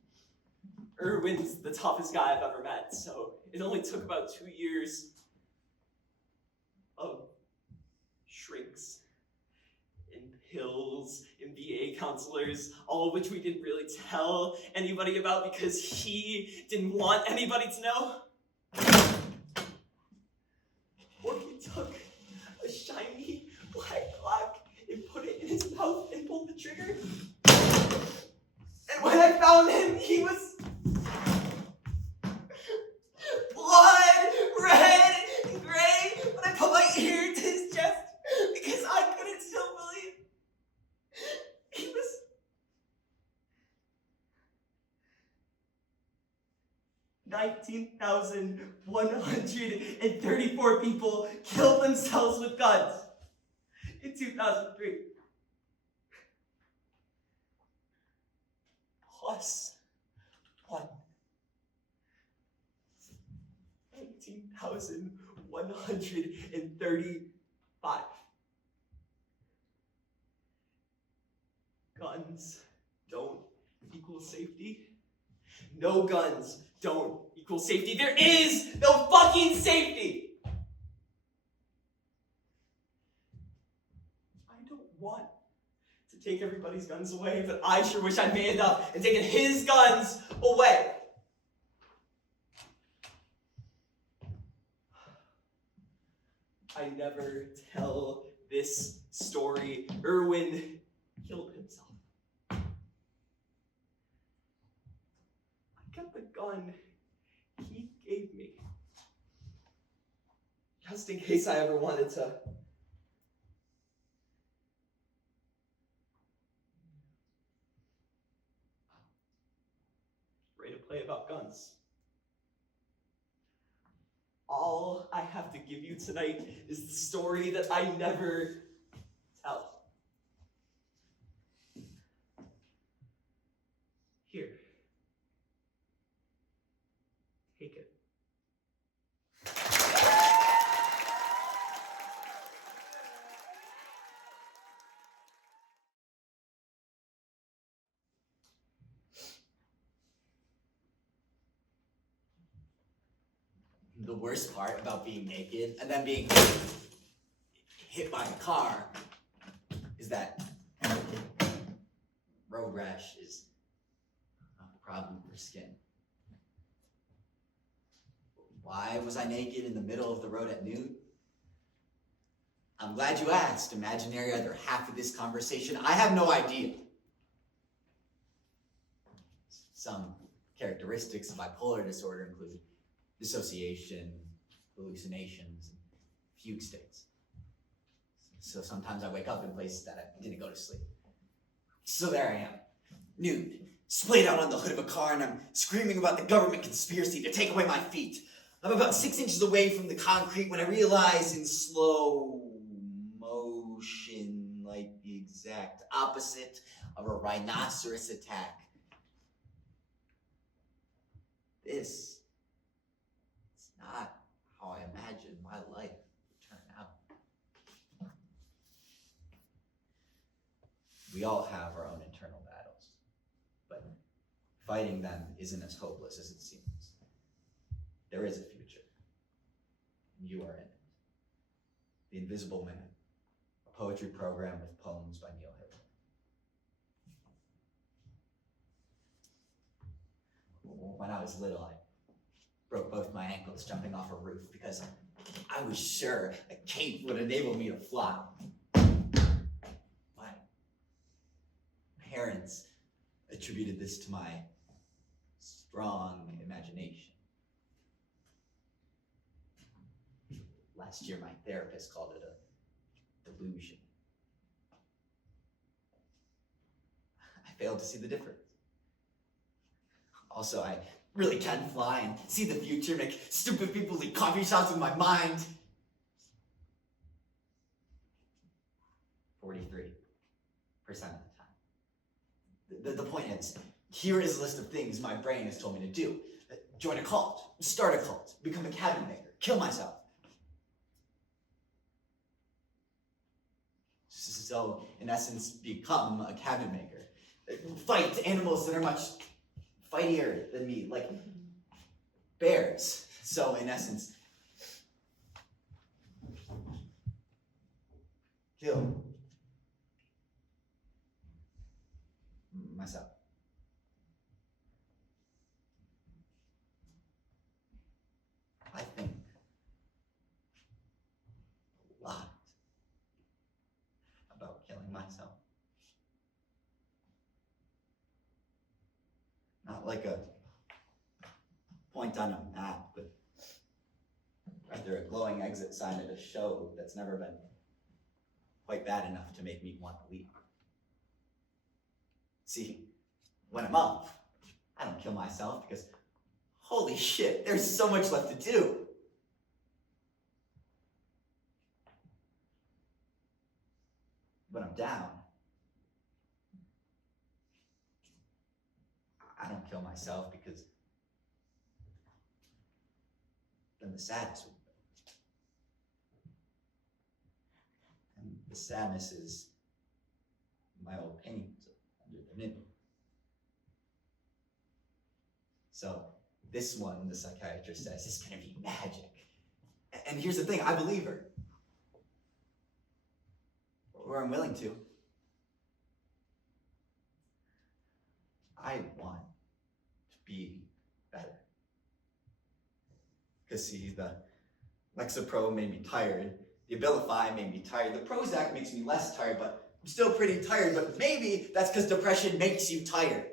Erwin's the toughest guy I've ever met, so it only took about 2 years of shrinks and pills and VA counselors, all of which we didn't really tell anybody about because he didn't want anybody to know. Or he took a shiny black Glock and put it in his mouth and pulled the trigger. And when I found him, he was blood red and gray, but I put my ear to his chest because I couldn't still believe he was 19,134 people killed themselves with guns in 2003. Plus one. 19,135. Guns don't equal safety. No guns don't equal safety. There is no fucking safety. I don't want to take everybody's guns away, but I sure wish I'd manned up and taken his guns away. I never tell this story. Erwin killed himself. I got the gun he gave me, just in case I ever wanted to. Write a play about guns. all I have to give you tonight is the story that I never tell. Here. Take it. The worst part about being naked and then being hit by a car is that road rash is a problem for skin. Why was I naked in the middle of the road at noon? I'm glad you asked, imaginary other half of this conversation. I have no idea. Some characteristics of bipolar disorder include dissociation, hallucinations, and fugue states. So sometimes I wake up in places that I didn't go to sleep. So there I am, nude, splayed out on the hood of a car, and I'm screaming about the government conspiracy to take away my feet. I'm about 6 inches away from the concrete when I realize in slow motion, like the exact opposite of a rhinoceros attack, this is not how I imagined my life would turn out. We all have our own internal battles, but fighting them isn't as hopeless as it seems. There is a future, and you are in it. The Invisible Man, a poetry program with poems by Neil Hitler. When I was little, I broke both my ankles jumping off a roof because I was sure a cape would enable me to fly. My parents attributed this to my strong imagination. Last year, my therapist called it a delusion. I failed to see the difference. Also, I really can fly and see the future, make stupid people leave coffee shops with my mind. 43% of the time. The point is, here is a list of things my brain has told me to do. Join a cult, start a cult, become a cabinet maker, kill myself. So, in essence, become a cabinet maker. Fight animals that are much fightier than me, like bears. So, in essence, kill myself. I think a lot about killing myself. Not like a point on a map, but rather a glowing exit sign at a show that's never been quite bad enough to make me want to leave. See, when I'm up, I don't kill myself because, holy shit, there's so much left to do. When I'm down, I don't kill myself because then the sadness would go. And the sadness is my old pains underneath. So this one, the psychiatrist says, is gonna be magic. And here's the thing, I believe her. Or I'm willing to. I want to be better. Because see, the Lexapro made me tired, the Abilify made me tired, the Prozac makes me less tired, but I'm still pretty tired, but maybe that's because depression makes you tired.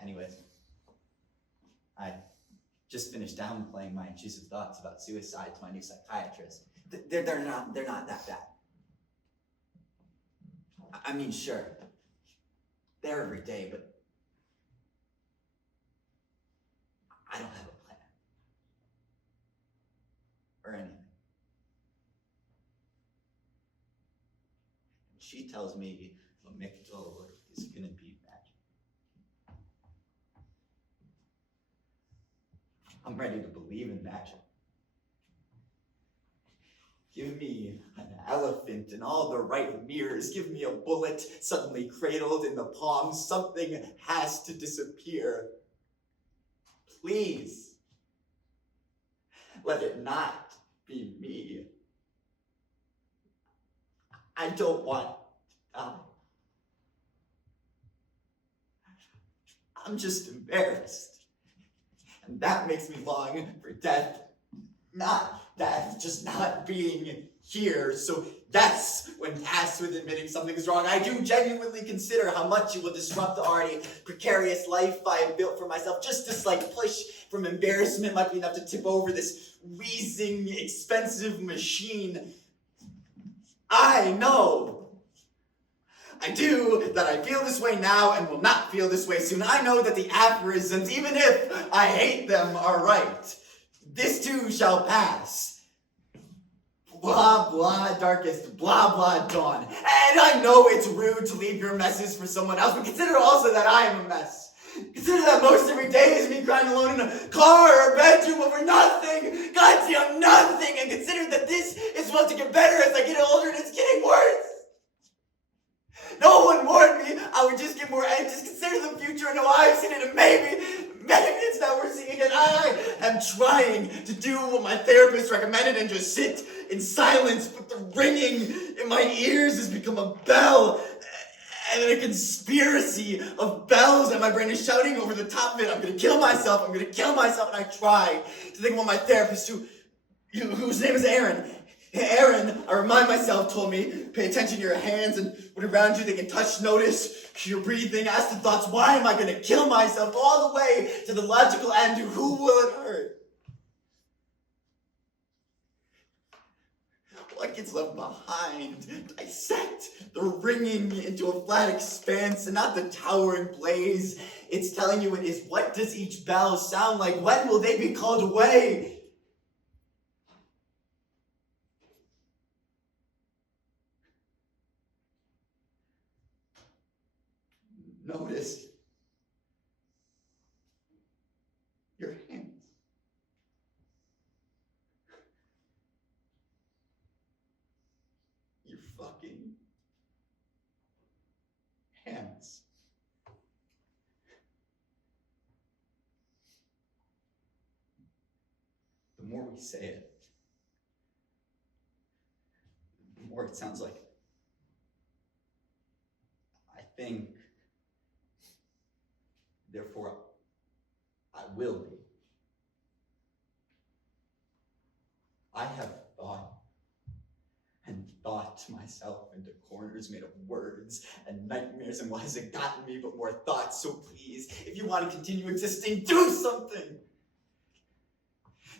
Anyways, I just finished downplaying my intrusive thoughts about suicide to my new psychiatrist. They're not that bad. I mean, sure, they're every day, but I don't have a plan. Or anything. And she tells me Amygdala is gonna be magic. I'm ready to believe in magic. Give me an elephant and all the right mirrors. Give me a bullet suddenly cradled in the palm. Something has to disappear. Please. Let it not be me. I don't want to die. I'm just embarrassed. And that makes me long for death. Not death, just not being here. So that's when tasked with admitting something's wrong. I do genuinely consider how much it will disrupt the already precarious life I have built for myself. Just a slight push from embarrassment might be enough to tip over this wheezing, expensive machine. I know. I do that I feel this way now and will not feel this way soon. I know that the aphorisms, even if I hate them, are right. This too shall pass. Blah, blah, darkest, blah, blah, dawn. And I know it's rude to leave your messes for someone else, but consider also that I am a mess. Consider that most every day is me crying alone in a car or a bedroom over nothing, goddamn nothing, and consider that this is supposed to get better as I get older and it's getting worse. No one warned me I would just get more anxious. Consider the future and how I've seen it, and maybe it's not worth seeing it. I am trying to do what my therapist recommended and just sit in silence, but the ringing in my ears has become a bell, and a conspiracy of bells, and my brain is shouting over the top of it, I'm gonna kill myself, and I try to think about my therapist whose name is Aaron. Aaron, I remind myself, told me, pay attention to your hands and what around you they can touch, notice your breathing, ask the thoughts, why am I going to kill myself, all the way to the logical end, who will it hurt? What gets left behind? Dissect the ringing into a flat expanse and not the towering blaze. It's telling you it is, what does each bell sound like? When will they be called away? Notice your hands. Your fucking hands. The more we say it, the more it sounds like I think. Therefore, I will be. I have thought and thought myself into corners made of words and nightmares, and what has it gotten me but more thoughts? So please, if you want to continue existing, do something!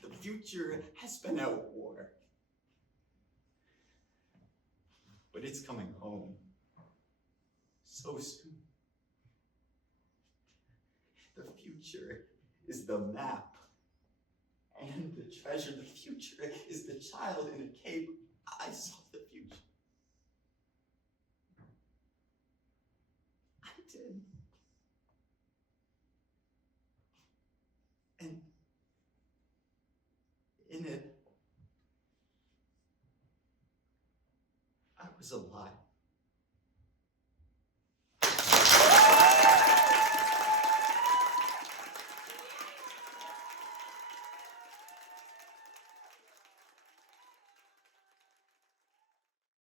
The future has been at war. But it's coming home. So soon. The future is the map and the treasure. The future is the child in a cave. I saw the future. I did. And in it, I was alive.